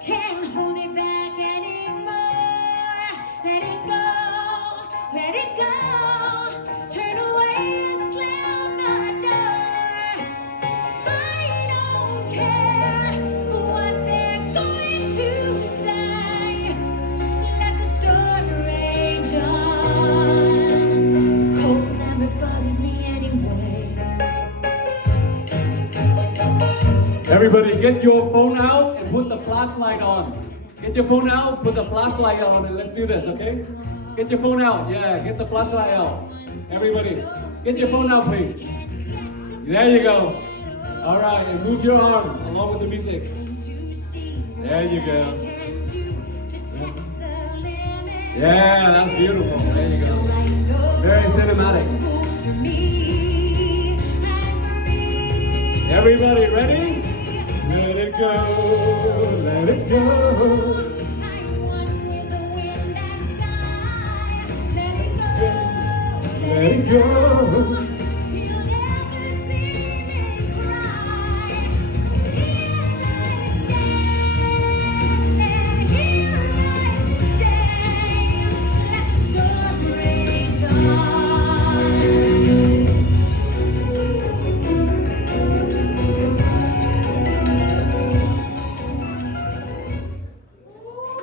Can't hold it back anymore. Let it go, let it go. Turn away and slam the door. I don't care what they're going to say. Let the storm rage on. Cold never bothered me anyway. Everybody, get your phone out and put the flashlight on. Get your phone out, put the flashlight on, and let's do this, okay? Get your phone out, yeah, get the flashlight out. Everybody, get your phone out, please. There you go. All right, and move your arm along with the music. There you go. Yeah, that's beautiful. There you go. Very cinematic. Everybody ready? Let it go, let it go. Let it go.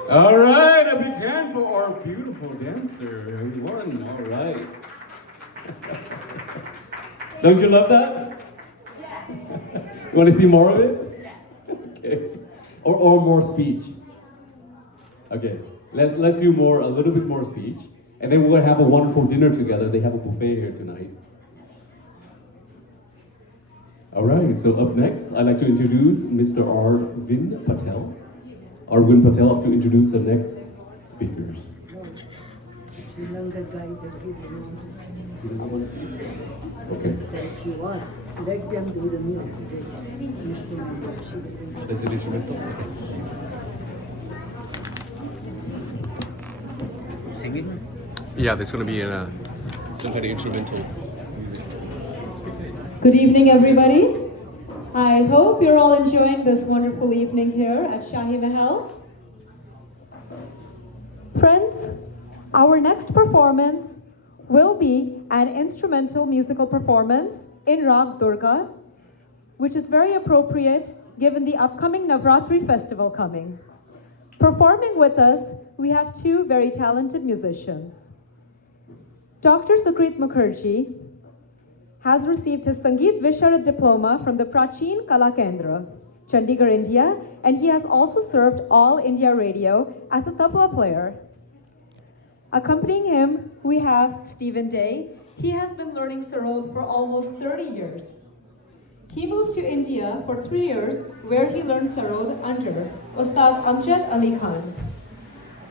All right, a big hand for our beautiful dancer, everyone. All right. Don't you love that? You want to see more of it? Okay. Or more speech? Okay. Let's do more, a little bit more speech, and then we'll have a wonderful dinner together. They have a buffet here tonight. All right. So up next, I'd like to introduce Mr. Arvind Patel. Arvind Patel to introduce the next speakers. Okay. If you want, let them do the music. That's an instrumental. Singing? Yeah, there's going to be some kind of instrumental. Good evening, everybody. I hope you're all enjoying this wonderful evening here at Shahi Mahal. Friends, our next performance will be an instrumental musical performance in Rag Durga, which is very appropriate given the upcoming Navratri festival coming. Performing with us, we have two very talented musicians. Dr. Sukrit Mukherjee has received his Sangeet Visharad diploma from the Prachin Kala Kendra, Chandigarh, India, and he has also served All India Radio as a tabla player. Accompanying him, we have Stephen Day. He has been learning sarod for almost 30 years. He moved to India for 3 years, where he learned sarod under Ustad Amjad Ali Khan.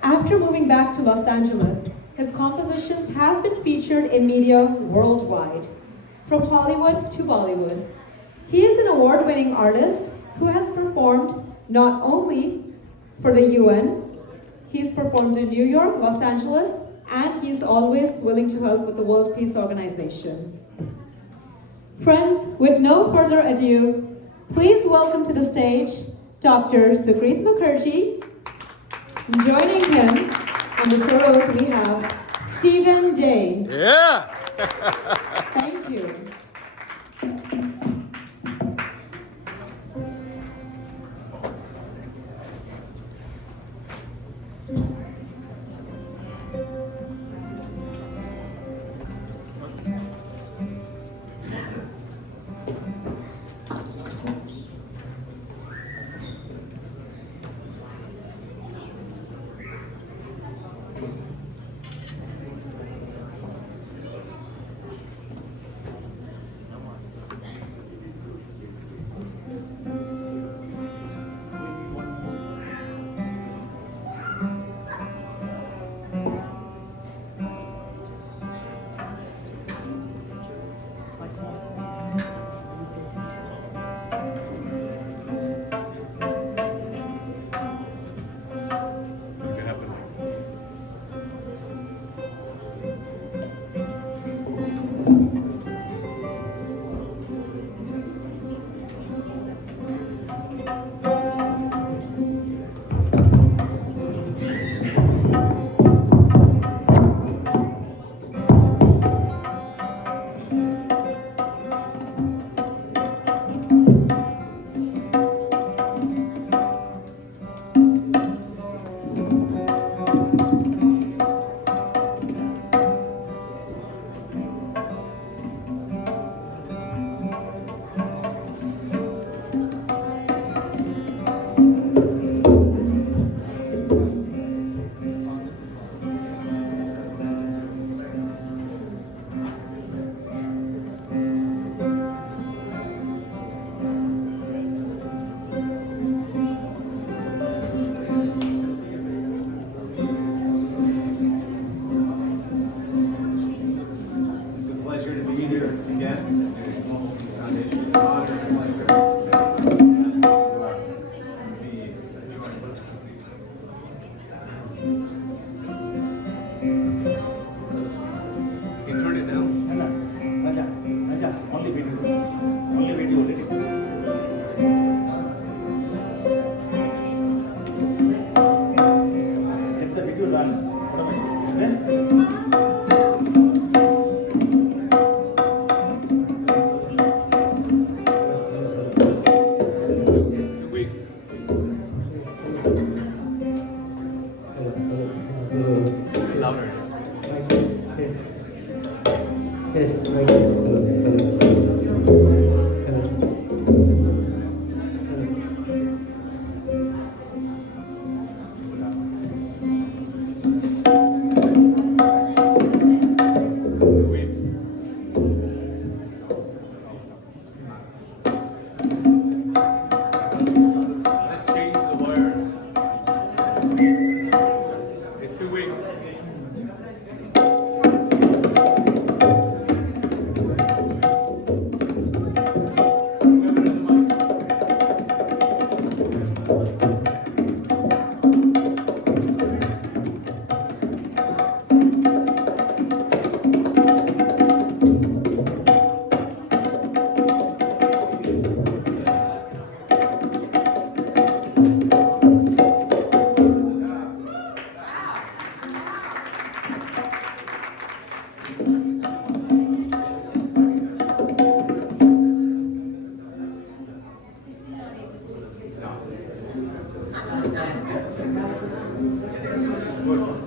After moving back to Los Angeles, his compositions have been featured in media worldwide, from Hollywood to Bollywood. He is an award-winning artist who has performed not only for the UN, he's performed in New York, Los Angeles, and he's always willing to help with the World Peace Organization. Friends, with no further ado, please welcome to the stage Dr. Sukrit Mukherjee. Joining him on the sarod, we have Stephen Day. Yeah! Thank you.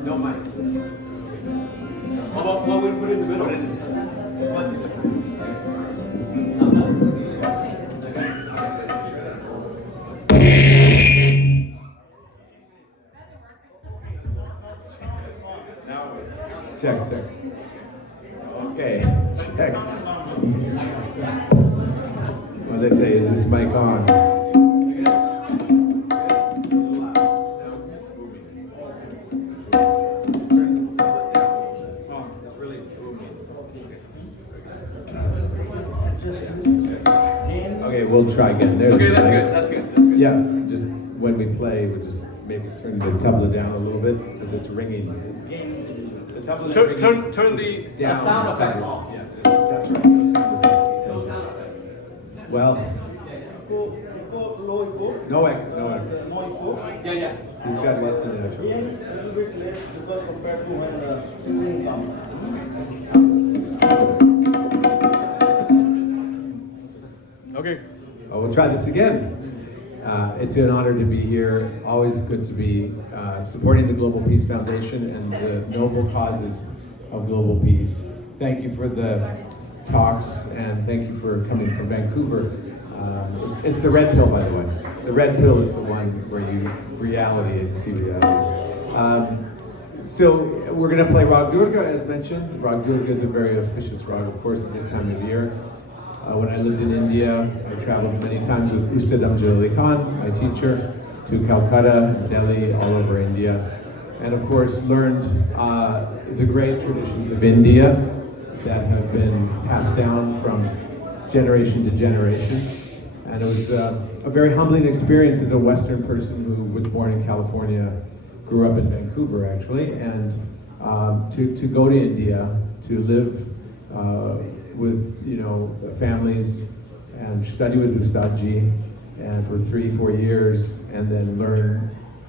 No mics. What we put in the middle? Check, check. Okay, check. What they say, is this mic on? Okay, we'll try again. There's Okay, that's good, that's good, that's good. Yeah, just when we play, we just maybe turn the tabla down a little bit because it's ringing. The tabla is ringing. Turn the Down. sound effects off. Yeah, that's right. No sound effects. Well, no echo, no echo. Yeah, yeah. He's got lots of echo. A little bit less because compared to when the singing comes. Okay. We'll try this again. It's an honor to be here. Always good to be supporting the Global Peace Foundation and the noble causes of global peace. Thank you for the talks and thank you for coming from Vancouver. It's the red pill, by the way. The red pill is the one where you see reality. So we're going to play Rag Durga, as mentioned. Rag Durga is a very auspicious rag, of course, at this time of year. When I lived in India, I traveled many times with Ustad Amjad Ali Khan, my teacher, to Calcutta, Delhi, all over India. And of course, learned the great traditions of India that have been passed down from generation to generation. And it was a very humbling experience as a Western person who was born in California, grew up in Vancouver actually, and to go to India, to live with families and study with Ustadji and for 3-4 years, and then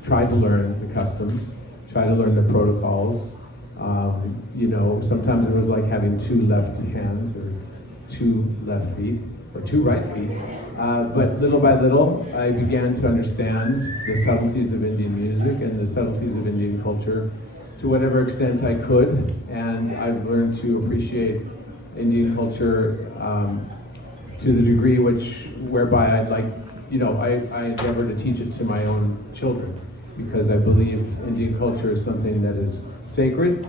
try to learn the customs, try to learn the protocols. Sometimes it was like having 2 left hands or 2 left feet or 2 right feet. But little by little, I began to understand the subtleties of Indian music and the subtleties of Indian culture to whatever extent I could, and I've learned to appreciate Indian culture to the degree whereby I endeavor to teach it to my own children, because I believe Indian culture is something that is sacred,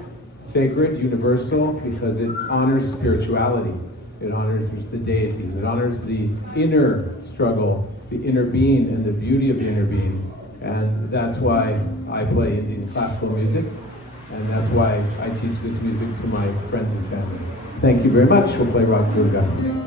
universal, because it honors spirituality, it honors the deities, it honors the inner struggle, the inner being, and the beauty of the inner being. And that's why I play Indian classical music, and that's why I teach this music to my friends and family. Thank you very much. We'll play Rag Durga.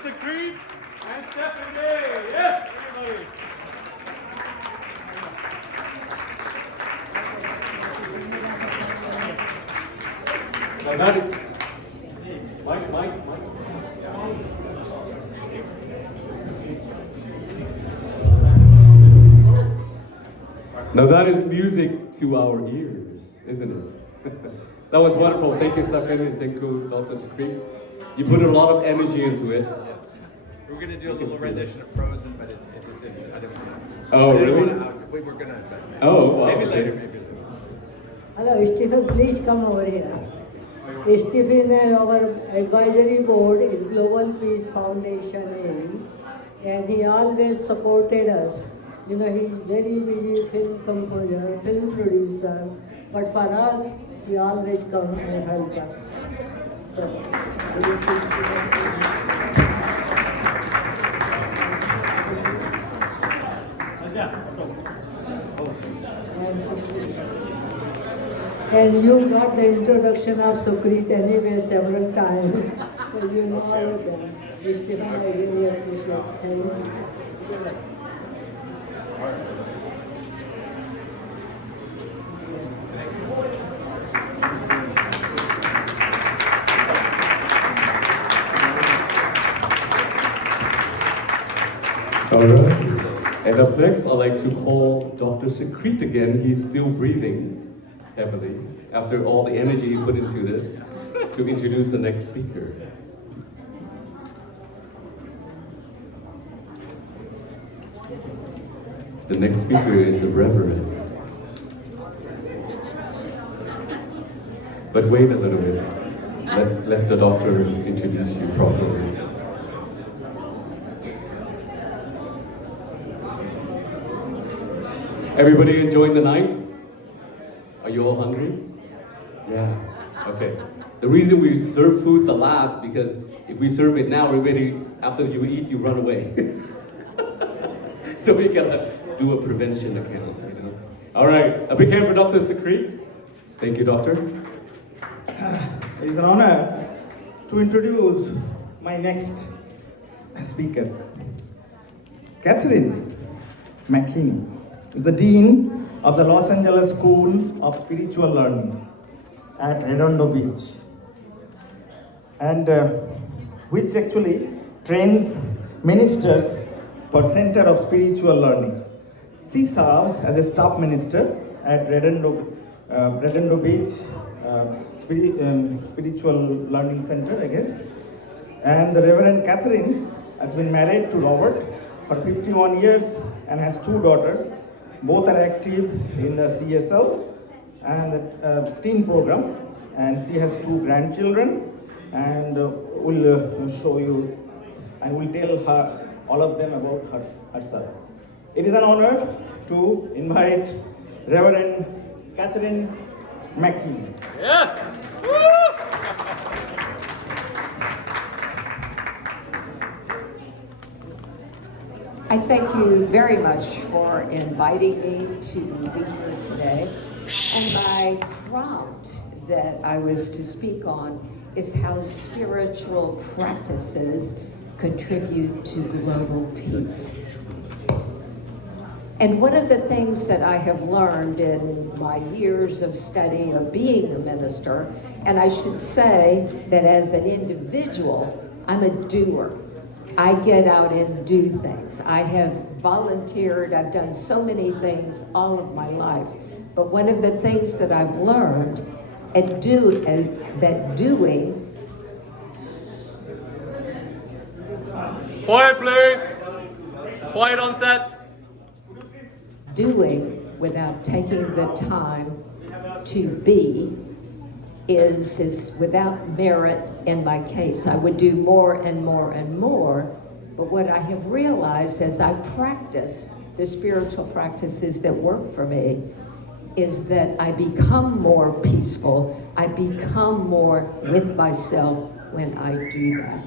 Sakrit and Stephanie. Yes, everybody. Now that is Mike. Now that is music to our ears, isn't it? That was wonderful. Thank you, Stephanie, and thank you, Dr. Sakrit. You put a lot of energy into it. Yes. We were going to do a little rendition of Frozen, but it just didn't. I didn't want to. Oh, really? We were going to. Oh, wow. Maybe okay. later, maybe later. Hello, Stephen, please come over here. Stephen is our advisory board in Global Peace Foundation, and he always supported us. You know, he's very busy film composer, film producer, but for us, he always come and help us. So, and you got the introduction of Sukrit anyway several times, so you know all of them. Stephen, I really appreciate it. Thank you. All right. And up next, I'd like to call Dr. Sakrit again. He's still breathing heavily after all the energy he put into this to introduce the next speaker. The next speaker is the Reverend. But wait a little bit. Let the doctor introduce you properly. Everybody enjoying the night? Are you all hungry? Yeah. Okay. The reason we serve food the last, because if we serve it now, everybody, after you eat, you run away. So we gotta do a prevention account, you know. All right. A big hand for Dr. Sakrit. Thank you, doctor. It is an honor to introduce my next speaker. Catherine McKinney is the Dean of the Los Angeles School of Spiritual Learning at Redondo Beach, and which actually trains ministers for Center of Spiritual Learning. She serves as a staff minister at Redondo Beach Spiritual Learning Center, I guess. And the Reverend Catherine has been married to Robert for 51 years and has 2 daughters. Both are active in the CSL and the teen program, and she has 2 grandchildren, and we'll show you and we'll tell her all of them about herself. It is an honor to invite Reverend Catherine McKinney. Yes! I thank you very much for inviting me to be here today. And my prompt that I was to speak on is how spiritual practices contribute to global peace. And one of the things that I have learned in my years of study of being a minister, and I should say that as an individual, I'm a doer. I get out and do things. I have volunteered, I've done so many things all of my life. But one of the things that I've learned that doing. Quiet, please. Quiet on set. Doing without taking the time to be is without merit in my case. I would do more and more and more, but what I have realized as I practice the spiritual practices that work for me is that I become more peaceful, I become more with myself when I do that.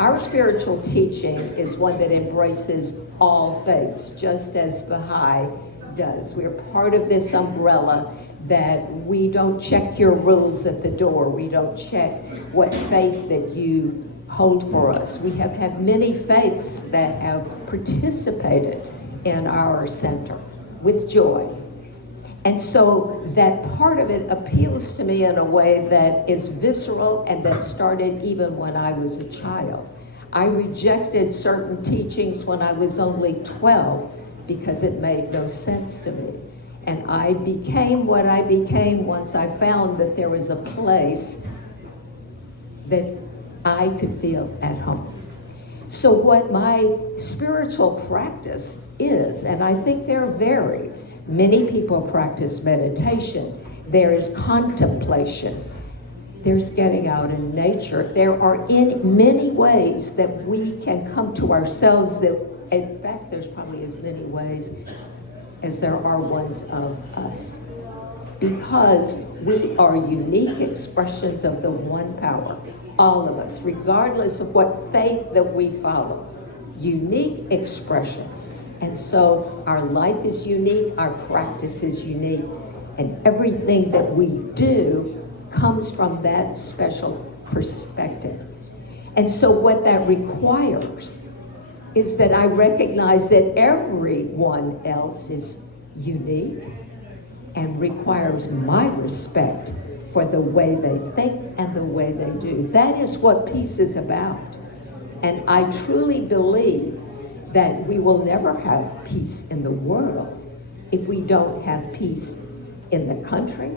Our spiritual teaching is one that embraces all faiths, just as Baha'i does. We're part of this umbrella that we don't check your rules at the door. We don't check what faith that you hold for us. We have had many faiths that have participated in our center with joy. And so that part of it appeals to me in a way that is visceral and that started even when I was a child. I rejected certain teachings when I was only 12 because it made no sense to me. And I became what I became once I found that there was a place that I could feel at home. So what my spiritual practice is, and I think they're varied. Many people practice meditation. There is contemplation. There's getting out in nature. There are many ways that we can come to ourselves that, in fact, there's probably as many ways as there are ones of us. Because we are unique expressions of the one power, all of us, regardless of what faith that we follow. Unique expressions. And so our life is unique, our practice is unique, and everything that we do comes from that special perspective. And so what that requires is that I recognize that everyone else is unique and requires my respect for the way they think and the way they do. That is what peace is about. And I truly believe that we will never have peace in the world if we don't have peace in the country.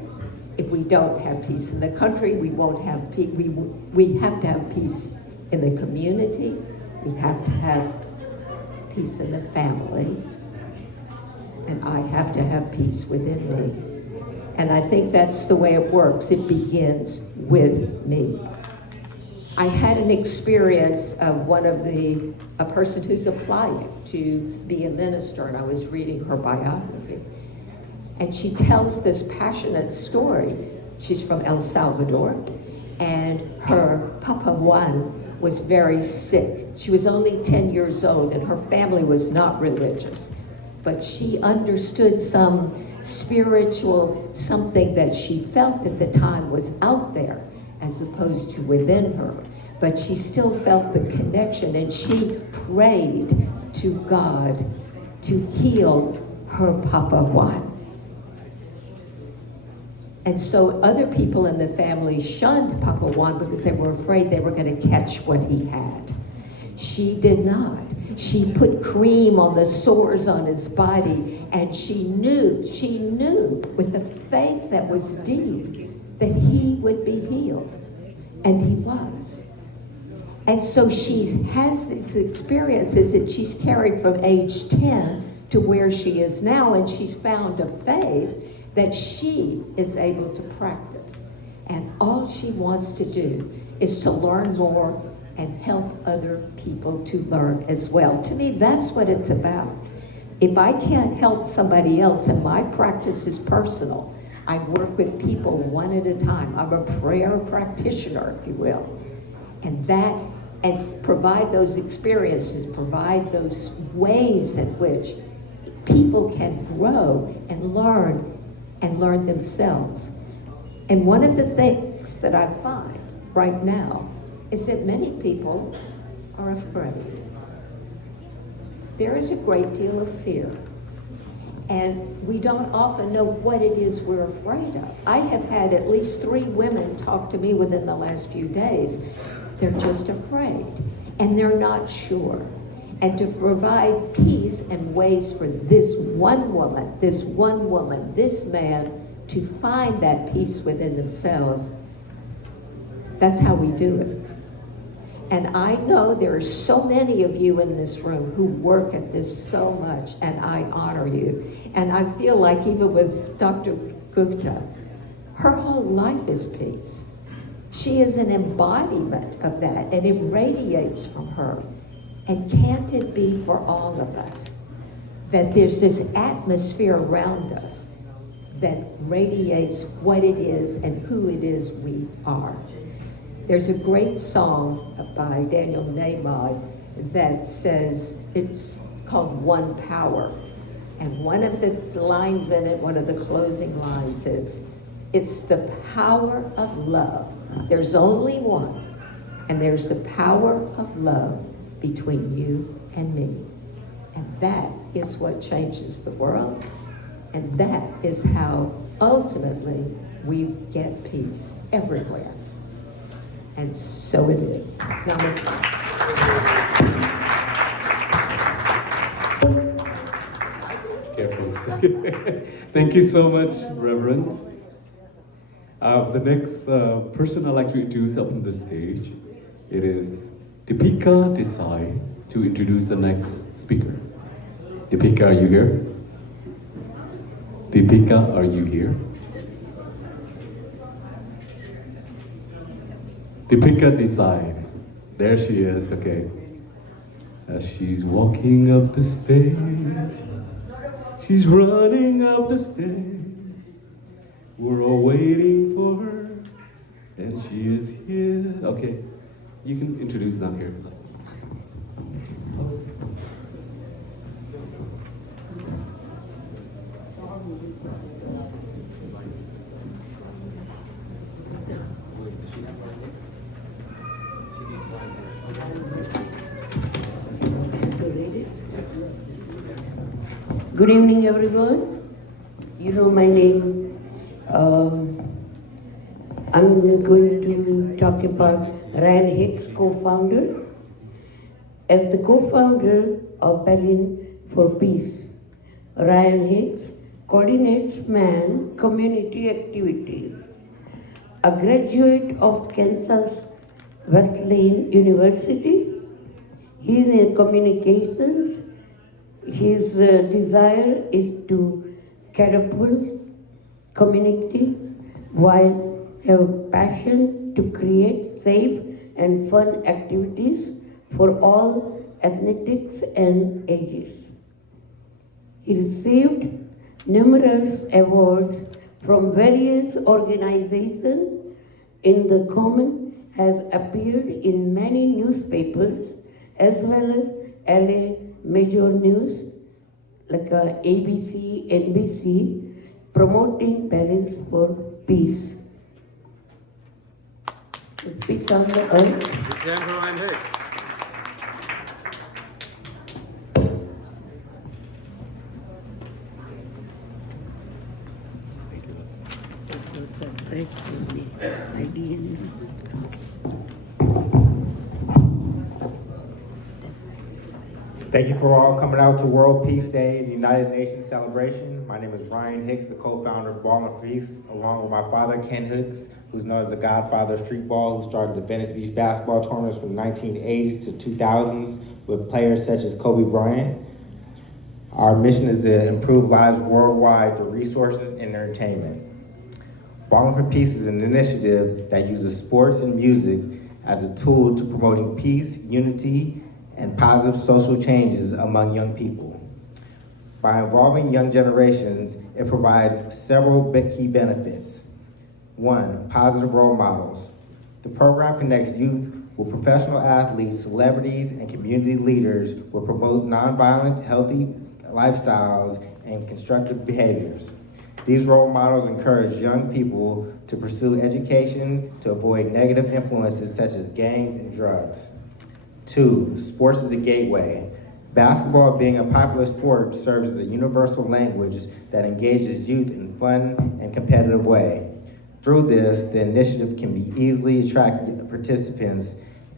If we don't have peace in the country, we won't have peace. We have to have peace in the community. We have to have peace in the family. And I have to have peace within me. And I think that's the way it works. It begins with me. I had an experience of a person who's applying to be a minister, and I was reading her biography. And she tells this passionate story. She's from El Salvador, and her Papa Juan was very sick. She was only 10 years old, and her family was not religious. But she understood some spiritual, something that she felt at the time was out there as opposed to within her. But she still felt the connection, and she prayed to God to heal her Papa Juan. And so other people in the family shunned Papa Juan because they were afraid they were going to catch what he had. She did not. She put cream on the sores on his body, and she knew with the faith that was deep that he would be healed. And he was. And so she has these experiences that she's carried from age 10 to where she is now, and she's found a faith that she is able to practice. And all she wants to do is to learn more and help other people to learn as well. To me, that's what it's about. If I can't help somebody else, and my practice is personal, I work with people one at a time. I'm a prayer practitioner, if you will. And provide those experiences, provide those ways in which people can grow and learn themselves. And one of the things that I find right now is that many people are afraid. There is a great deal of fear. And we don't often know what it is we're afraid of. I have had at least 3 women talk to me within the last few days. They're just afraid, and they're not sure. And to provide peace and ways for this one woman, this man, to find that peace within themselves, that's how we do it. And I know there are so many of you in this room who work at this so much, and I honor you. And I feel like even with Dr. Gupta, her whole life is peace. She is an embodiment of that, and it radiates from her. And can't it be for all of us that there's this atmosphere around us that radiates what it is and who it is we are? There's a great song by Daniel Nahmod that says, it's called One Power. And one of the lines in it, one of the closing lines is, it's the power of love. There's only one, And there's the power of love between you and me. And that is what changes the world. And that is how ultimately we get peace everywhere. And so it is. Namaste. Careful. Thank you so much, Reverend. The next person I'd like to introduce up on the stage, it is Deepika Desai to introduce the next speaker. Deepika, are you here? Deepika, are you here? Deepika Desai. There she is, okay. As she's walking up the stage, she's running up the stage. We're all waiting for her, and she is here. Okay, you can introduce down here. Good evening, everyone. You know my name. I'm going to talk about Ryan Hicks, co-founder. As the co-founder of Berlin for Peace, Ryan Hicks coordinates man community activities. A graduate of Kansas Wesleyan University, he is in communications. His desire is to catapult communities while have passion to create safe and fun activities for all ethnicities and ages. He received numerous awards from various organizations in the common, has appeared in many newspapers as well as LA major news like ABC, NBC, promoting balance for peace. Peace on the earth. Ryan Hicks. This was a great movie. I didn't know. Thank you for all coming out to World Peace Day, the United Nations celebration. My name is Ryan Hicks, the co-founder of Ball and Peace, along with my father, Ken Hicks, who's known as the godfather of street ball, who started the Venice Beach basketball tournaments from the 1980s to 2000s with players such as Kobe Bryant. Our mission is to improve lives worldwide through resources and entertainment. Ball for Peace is an initiative that uses sports and music as a tool to promoting peace, unity, and positive social changes among young people. By involving young generations, it provides several key benefits. One, positive role models. The program connects youth with professional athletes, celebrities, and community leaders who promote nonviolent, healthy lifestyles and constructive behaviors. These role models encourage young people to pursue education to avoid negative influences such as gangs and drugs. Two, sports is a gateway. Basketball, being a popular sport, serves as a universal language that engages youth in a fun and competitive way. Through this, the initiative can be easily attract participants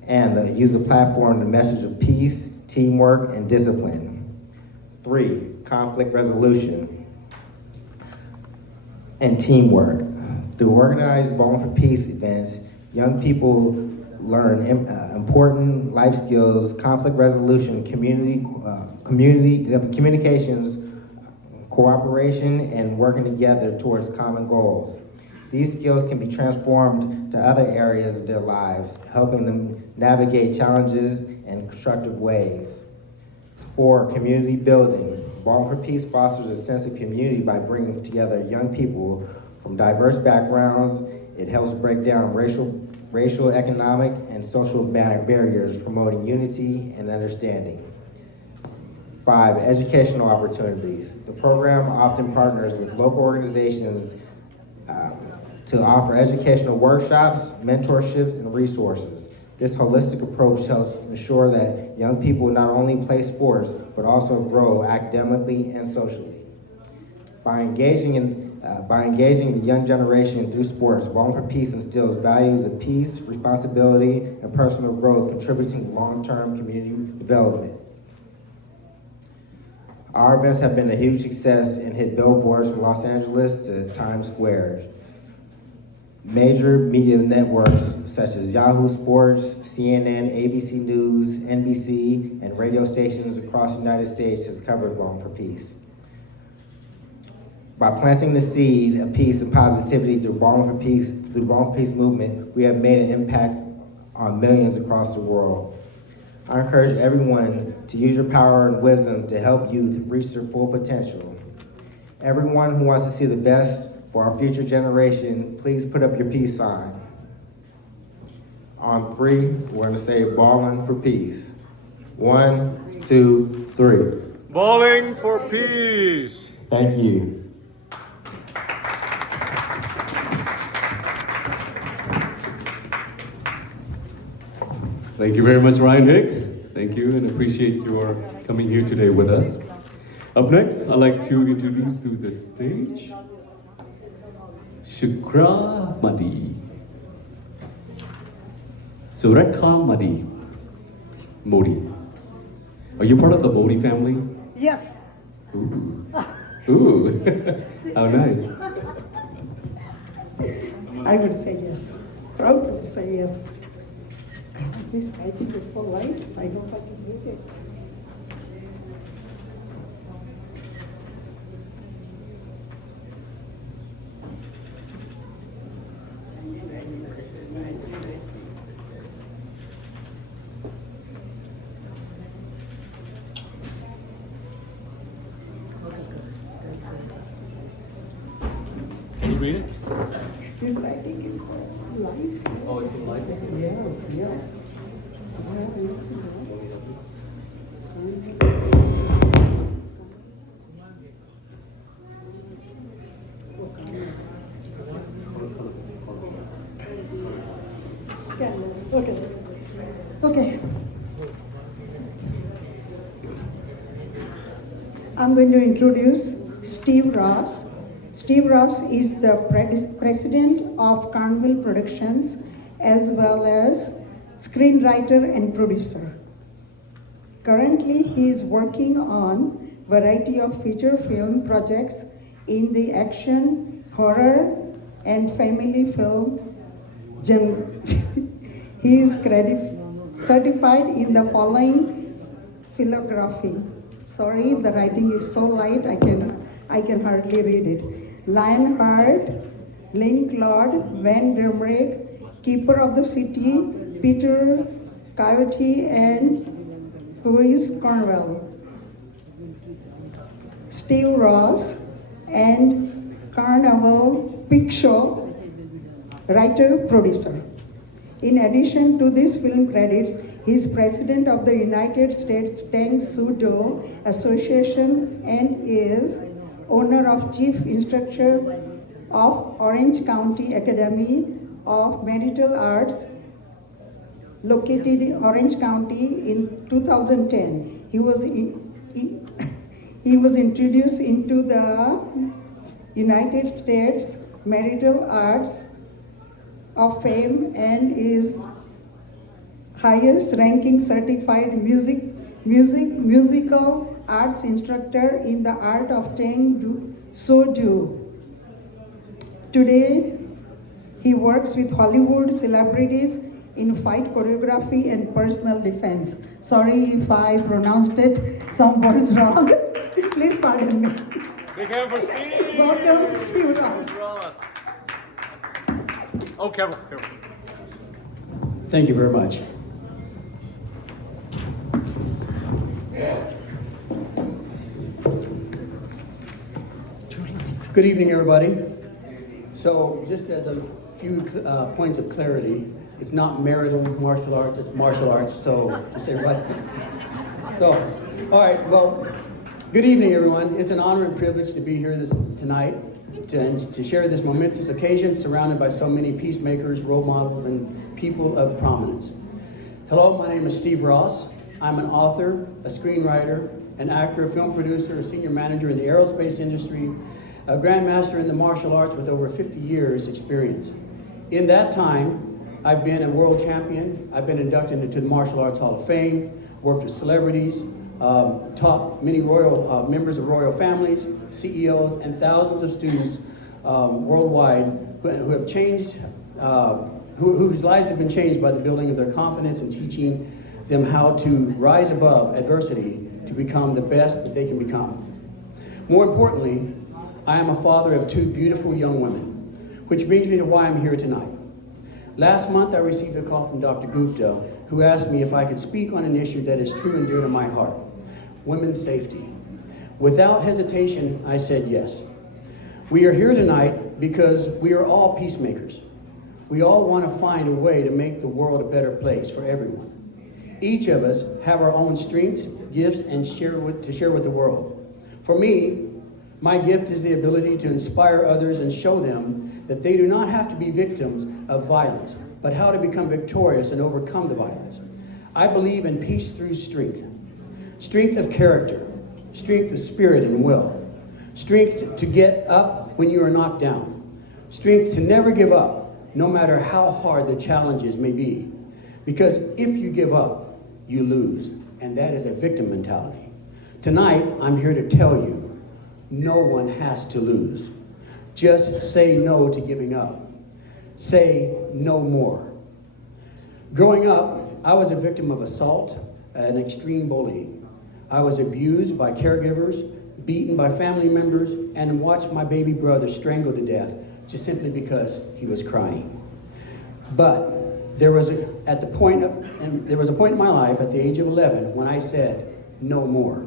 and use a platform to message of peace, teamwork, and discipline. Three, conflict resolution and teamwork. Through organized Ball for Peace events, young people learn important life skills, conflict resolution, communications, cooperation, and working together towards common goals. These skills can be transformed to other areas of their lives, helping them navigate challenges in constructive ways. 4, community building. Ball for Peace fosters a sense of community by bringing together young people from diverse backgrounds. It helps break down racial, economic, and social barriers, promoting unity and understanding. 5, educational opportunities. The program often partners with local organizations to offer educational workshops, mentorships, and resources. This holistic approach helps ensure that young people not only play sports, but also grow academically and socially. By engaging the young generation through sports, Bowling for Peace instills values of peace, responsibility, and personal growth, contributing to long-term community development. Our events have been a huge success and hit billboards from Los Angeles to Times Square. Major media networks such as Yahoo Sports, CNN, ABC News, NBC, and radio stations across the United States has covered Bowling for Peace. By planting the seed of peace and positivity through Bowling for Peace movement, we have made an impact on millions across the world. I encourage everyone to use your power and wisdom to help youth reach their full potential. Everyone who wants to see the best for our future generation, please put up your peace sign. On 3, we're going to say Bowling for Peace. 1, 2, 3. Bowling for Peace. Thank you. Thank you very much, Ryan Hicks. Thank you, and appreciate your coming here today with us. Up next, I'd like to introduce to the stage Shukra Madi, Surekha Madi, Modi. Are you part of the Modi family? Yes. Ooh. Ooh. How nice. I would say yes. Proud to say yes. This I think is so light. I don't have to make it. Can you read it? This writing is light. Oh, it's in light? Yes, yes. Okay. Okay. I'm going to introduce Steve Ross. Steve Ross is the president of Carnival Productions as well as screenwriter and producer. Currently, he is working on a variety of feature film projects in the action, horror, and family film genre. He is certified in the following philography. Sorry, the writing is so light, I can hardly read it. Lionheart, Link-Lord, Van Dermrek, Keeper of the City, Peter Coyote, and Louis Cornwell. Steve Ross and Carnival Picture, writer-producer. In addition to these film credits, he is president of the United States Tang Soo Do Association and is owner of chief instructor of Orange County Academy of Martial Arts, located in Orange County in 2010. He was introduced into the United States Martial Arts of Fame and is highest ranking certified musical arts instructor in the art of Tang Soo Do. Today, he works with Hollywood celebrities in fight choreography and personal defense. Sorry if I pronounced it some words wrong. Please pardon me. Big hand for Steve. Welcome, Steve Ross. Oh, careful, careful. Thank you very much. Good evening, everybody. So, just as a few points of clarity, it's not marital martial arts, it's martial arts, so you say what? So, all right, well, good evening, everyone. It's an honor and privilege to be here tonight to share this momentous occasion surrounded by so many peacemakers, role models, and people of prominence. Hello, my name is Steve Ross. I'm an author, a screenwriter, an actor, a film producer, a senior manager in the aerospace industry, a grandmaster in the martial arts with over 50 years experience. In that time, I've been a world champion. I've been inducted into the Martial Arts Hall of Fame, worked with celebrities, taught many royal members of royal families, CEOs, and thousands of students worldwide who have changed, whose lives have been changed by the building of their confidence and teaching them how to rise above adversity to become the best that they can become. More importantly, I am a father of 2 beautiful young women, which brings me to why I'm here tonight. Last month, I received a call from Dr. Gupta, who asked me if I could speak on an issue that is true and dear to my heart, women's safety. Without hesitation, I said yes. We are here tonight because we are all peacemakers. We all want to find a way to make the world a better place for everyone. Each of us have our own strengths, gifts, and share with the world. For me, my gift is the ability to inspire others and show them that they do not have to be victims of violence, but how to become victorious and overcome the violence. I believe in peace through strength. Strength of character, strength of spirit and will, strength to get up when you are knocked down, strength to never give up, no matter how hard the challenges may be. Because if you give up, you lose, and that is a victim mentality. Tonight, I'm here to tell you, no one has to lose. Just say no to giving up. Say no more. Growing up, I was a victim of assault and extreme bullying. I was abused by caregivers, beaten by family members, and watched my baby brother strangled to death just simply because he was crying. But there was a point in my life at the age of 11 when I said no more.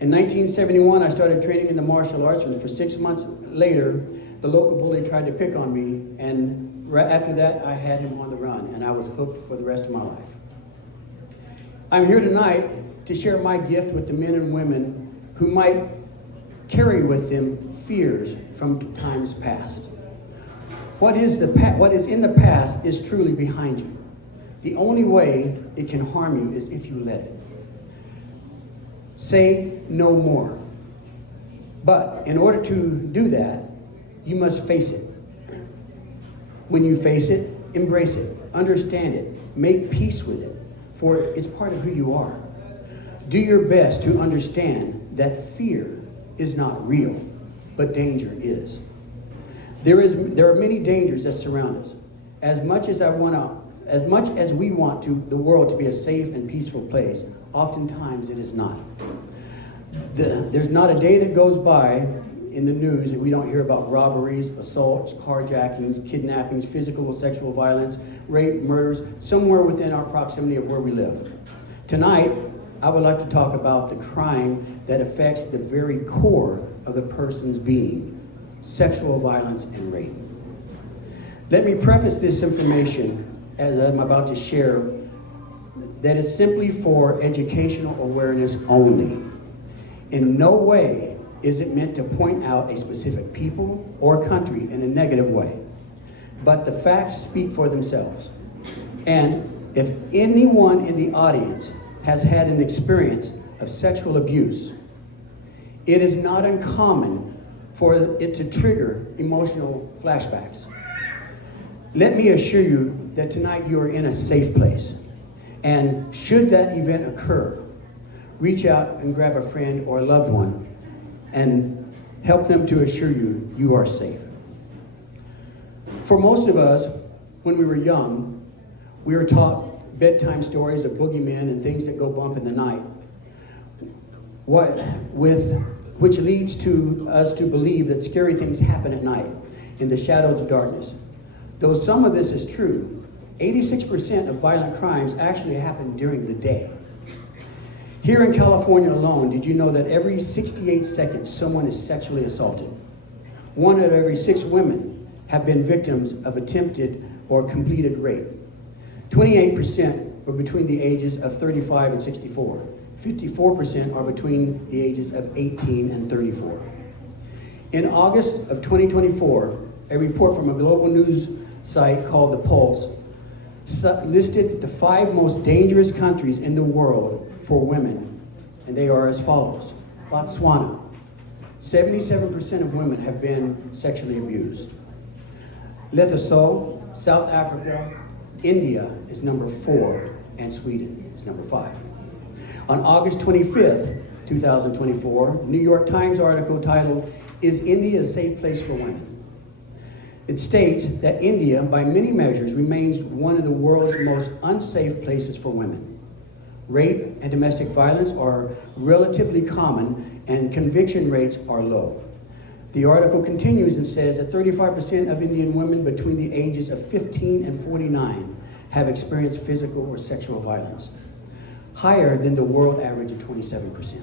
In 1971, I started training in the martial arts, and for 6 months later, the local bully tried to pick on me, and right after that, I had him on the run, and I was hooked for the rest of my life. I'm here tonight to share my gift with the men and women who might carry with them fears from times past. What is in the past is truly behind you. The only way it can harm you is if you let it. Say no more. But in order to do that, you must face it. When you face it, embrace it, understand it, make peace with it, for it's part of who you are. Do your best to understand that fear is not real, but danger is. There are many dangers that surround us. As much as we want the world to be a safe and peaceful place, oftentimes it is not. There's not a day that goes by in the news that we don't hear about robberies, assaults, carjackings, kidnappings, physical or sexual violence, rape, murders, somewhere within our proximity of where we live. Tonight, I would like to talk about the crime that affects the very core of the person's being, sexual violence and rape. Let me preface this information, as I'm about to share, that is simply for educational awareness only. In no way is it meant to point out a specific people or country in a negative way, but the facts speak for themselves. And if anyone in the audience has had an experience of sexual abuse, it is not uncommon for it to trigger emotional flashbacks. Let me assure you that tonight you are in a safe place. And should that event occur, reach out and grab a friend or a loved one and help them to assure you you are safe. For most of us, when we were young, we were taught bedtime stories of boogeymen and things that go bump in the night, which leads to us to believe that scary things happen at night in the shadows of darkness. Though some of this is true, 86% of violent crimes actually happen during the day. Here in California alone, did you know that every 68 seconds someone is sexually assaulted? 1 out of every 6 women have been victims of attempted or completed rape. 28% were between the ages of 35 and 64. 54% are between the ages of 18 and 34. In August of 2024, a report from a global news site called The Pulse listed the 5 most dangerous countries in the world for women, and they are as follows. Botswana, 77% of women have been sexually abused. Lesotho, South Africa, India is number 4, and Sweden is number 5. On August 25th, 2024, New York Times article titled, "Is India a Safe Place for Women?" It states that India, by many measures, remains one of the world's most unsafe places for women. Rape and domestic violence are relatively common, and conviction rates are low. The article continues and says that 35% of Indian women between the ages of 15 and 49 have experienced physical or sexual violence, higher than the world average of 27%.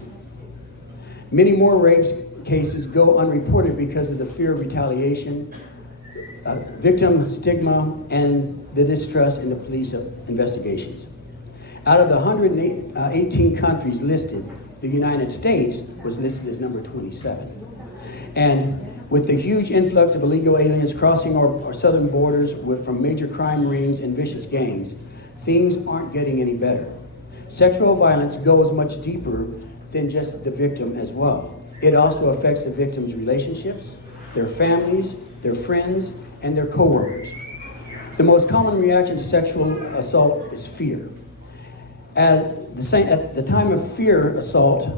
Many more rape cases go unreported because of the fear of retaliation, victim stigma, and the distrust in the police investigations. Out of the 118 countries listed, the United States was listed as number 27. And with the huge influx of illegal aliens crossing our southern borders from major crime rings and vicious gangs, things aren't getting any better. Sexual violence goes much deeper than just the victim as well. It also affects the victim's relationships, their families, their friends, and their coworkers. The most common reaction to sexual assault is fear. At the time of fear assault,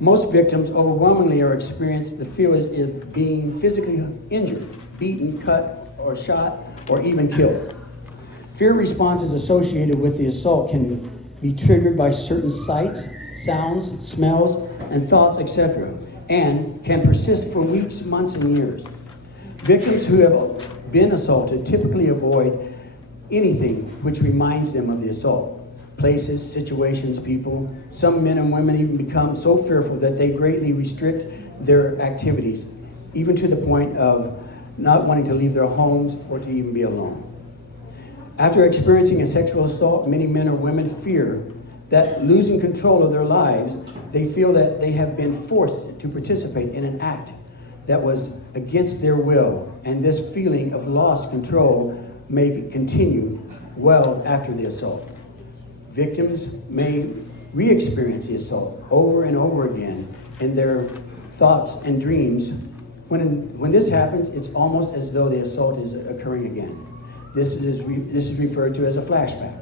most victims overwhelmingly are experienced the fear of being physically injured, beaten, cut, or shot, or even killed. Fear responses associated with the assault can be triggered by certain sights, sounds, smells, and thoughts, etc., and can persist for weeks, months, and years. Victims who have been assaulted typically avoid anything which reminds them of the assault. Places, situations, people. Some men and women even become so fearful that they greatly restrict their activities, even to the point of not wanting to leave their homes or to even be alone. After experiencing a sexual assault, many men or women fear that losing control of their lives, they feel that they have been forced to participate in an act that was against their will, and this feeling of lost control may continue well after the assault. Victims may re-experience the assault over and over again in their thoughts and dreams. When this happens, it's almost as though the assault is occurring again. This is referred to as a flashback.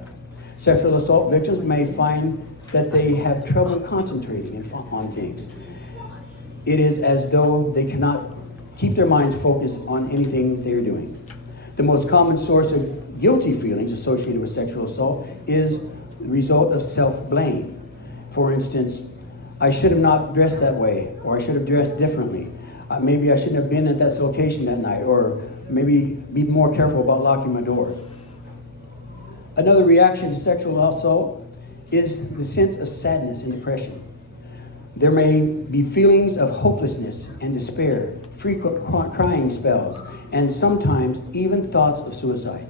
Sexual assault victims may find that they have trouble concentrating on things. It is as though they cannot keep their minds focused on anything they're doing. The most common source of guilty feelings associated with sexual assault is the result of self-blame. For instance, I should have not dressed that way, or I should have dressed differently. Maybe I shouldn't have been at that location that night, or maybe be more careful about locking my door. Another reaction to sexual assault is the sense of sadness and depression. There may be feelings of hopelessness and despair, frequent crying spells, and sometimes even thoughts of suicide.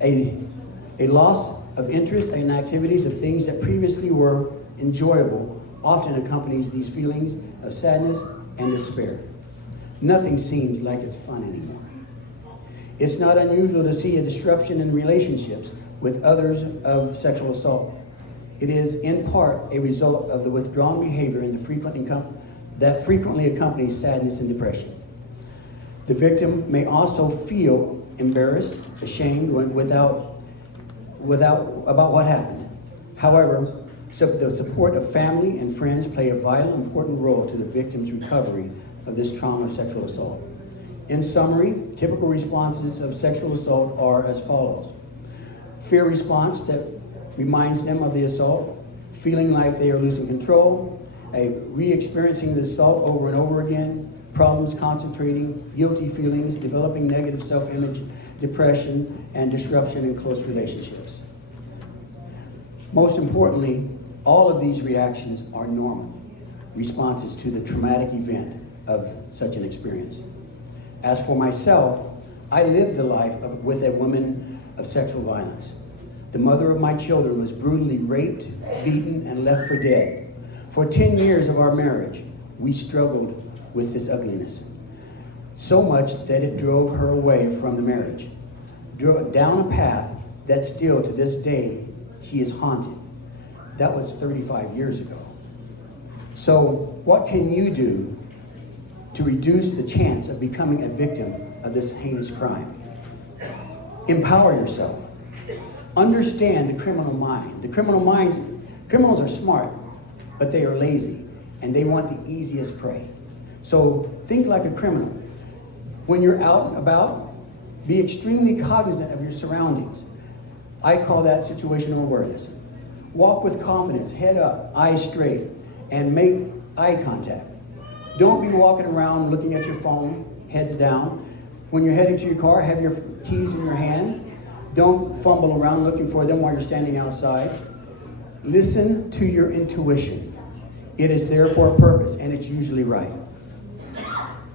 A loss of interest in activities of things that previously were enjoyable often accompanies these feelings of sadness and despair. Nothing seems like it's fun anymore. It's not unusual to see a disruption in relationships with others of sexual assault. It is in part a result of the withdrawn behavior and that frequently accompanies sadness and depression. The victim may also feel embarrassed, ashamed about what happened. However, the support of family and friends play a vital, important role to the victim's recovery of this trauma of sexual assault. In summary, typical responses of sexual assault are as follows. Fear response that reminds them of the assault, feeling like they are losing control, re-experiencing the assault over and over again, problems concentrating, guilty feelings, developing negative self-image, depression, and disruption in close relationships. Most importantly, all of these reactions are normal responses to the traumatic event of such an experience. As for myself, I lived the life with a woman of sexual violence. The mother of my children was brutally raped, beaten, and left for dead. For 10 years of our marriage, we struggled with this ugliness. So much that it drove her away from the marriage, down a path that still to this day she is haunted. That was 35 years ago. So what can you do to reduce the chance of becoming a victim of this heinous crime? Empower yourself. Understand the criminal mind. Criminals are smart, but they are lazy, and they want the easiest prey. So think like a criminal. When you're out and about, be extremely cognizant of your surroundings. I call that situational awareness. Walk with confidence, head up, eyes straight, and make eye contact. Don't be walking around looking at your phone, heads down. When you're heading to your car, have your keys in your hand. Don't fumble around looking for them while you're standing outside. Listen to your intuition. It is there for a purpose, and it's usually right.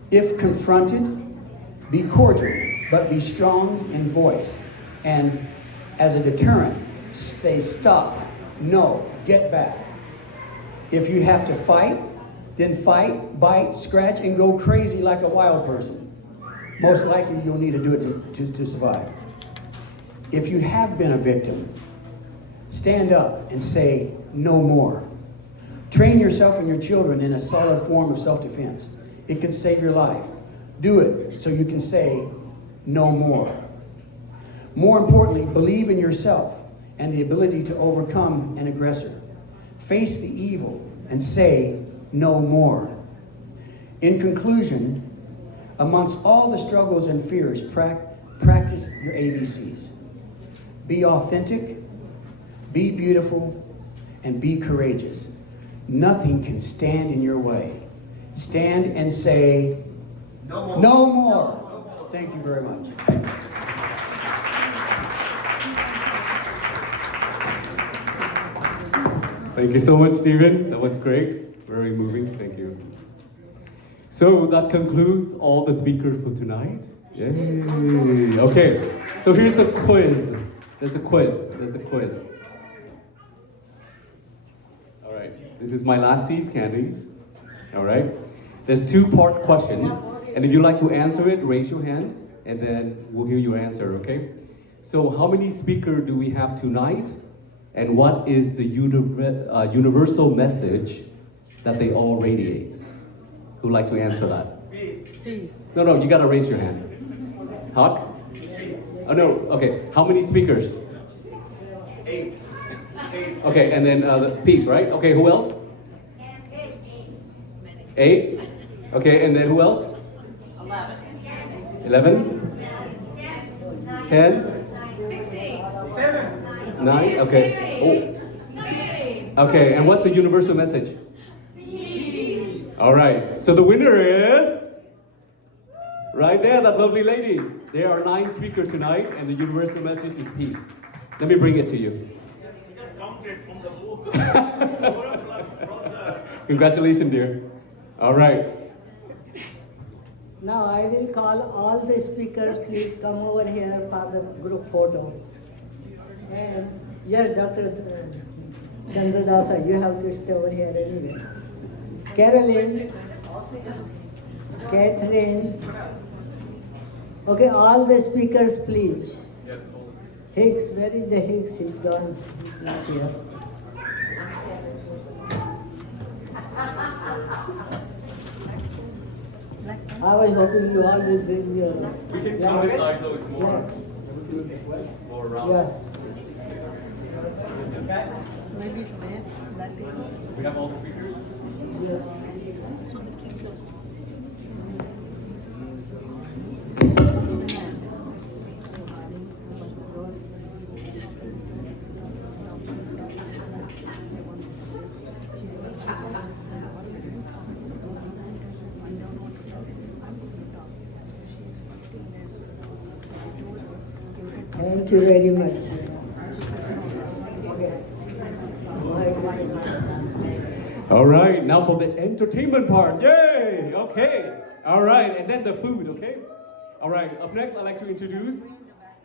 If confronted, be cordial, but be strong in voice. And as a deterrent, say stop, no, get back. If you have to fight, then fight, bite, scratch, and go crazy like a wild person. Most likely you'll need to do it to survive. If you have been a victim, stand up and say no more. Train yourself and your children in a solid form of self-defense. It could save your life. Do it so you can say no more. More importantly, believe in yourself and the ability to overcome an aggressor. Face the evil and say no more. In conclusion, amongst all the struggles and fears, practice your ABCs. Be authentic, be beautiful, and be courageous. Nothing can stand in your way. Stand and say, no more. No more. Thank you very much. Thank you so much, Stephen. That was great. Very moving. Thank you. So that concludes all the speakers for tonight. Yay. Okay. So here's a quiz. There's a quiz. All right. This is my last C's candies. All right. There's 2-part questions. And if you'd like to answer it, raise your hand. And then we'll hear your answer, okay? So how many speakers do we have tonight? And what is the universal message that they all radiate? Who'd like to answer that? Peace. No, you gotta raise your hand. Hawk? Oh no, okay. How many speakers? 8. Okay, and then peace, right? Okay, who else? 8. Okay, and then who else? 11. 10. 9. Okay. Oh. Okay, and what's the universal message? Peace. All right. So the winner is right there, that lovely lady. There are 9 speakers tonight, and the universal message is peace. Let me bring it to you. Just counted from the book. Congratulations, dear. All right. Now I will call all the speakers, please come over here for the group photo. And yes, Dr. Chandradasa, you have to stay over here anyway. Carolyn, Catherine. Okay, all the speakers, please. Yes. Higgs, where is the Higgs? He's gone. He's not here. I was hoping you all will bring your. We can come this side so it's more. More round. Yeah. Maybe it's there. We have all the speakers? Thank you very much. All right, now for the entertainment part. Yay! Okay. All right, and then the food, okay? All right, up next, I'd like to introduce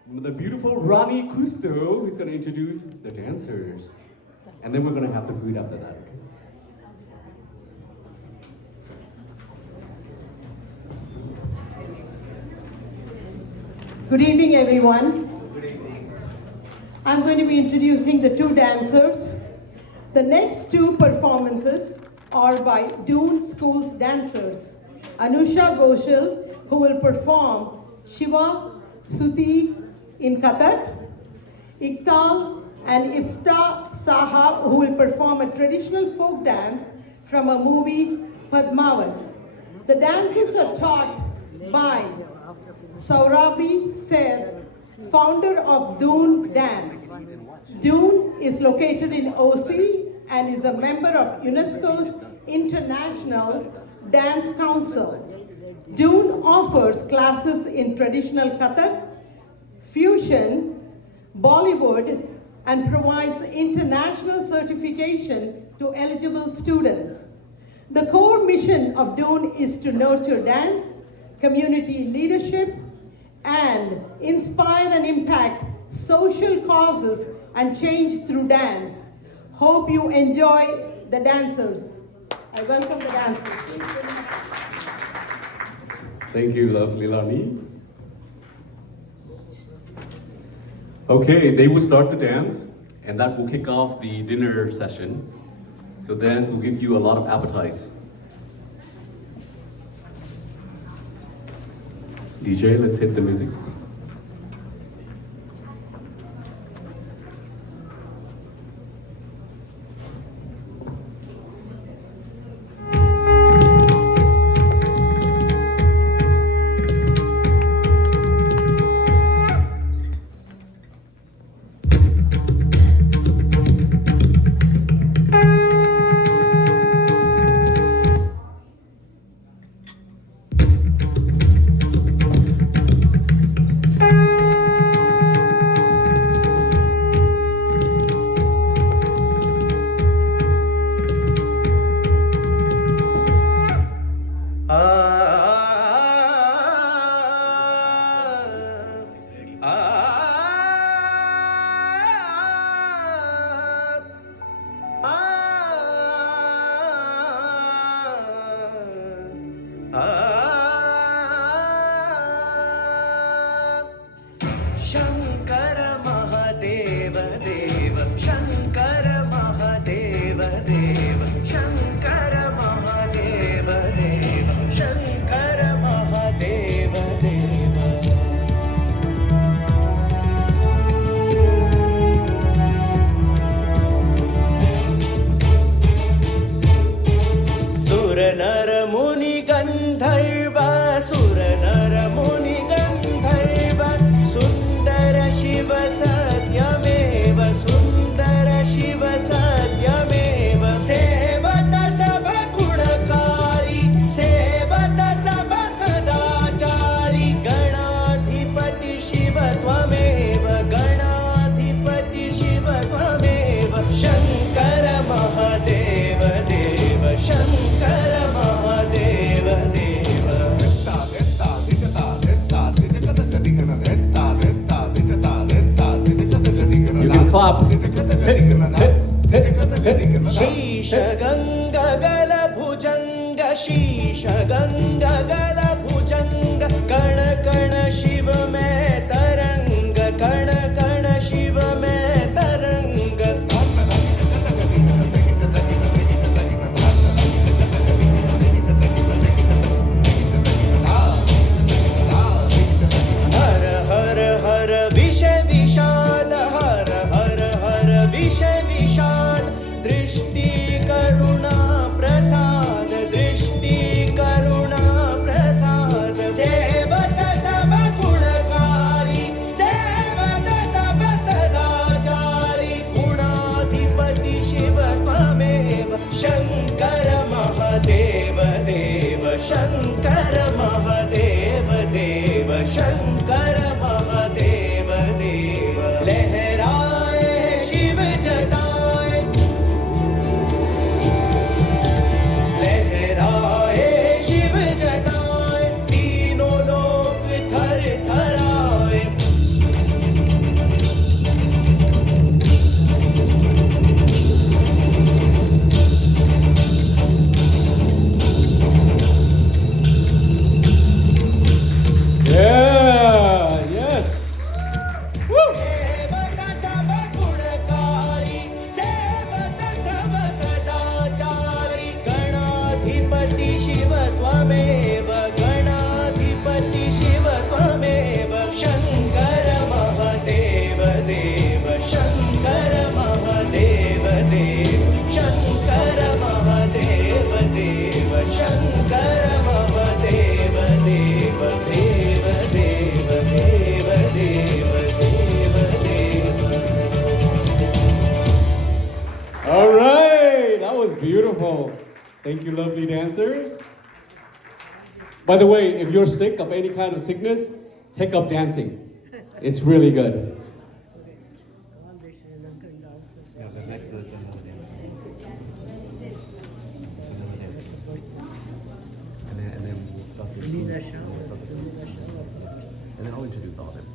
the beautiful Rani Kusto, who's going to introduce the dancers. And then we're going to have the food after that, okay? Good evening, everyone. Good evening. I'm going to be introducing the two dancers. The next two performances are by Doon School's dancers. Anusha Ghoshal, who will perform Shiva Suti in Kathak, Iktal and Ifta Saha, who will perform a traditional folk dance from a movie, Padmavat. The dances are taught by Saurabhi Seth, founder of Doon Dance. Doon is located in OC and is a member of UNESCO's International Dance Council. Doon offers classes in traditional Kathak, fusion, Bollywood, and provides international certification to eligible students. The core mission of Doon is to nurture dance, community leadership, and inspire and impact social causes and change through dance. Hope you enjoy the dancers. I welcome the dancers. Thank you, lovely Lilani. Okay, they will start the dance, and that will kick off the dinner session. So dance will give you a lot of appetite. DJ, let's hit the music. Clap. Sheesh Ganga Gala Bhujanga Sheesh Ganga Gala Bhujanga Kana Kana Shiva Mein Taranga Kana Kana Shiva Mein Taranga Har Har Har Visha Vishad Har विषय विषाद दृष्टि करुणा प्रसाद दृष्टि करुणा प्रसाद सेवत सब गुणकारी सेवत सब सदाचारी गुणाधिपति शिव त्वमेव शंकर महादेव देव शंकर महादेव देव शंकर महादेव देव लहराए लहराए शिव जटाए तीनों लोक थर थराए गणाधिपति शिव त्वमेव गणाधिपति शिव त्वमेव शङ्कर महादेव देव शङ्कर महादेव देव शङ्कर महादेव देव शङ्कर महादेव देव देव देव देव देव देव देव. All right, that was beautiful. Thank you, lovely dancers. By the way, if you're sick of any kind of sickness, take up dancing. It's really good. And then I'll introduce all this.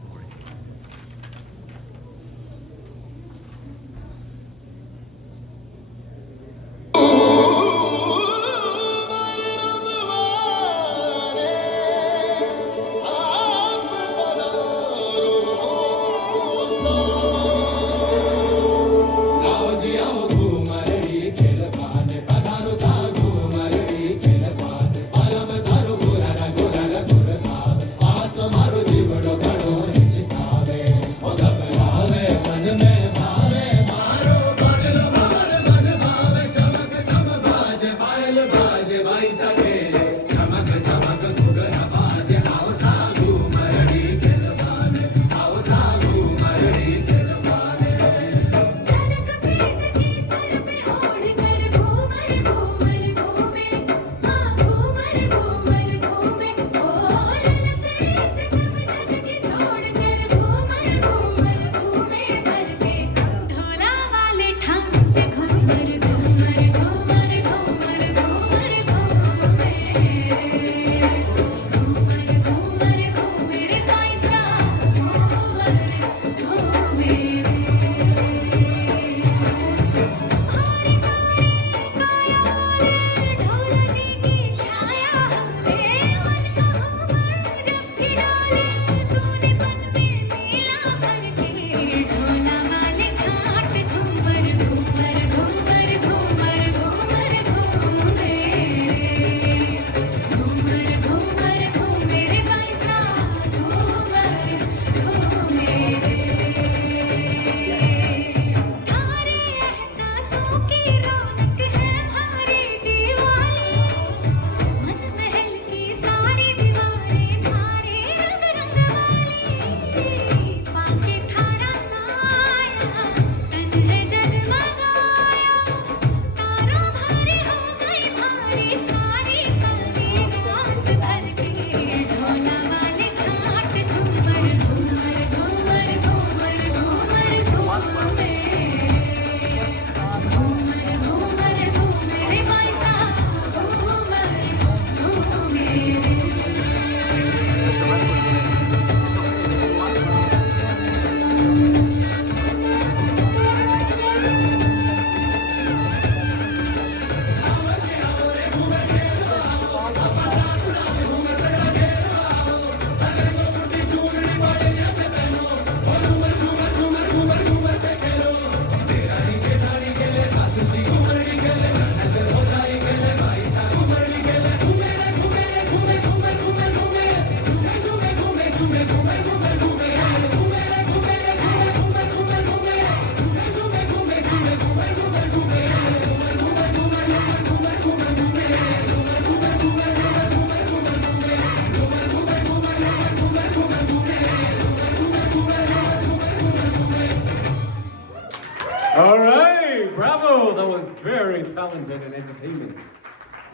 All right, bravo. That was very talented and entertaining.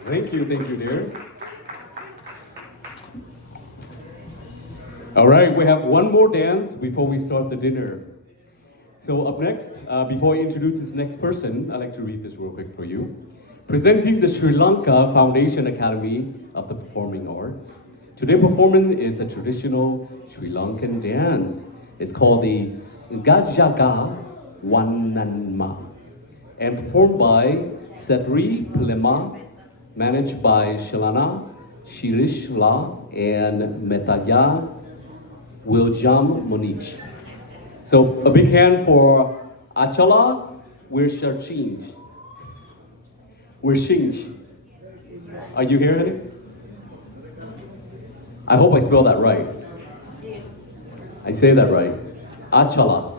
Thank you, dear. All right, we have one more dance before we start the dinner. So up next, before I introduce this next person, I'd like to read this real quick for you. Presenting the Sri Lanka Foundation Academy of the Performing Arts. Today's performance is a traditional Sri Lankan dance. It's called the Gajaga Wananma, and performed by Setri Plema, managed by Shalana Shirishla and Metaya Wiljam Munich. So a big hand for Achala Wirsharchinj. Are you here, Eddie? I hope I spelled that right. I say that right. Achala.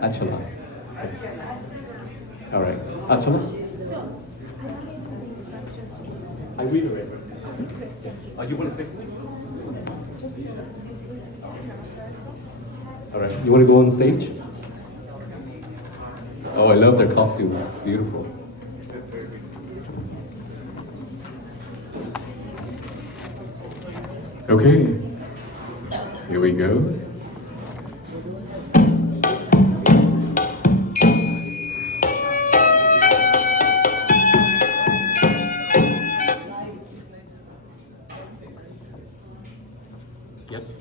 Achala. All right. Achala? I read it. Oh, you want to say something? All right. You want to go on stage? Oh, I love their costume. It's beautiful. Okay. Here we go. Yes.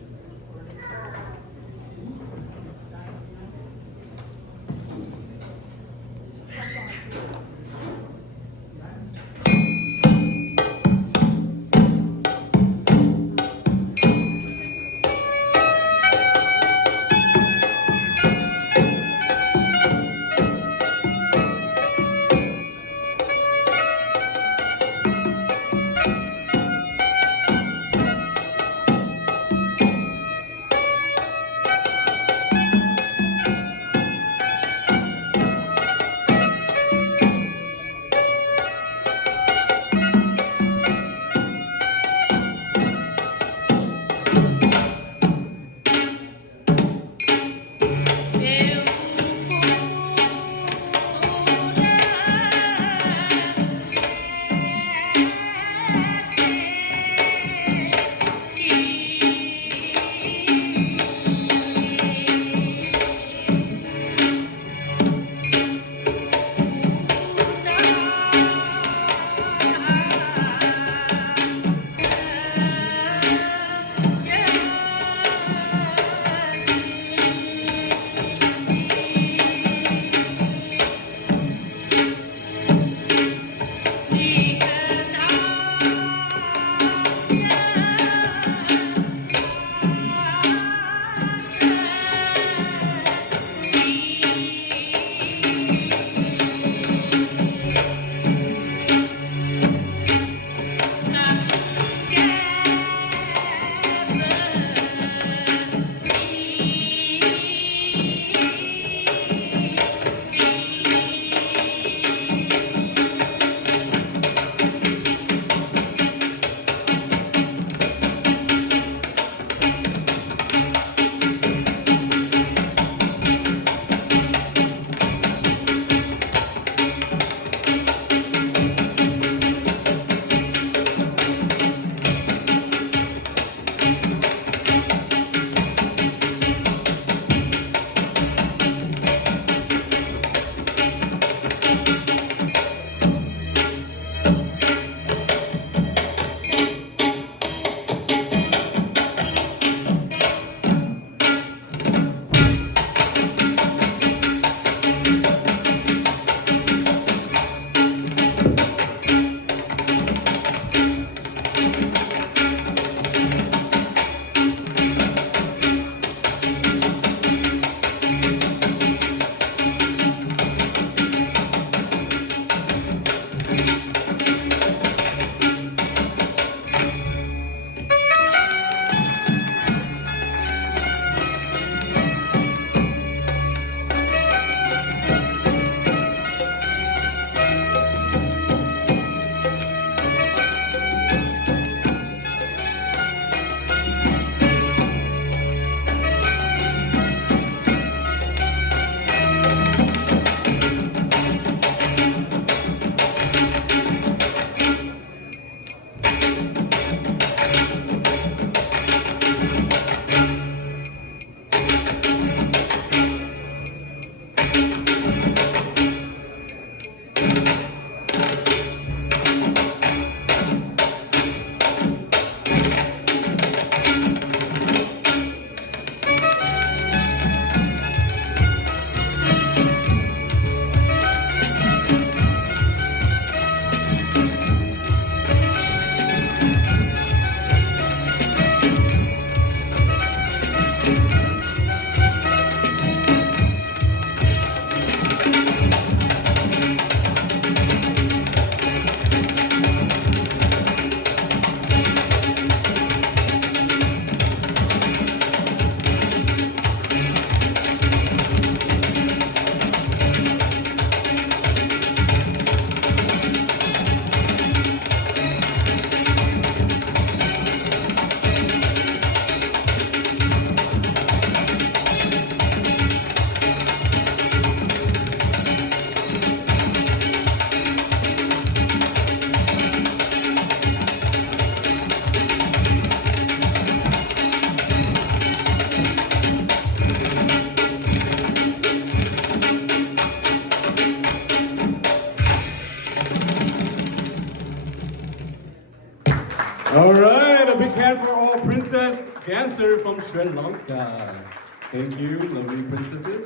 All right, a big hand for all princess dancers from Sri Lanka. Thank you, lovely princesses.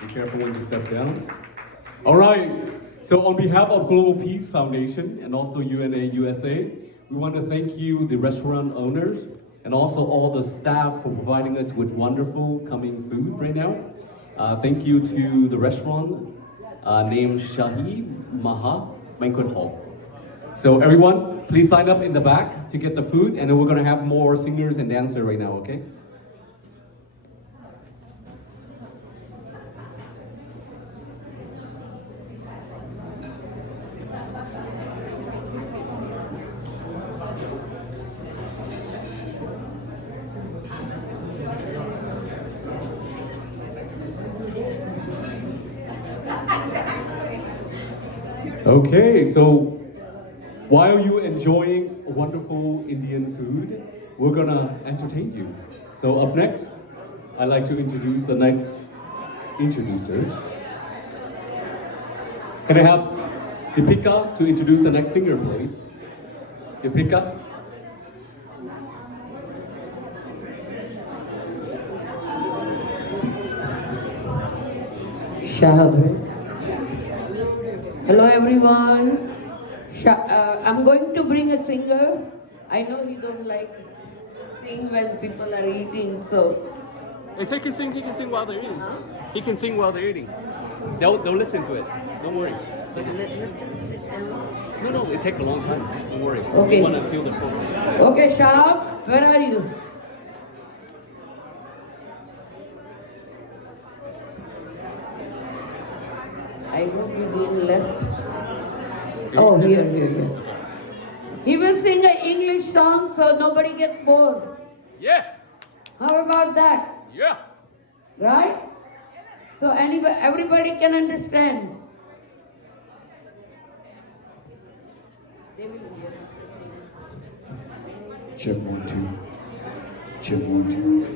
Be careful when you step down. All right, so on behalf of Global Peace Foundation and also UNA USA, we want to thank you, the restaurant owners, and also all the staff for providing us with wonderful coming food right now. Thank you to the restaurant named Shahi Maha Banquet Hall. So everyone, please sign up in the back to get the food, and then we're gonna have more singers and dancers right now, okay? Okay, so while you're enjoying wonderful Indian food, we're gonna entertain you. So up next, I'd like to introduce the next introducers. Can I have Deepika to introduce the next singer, please? Deepika? Shahab. Hello everyone. I'm going to bring a singer. I know you don't like sing when people are eating, so. If he can sing while they're eating. He can sing while they're eating. They'll listen to it. Don't worry. But let them sit down. No, it takes a long time. Don't worry. Okay. We want to feel the program. Okay, Shahab, where are you? I hope you didn't left. Oh, here. He will sing an English song so nobody gets bored. Yeah. How about that? Yeah. Right? So everybody can understand. They will hear. Check 1, 2. Check 1, 2.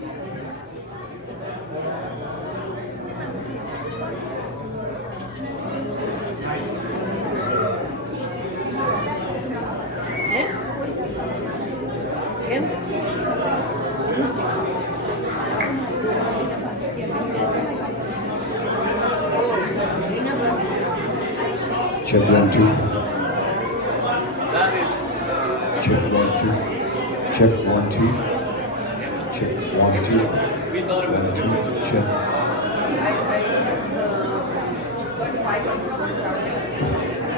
Check 1, 2. That is. Check 1, 2. Check 1, 2. Check 1, 2. We thought it was 1, 2. Check.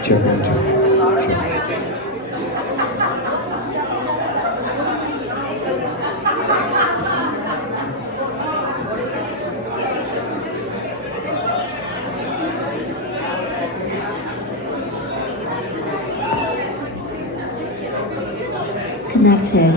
Check 1, 2. Check. Connected.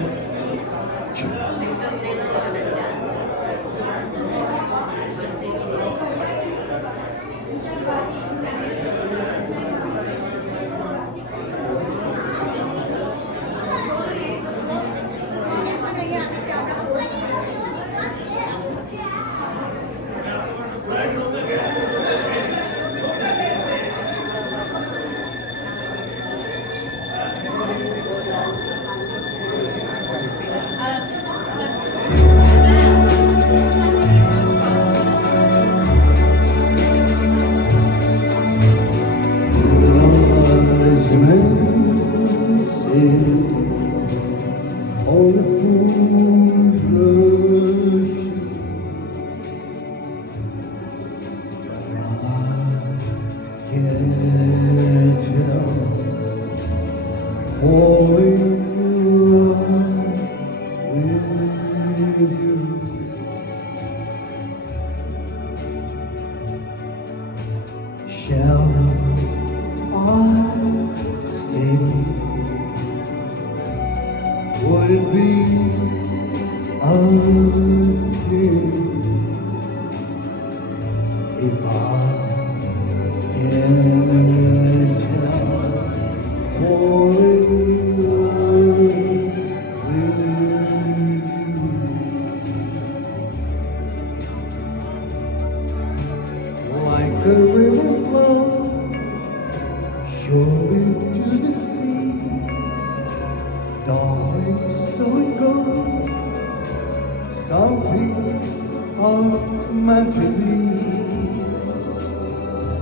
Dawn Something are meant to be.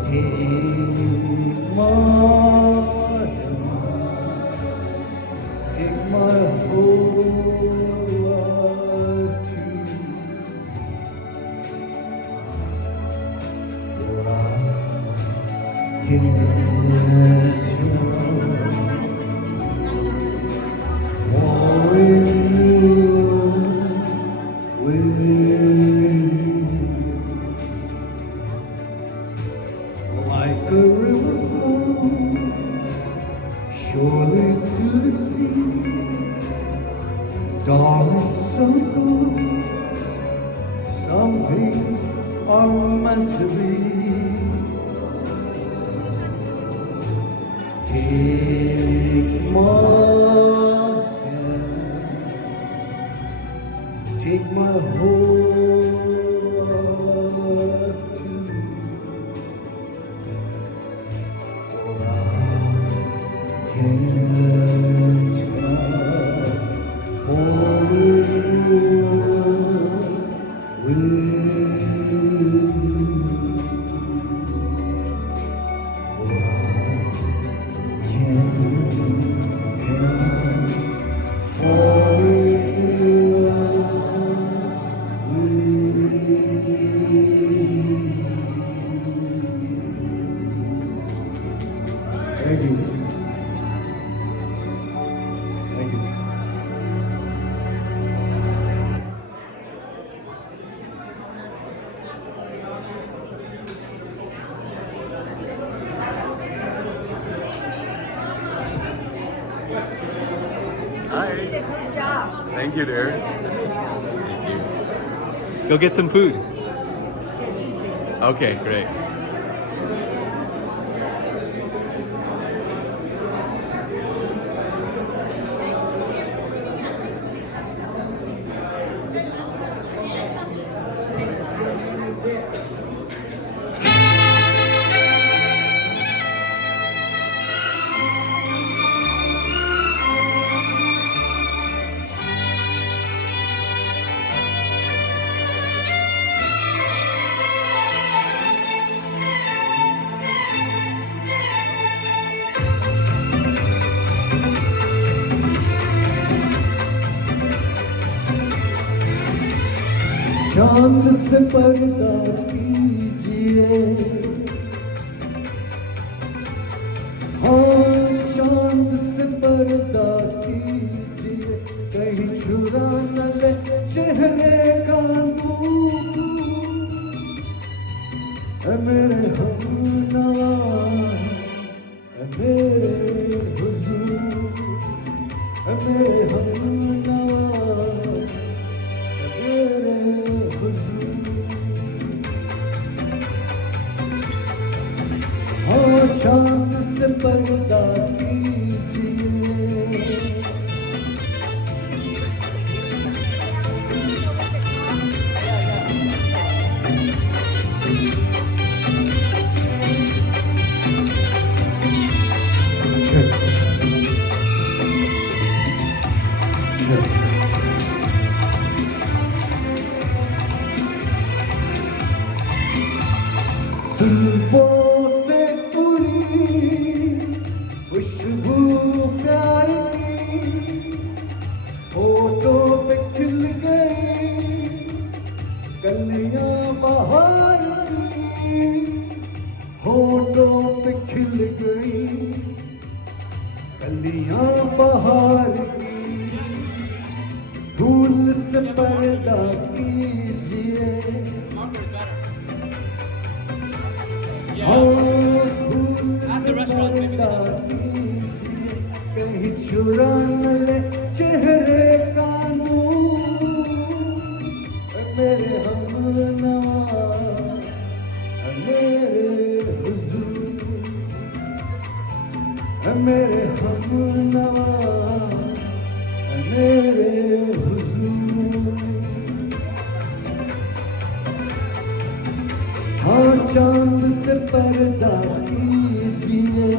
Take my hand, take my whole life too. For I can't like a river flows surely to the sea, darling, so good. Some things are meant to be. Take my hand, take my whole life too. For I can't fall in love with you. For I can't fall in love with you. Thank you. Thank you. Hi. Thank you, dear. Go get some food. Okay, great. चांद से पर्दा कीजिए, हाँ चांद से पर्दा कीजिए, कहीं चुरा न ले चेहरे का नूर। ऐ मेरे हमनवा, ऐ मेरे हुजूर, ऐ मेरे हमनवा, हाँ चांद से पर्दा कीजिए। जुल्फों से उड़ी खुशबू प्यार की, होठों पे खिल गई कलियां बहार की, होठों पे खिल गई कलियां बहार की। फूल से पर्दा कीजिए, कहीं चुरा न ले चेहरे का नूर। मेरे हमनवा, मेरे हुजूर, मेरे हमनवा, मेरे हुजूर। हाँ चांद से पर्दा कीजिए।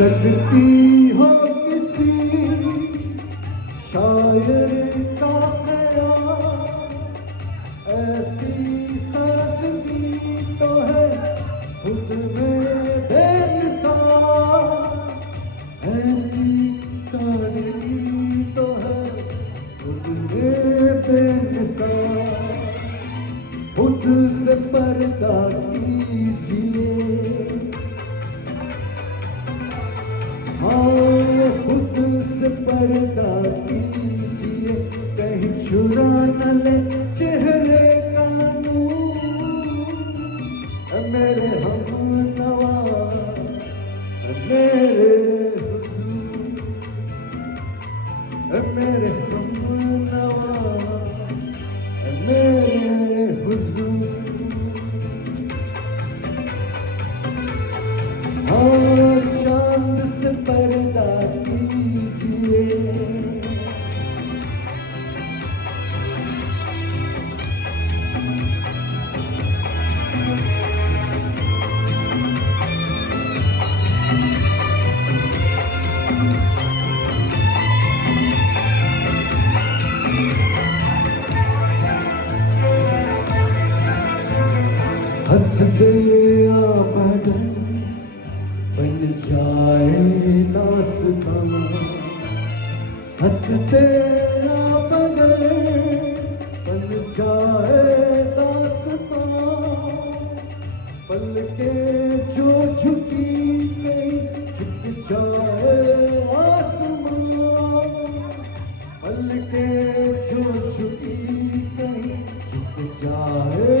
लगती हो किसी शायर का ख्याल, ऐसी सादगी तो है खुद में बेमिसाल, ऐसी सादगी तो है खुद में बेमिसाल। खुद से पर्दा कीजिए, हाँ खुद से पर्दा कीजिए, कहीं चुरा न ले चेहरे का नूर। मेरे हमनवा मेरे हुजूर, मेरे हमनवा मेरे हुजूर। हाँ चांद से पर्दा कीजिए, हंसते आबदन बन जाए दास्तां, हंसते आबदन बन जाए दास्तां। पलके जो झुकी गई झुक जाए आसमां, पलके जो झुकी गई झुक जाए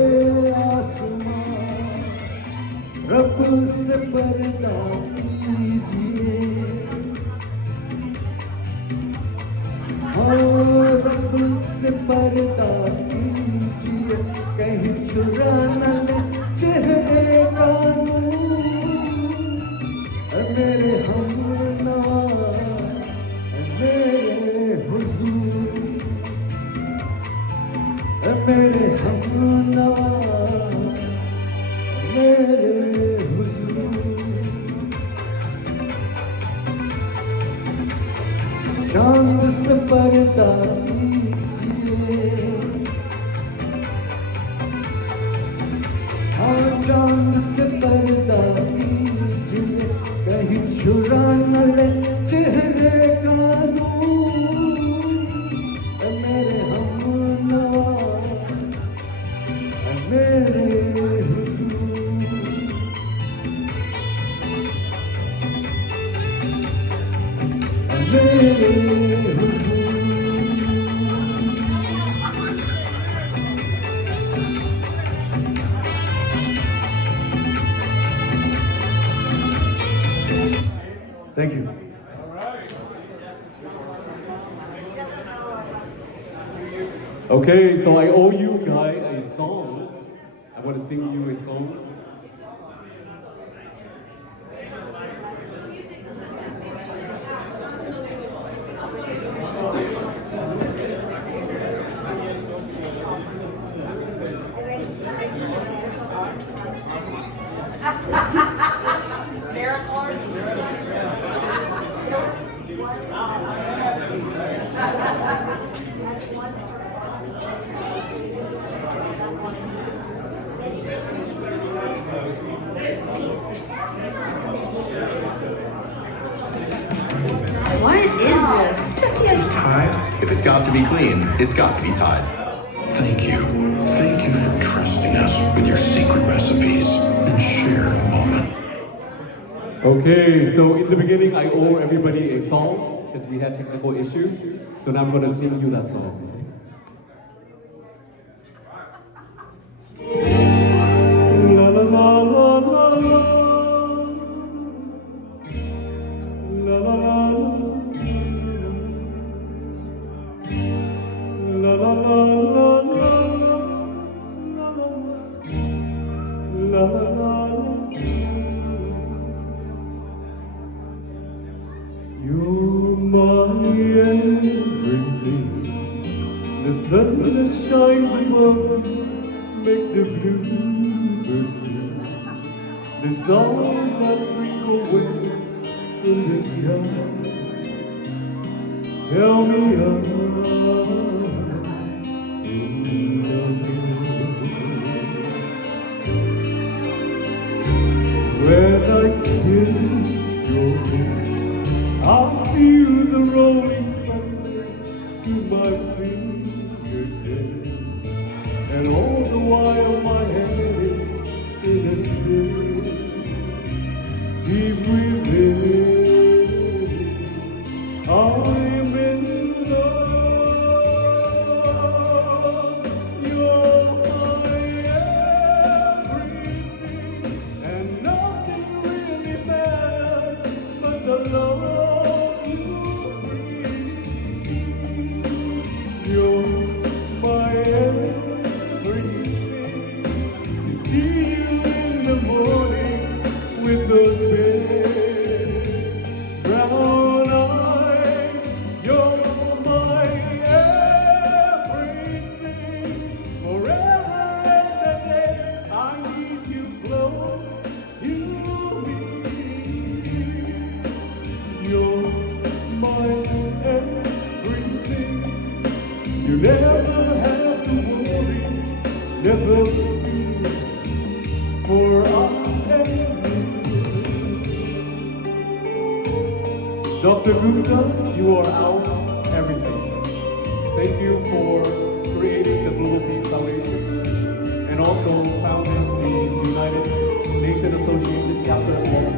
आसमां। रब से पर्दा कीजिए, हाँ रब से पर्दा कीजिए, कहीं चुरा न ले चेहरे का नूर। मेरे हमनवा मेरे हुजूर, मेरे हमनवा मेरे हुजूर। चांद से पर्दा कीजिए, हाँ चांद से पर्दा कीजिए, कहीं चुरा न ले चेहरे का नूर। मेरे हमनवा मेरे Thank you. Okay, so I owe you guys a song. I want to sing you a song. What is this? Just yes. Tied? If it's got to be clean, it's got to be tied. Thank you. Thank you for trusting us with your secret recipes and shared moment. Okay, so in the beginning, I owe everybody a song because we had technical issues. So now I'm going to sing you that song. La la la la la la. La la la la. La la la la la. La la la la. You're my everything. The sun that shines above makes the bluebirds sing. The stars that twinkle when in the sky. Tell me I'm in the when I kiss your lips, I feel the rolling thunder to my fingertips, and all the while my head is in a spin, deep within. I'm in love. You're my everything, and nothing really matters but the love you bring. You're my everything. To see you in the morning with those big brown eyes. You're my everything. Forever and a day, I need you close to me. You're my everything. You never have to worry, never fear, for I am you. Dr. Gupta, you are our everything. Thank you for creating the Global Peace Foundation and also founding the United Nations Association Chapter of Law.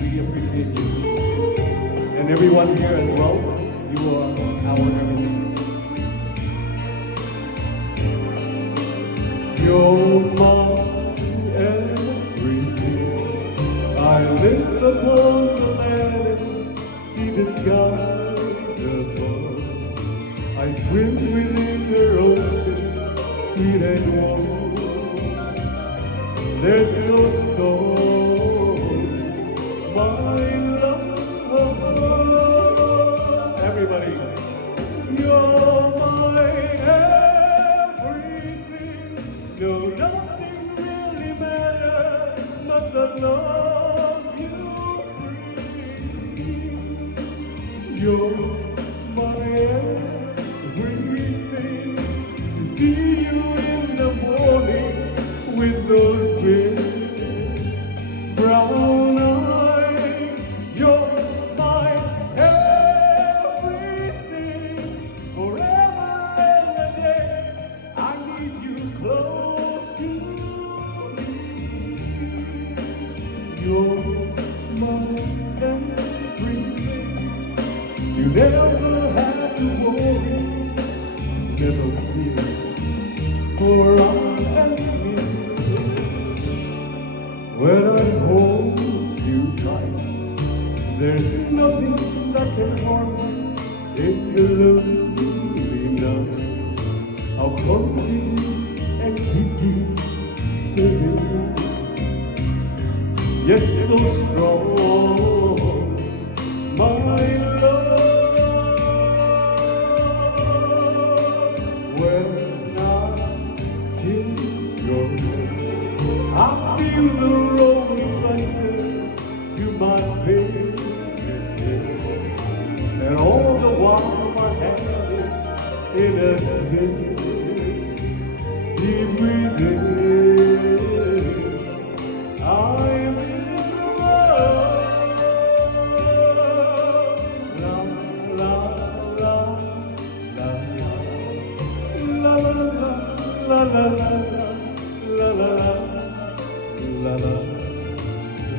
We appreciate you. And everyone here as well, you are our everything. You're my everything. I live upon the land, see the skies above. I swim within the ocean, sweet and warm. There's no storm, my love. Everybody, you're my everything. No, nothing really matters but the love you bring. You're my everything. To see you in the morning with those big brown eyes. You're my everything. Forever and a day, I need you close to me. You're my everything. You never have to worry, never fear, for I am here. When I hold you tight, there's nothing that can harm me. If you look enough, I'll come to you and keep you safe. Yes, so strong, my love. When I kiss your lips, I feel the rolling thunder to my fingertips, and all the while my hand is in a spin, deep within. I'm in love. La la la la la la la la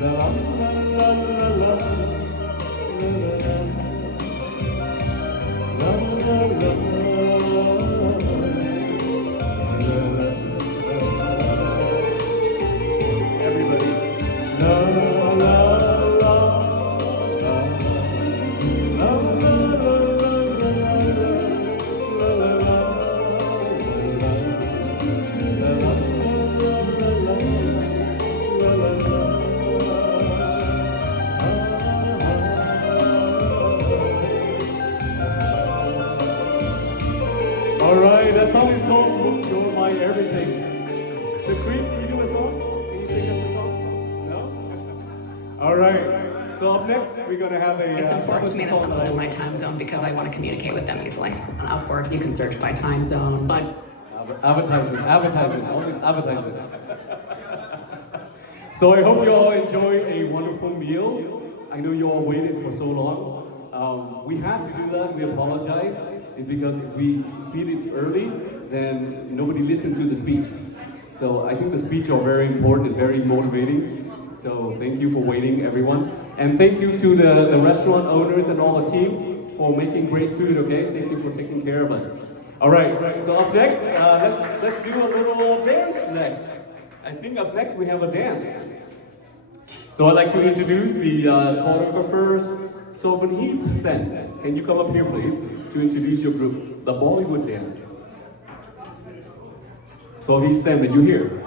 la la la la la. La la la la la la la la everybody. La la la la la la All right, that song is called You're My Everything. The Creek, can you do a song? Can you sing us a song? No? All right. So up next, we're going to have a... It's important to me that someone's in my time zone because I want to communicate with them easily. On Upwork, you can search by time zone, but... Advertisement, always advertisement. So I hope you all enjoy a wonderful meal. I know you all waited for so long. We had to do that, we apologize. It's because if we feed it early, then nobody listens to the speech. So I think the speech are very important and very motivating. So thank you for waiting, everyone. And thank you to the restaurant owners and all the team for making great food, okay? Thank you for taking care of us. All right, so up next, let's do a little dance next. I think up next we have a dance. So I'd like to introduce the choreographers, Sobonheep Sen. Can you come up here, please, to introduce your group, the Bollywood dance. Sobonheep Sen, are you here?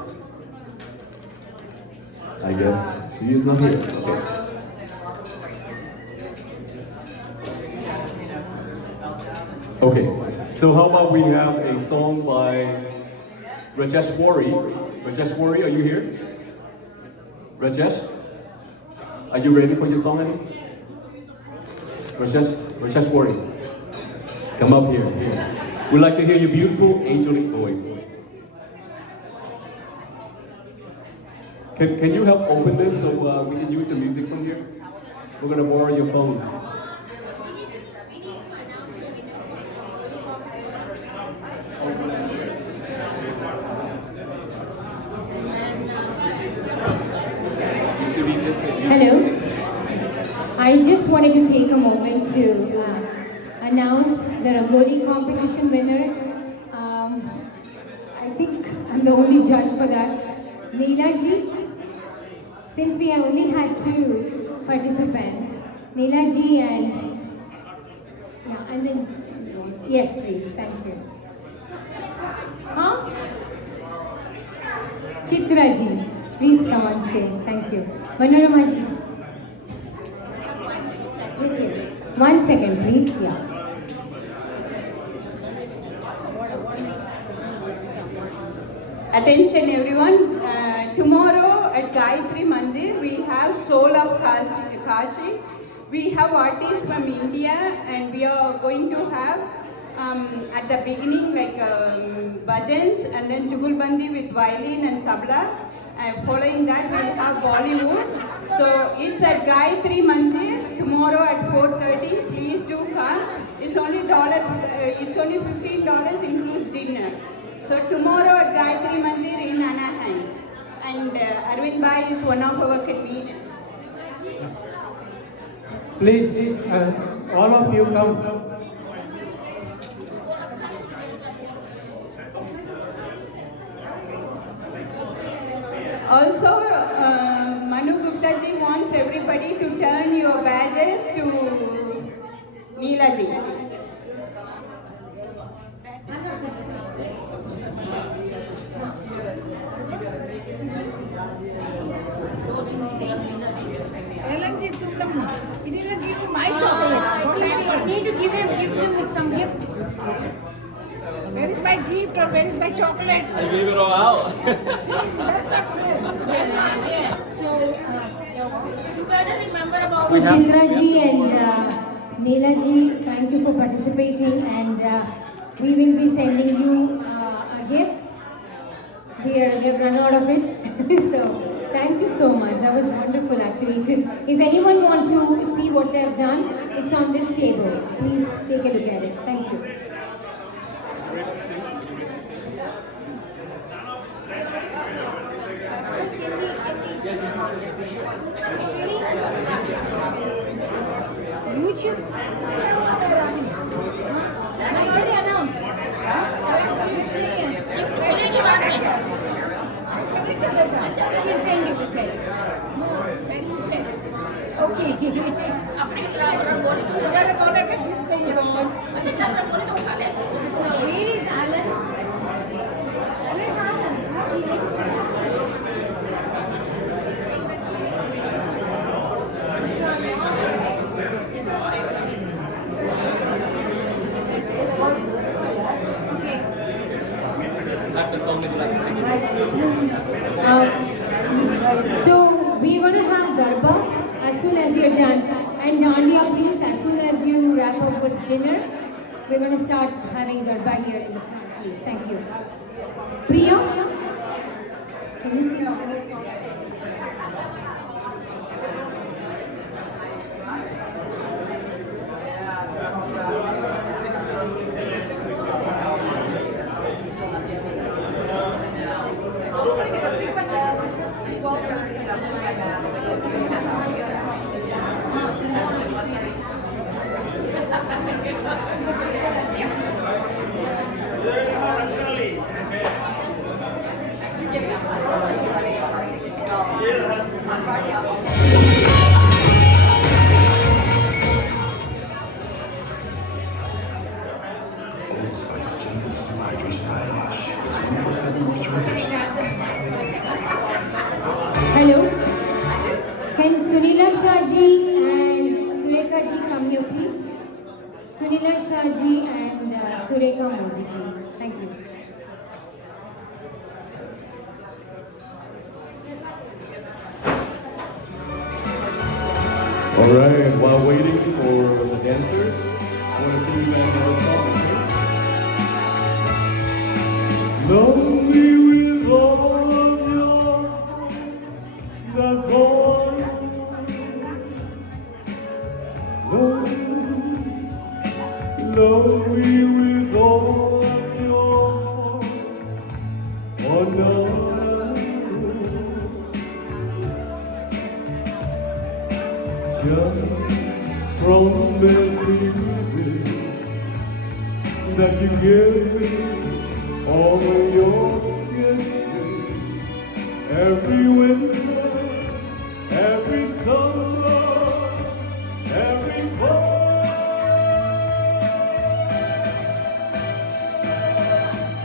I guess she is not here. Okay. Okay, so how about we have a song by Rajesh Wari. Rajesh Wari, are you here? Rajesh? Are you ready for your song, Eddie? Rajesh Wari. Come up here. We'd like to hear your beautiful angelic voice. Can you help open this so we can use the music from here? We're gonna borrow your phone. Hello. I just wanted to take a moment to announce the Rangoli competition winners. I think I'm the only judge for that. Neela ji, since we only had 2 participants, Neela ji and then, yes please, thank you. Huh? Chitra ji, please come on stage, thank you. Manorama ji. Yes. 1 second, please. Yeah. Attention everyone, tomorrow at Gayatri Mandir we have Soul of Kashi. We have artists from India and we are going to have at the beginning like bhajans and then Jugulbandi with violin and tabla. And following that we have Bollywood. So it's at Gayatri Mandir tomorrow at 4:30. Please do come. It's only $15 includes dinner. So tomorrow at Gayatri Mandir in Anaheim. And Arvind Bhai is one of our conveners. Please, all of you come. Also, Manu Gupta ji wants everybody to turn your badges to Neela ji. Ellen ji, you didn't give my chocolate. What happened? I need to give them with some gift. Where is my gift or where is my chocolate? I gave it all out. That's not fair. So, you better remember about so Chitra ji and Neela ji, thank you for participating, and we will be sending you a gift. We've run out of it. So thank you so much. That was wonderful actually. If anyone wants to see what they have done, it's on this table. Please take a look at it. Thank you. YouTube. I already announced. We'll send you the set. Okay. Where is Alan? Where's Alan? That's the song that you like to sing. So we're going to have Garba as soon as you're done. dinner. We're going to start having Garba here in the front, please. Thank you. Priya, can you sing our song? Old Spice Gentle Hydration Body Wash. It's 24/7 moisturization. Hello. Can Sunila Shahji and Sureka ji come here, please? Sunila Shahji and Sureka Modi ji. Thank you. All right, while waiting for the dancers, I want to sing you guys another song, okay? Love me with all of your, that's all. Love me with all of your, oh no. Just promise me that you give me all of your kisses every winter, every summer, every fall.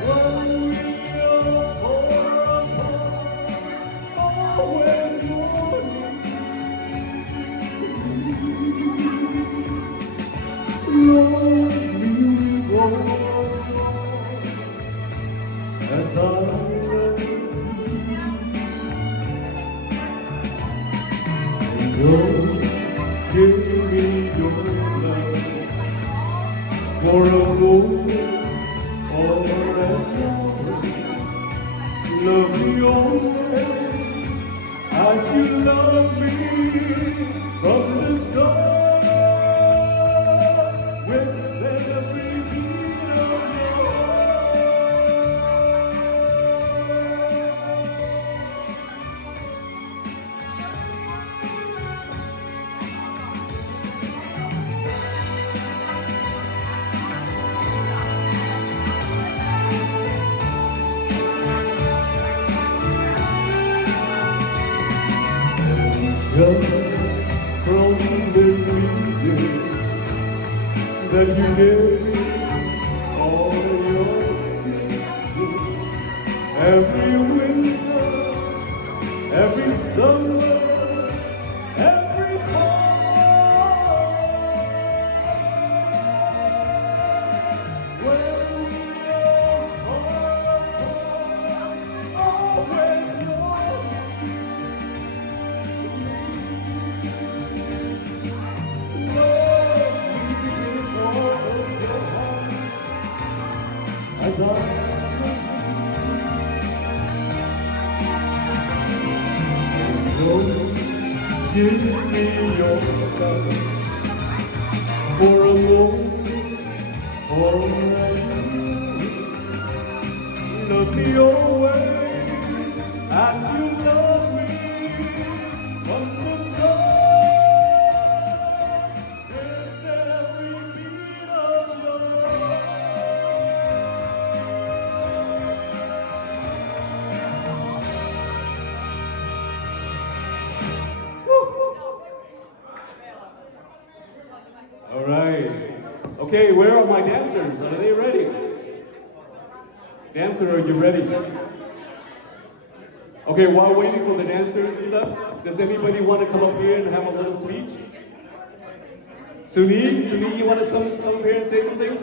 When we are far apart, always wanting. Give me your love for a moment, all around. Love me always as you love me from the start. With every beat of your just from this weekend that you gave me all your kisses every winter, every summer, every fall. When we are apart, always give me your love for a moment, all right. Love me always as you love me from the start. With every beat of your All right. Okay, where are my dancers? Are they ready? Dancer, are you ready? Okay, while waiting for the dancers and stuff, does anybody want to come up here and have a little speech? Suni, you want to come up here and say something?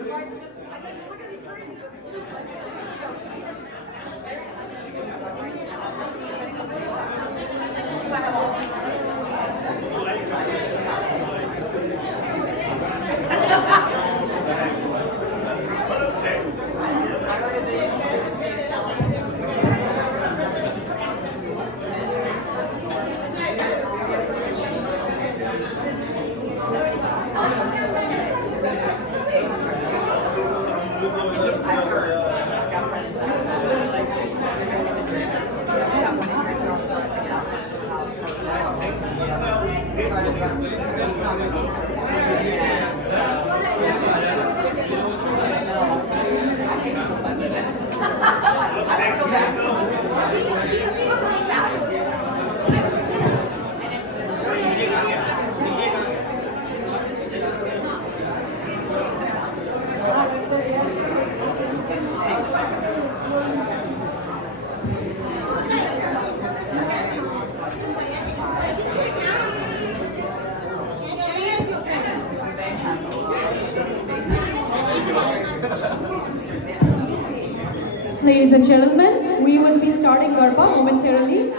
Ladies and gentlemen, we will be starting Garba momentarily.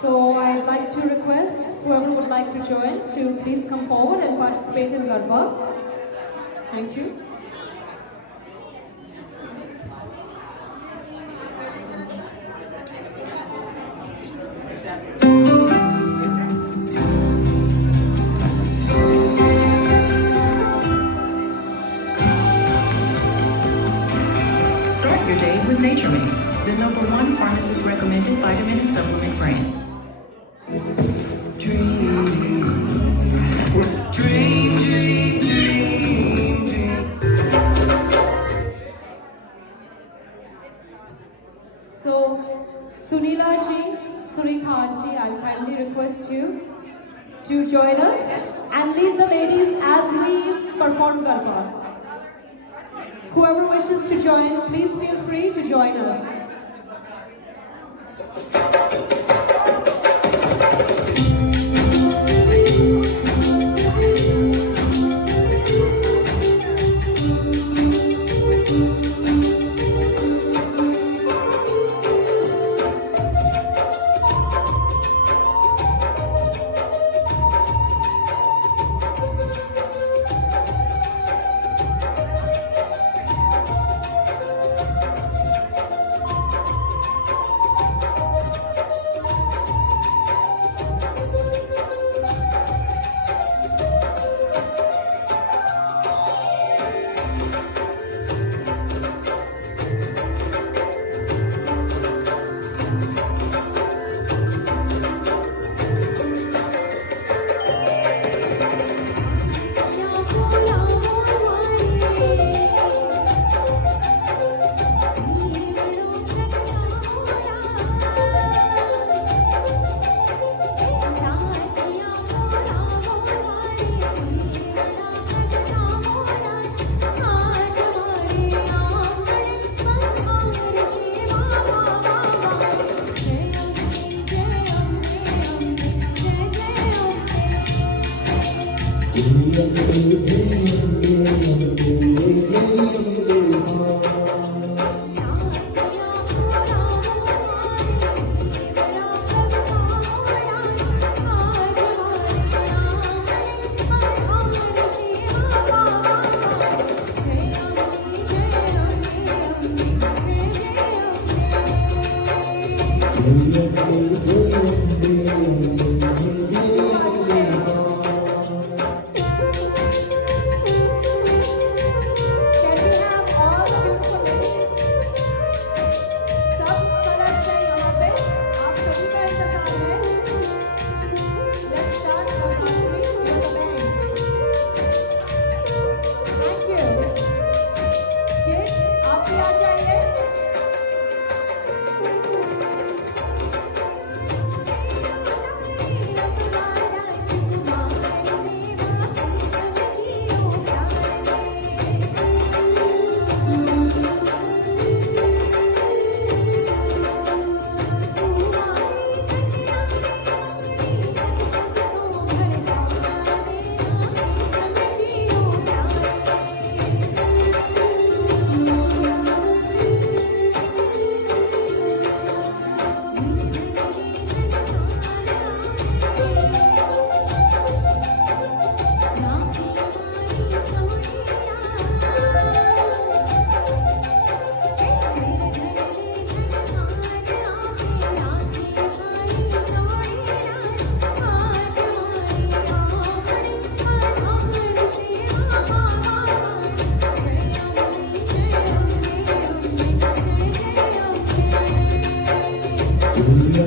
So I'd like to request whoever would like to join to please come forward and participate in Garba. Thank you. Start your day with Nature Made, the #1 pharmacist recommended vitamin and supplement brand. So, Sunila ji, Surikhan ji, I'll kindly request you to join us and lead the ladies as we perform Garba. Whoever wishes to join, please feel free to join us.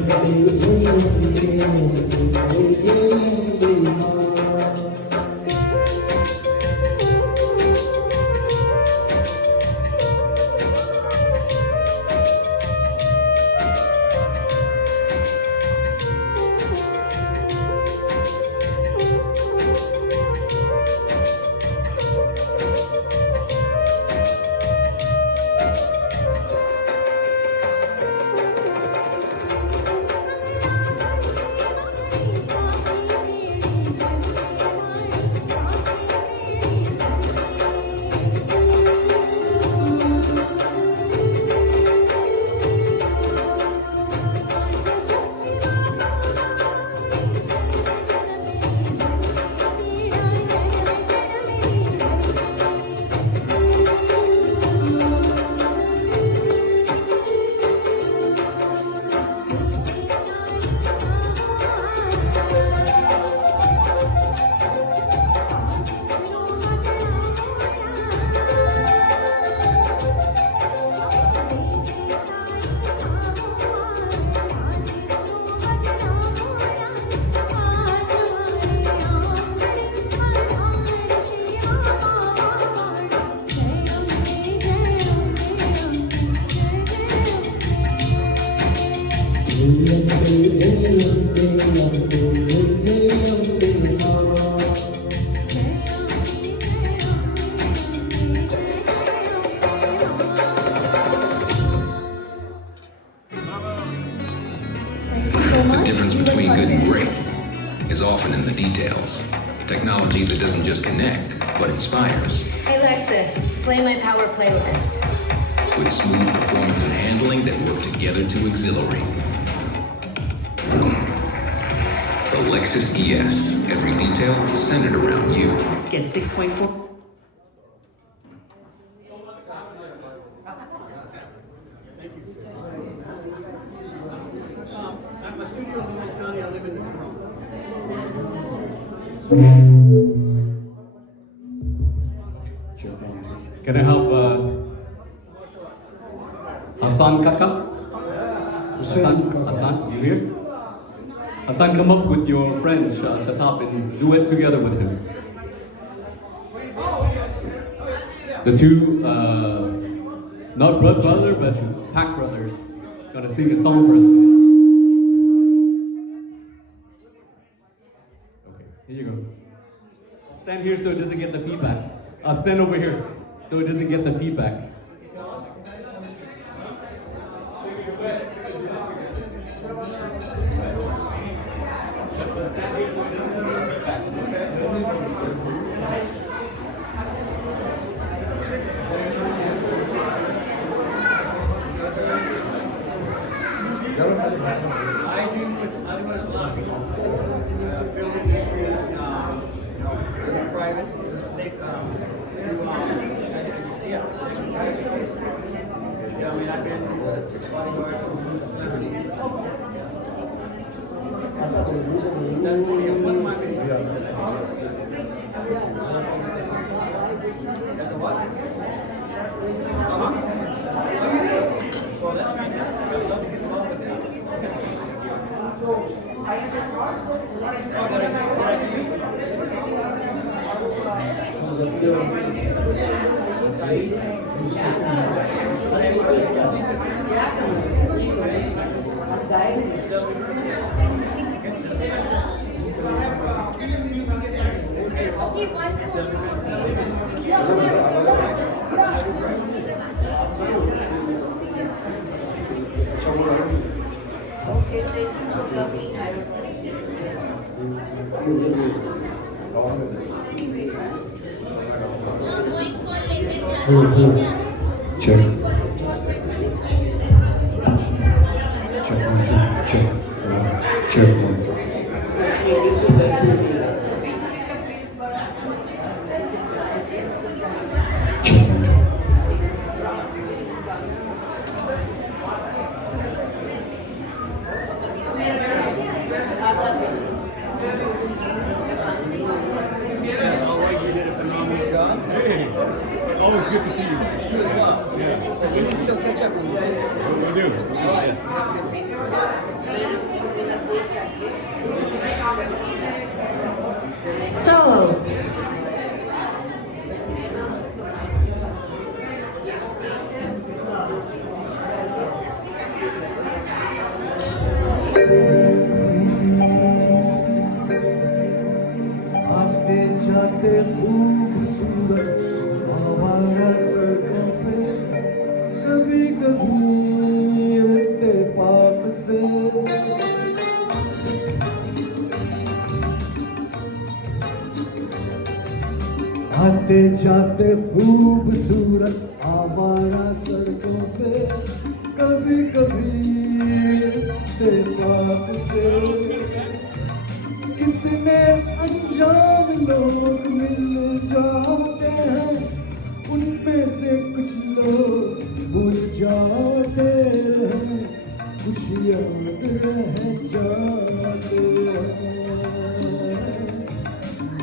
The difference between good and great is often in the details. Technology that doesn't just connect, but inspires. Hey Lexus, play my power playlist. With smooth performance and handling that work together to exhilarate. The Lexus ES, every detail centered around you. Get 6.4. My studio is in Orange County. I live in Can I have Hassan Kaka? Hassan, you here? Hassan, come up with your friend Shatab and duet together with him. The two, not blood brother, but pack brothers, gonna sing a song for us today. Okay, here you go. Stand here so it doesn't get the feedback. Stand over here so it doesn't get the feedback. I do it a lot. Film industry, private, safe, I mean, I've been 6 bodyguards with some celebrities. That's one of my videos. That's a what? Well, that's fantastic. I'd love to get involved with that. Check. Check. As always, you did a phenomenal job. Hey, always good to see you. You as well. Yeah. We can still catch up with you. We do. Yes. जाते खूबसूरत हमारा सड़कों पे कभी कभी इत्तेफाक से आते जाते खूबसूरत आवारा सड़कों पे कभी कभी इत्तेफाक से कितने अनजान लोग मिल जाते हैं उनमें से कुछ लोग भूल जाते हैं कुछ याद रह जाते हैं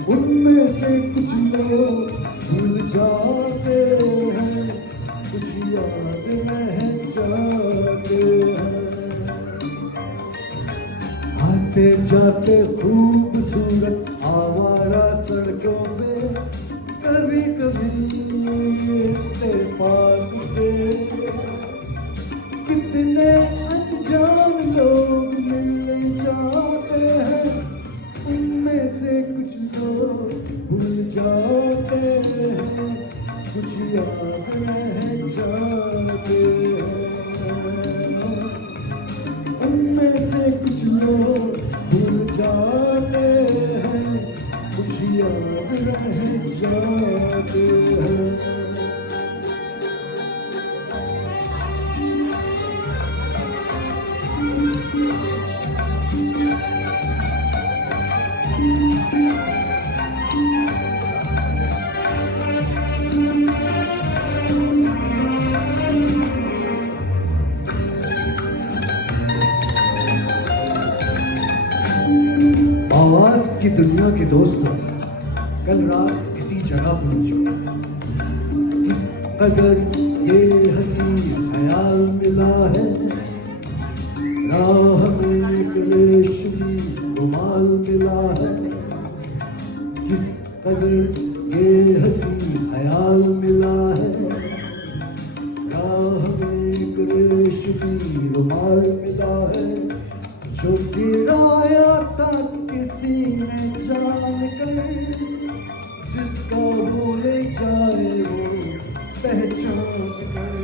उनमें से कुछ लोग भूल जाते हैं कुछ याद रह जाते हैं आते जाते खूबसूरत आवारा सड़कों पे कभी कभी इत्तेफाक से कितने अनजान लोग मिल जाते हैं उनमें से कुछ लोग भूल जाते हैं कुछ याद रह जाते हैं उनमें से कुछ लोग भूल जाते हैं कुछ याद रह जाते हैं आवाज की दुनिया के दोस्तों कल रात किसी जगह पहुंचो किस कदर ये हंसी ख्याल मिला है राह में एक रेशमी रुमाल मिला है किस कदर ये हंसी ख्याल मिला है राह में एक रेशमी रुमाल मिला है जो गिराया था किसी ने जान कर जिसका भूले जाए वो पहचान कर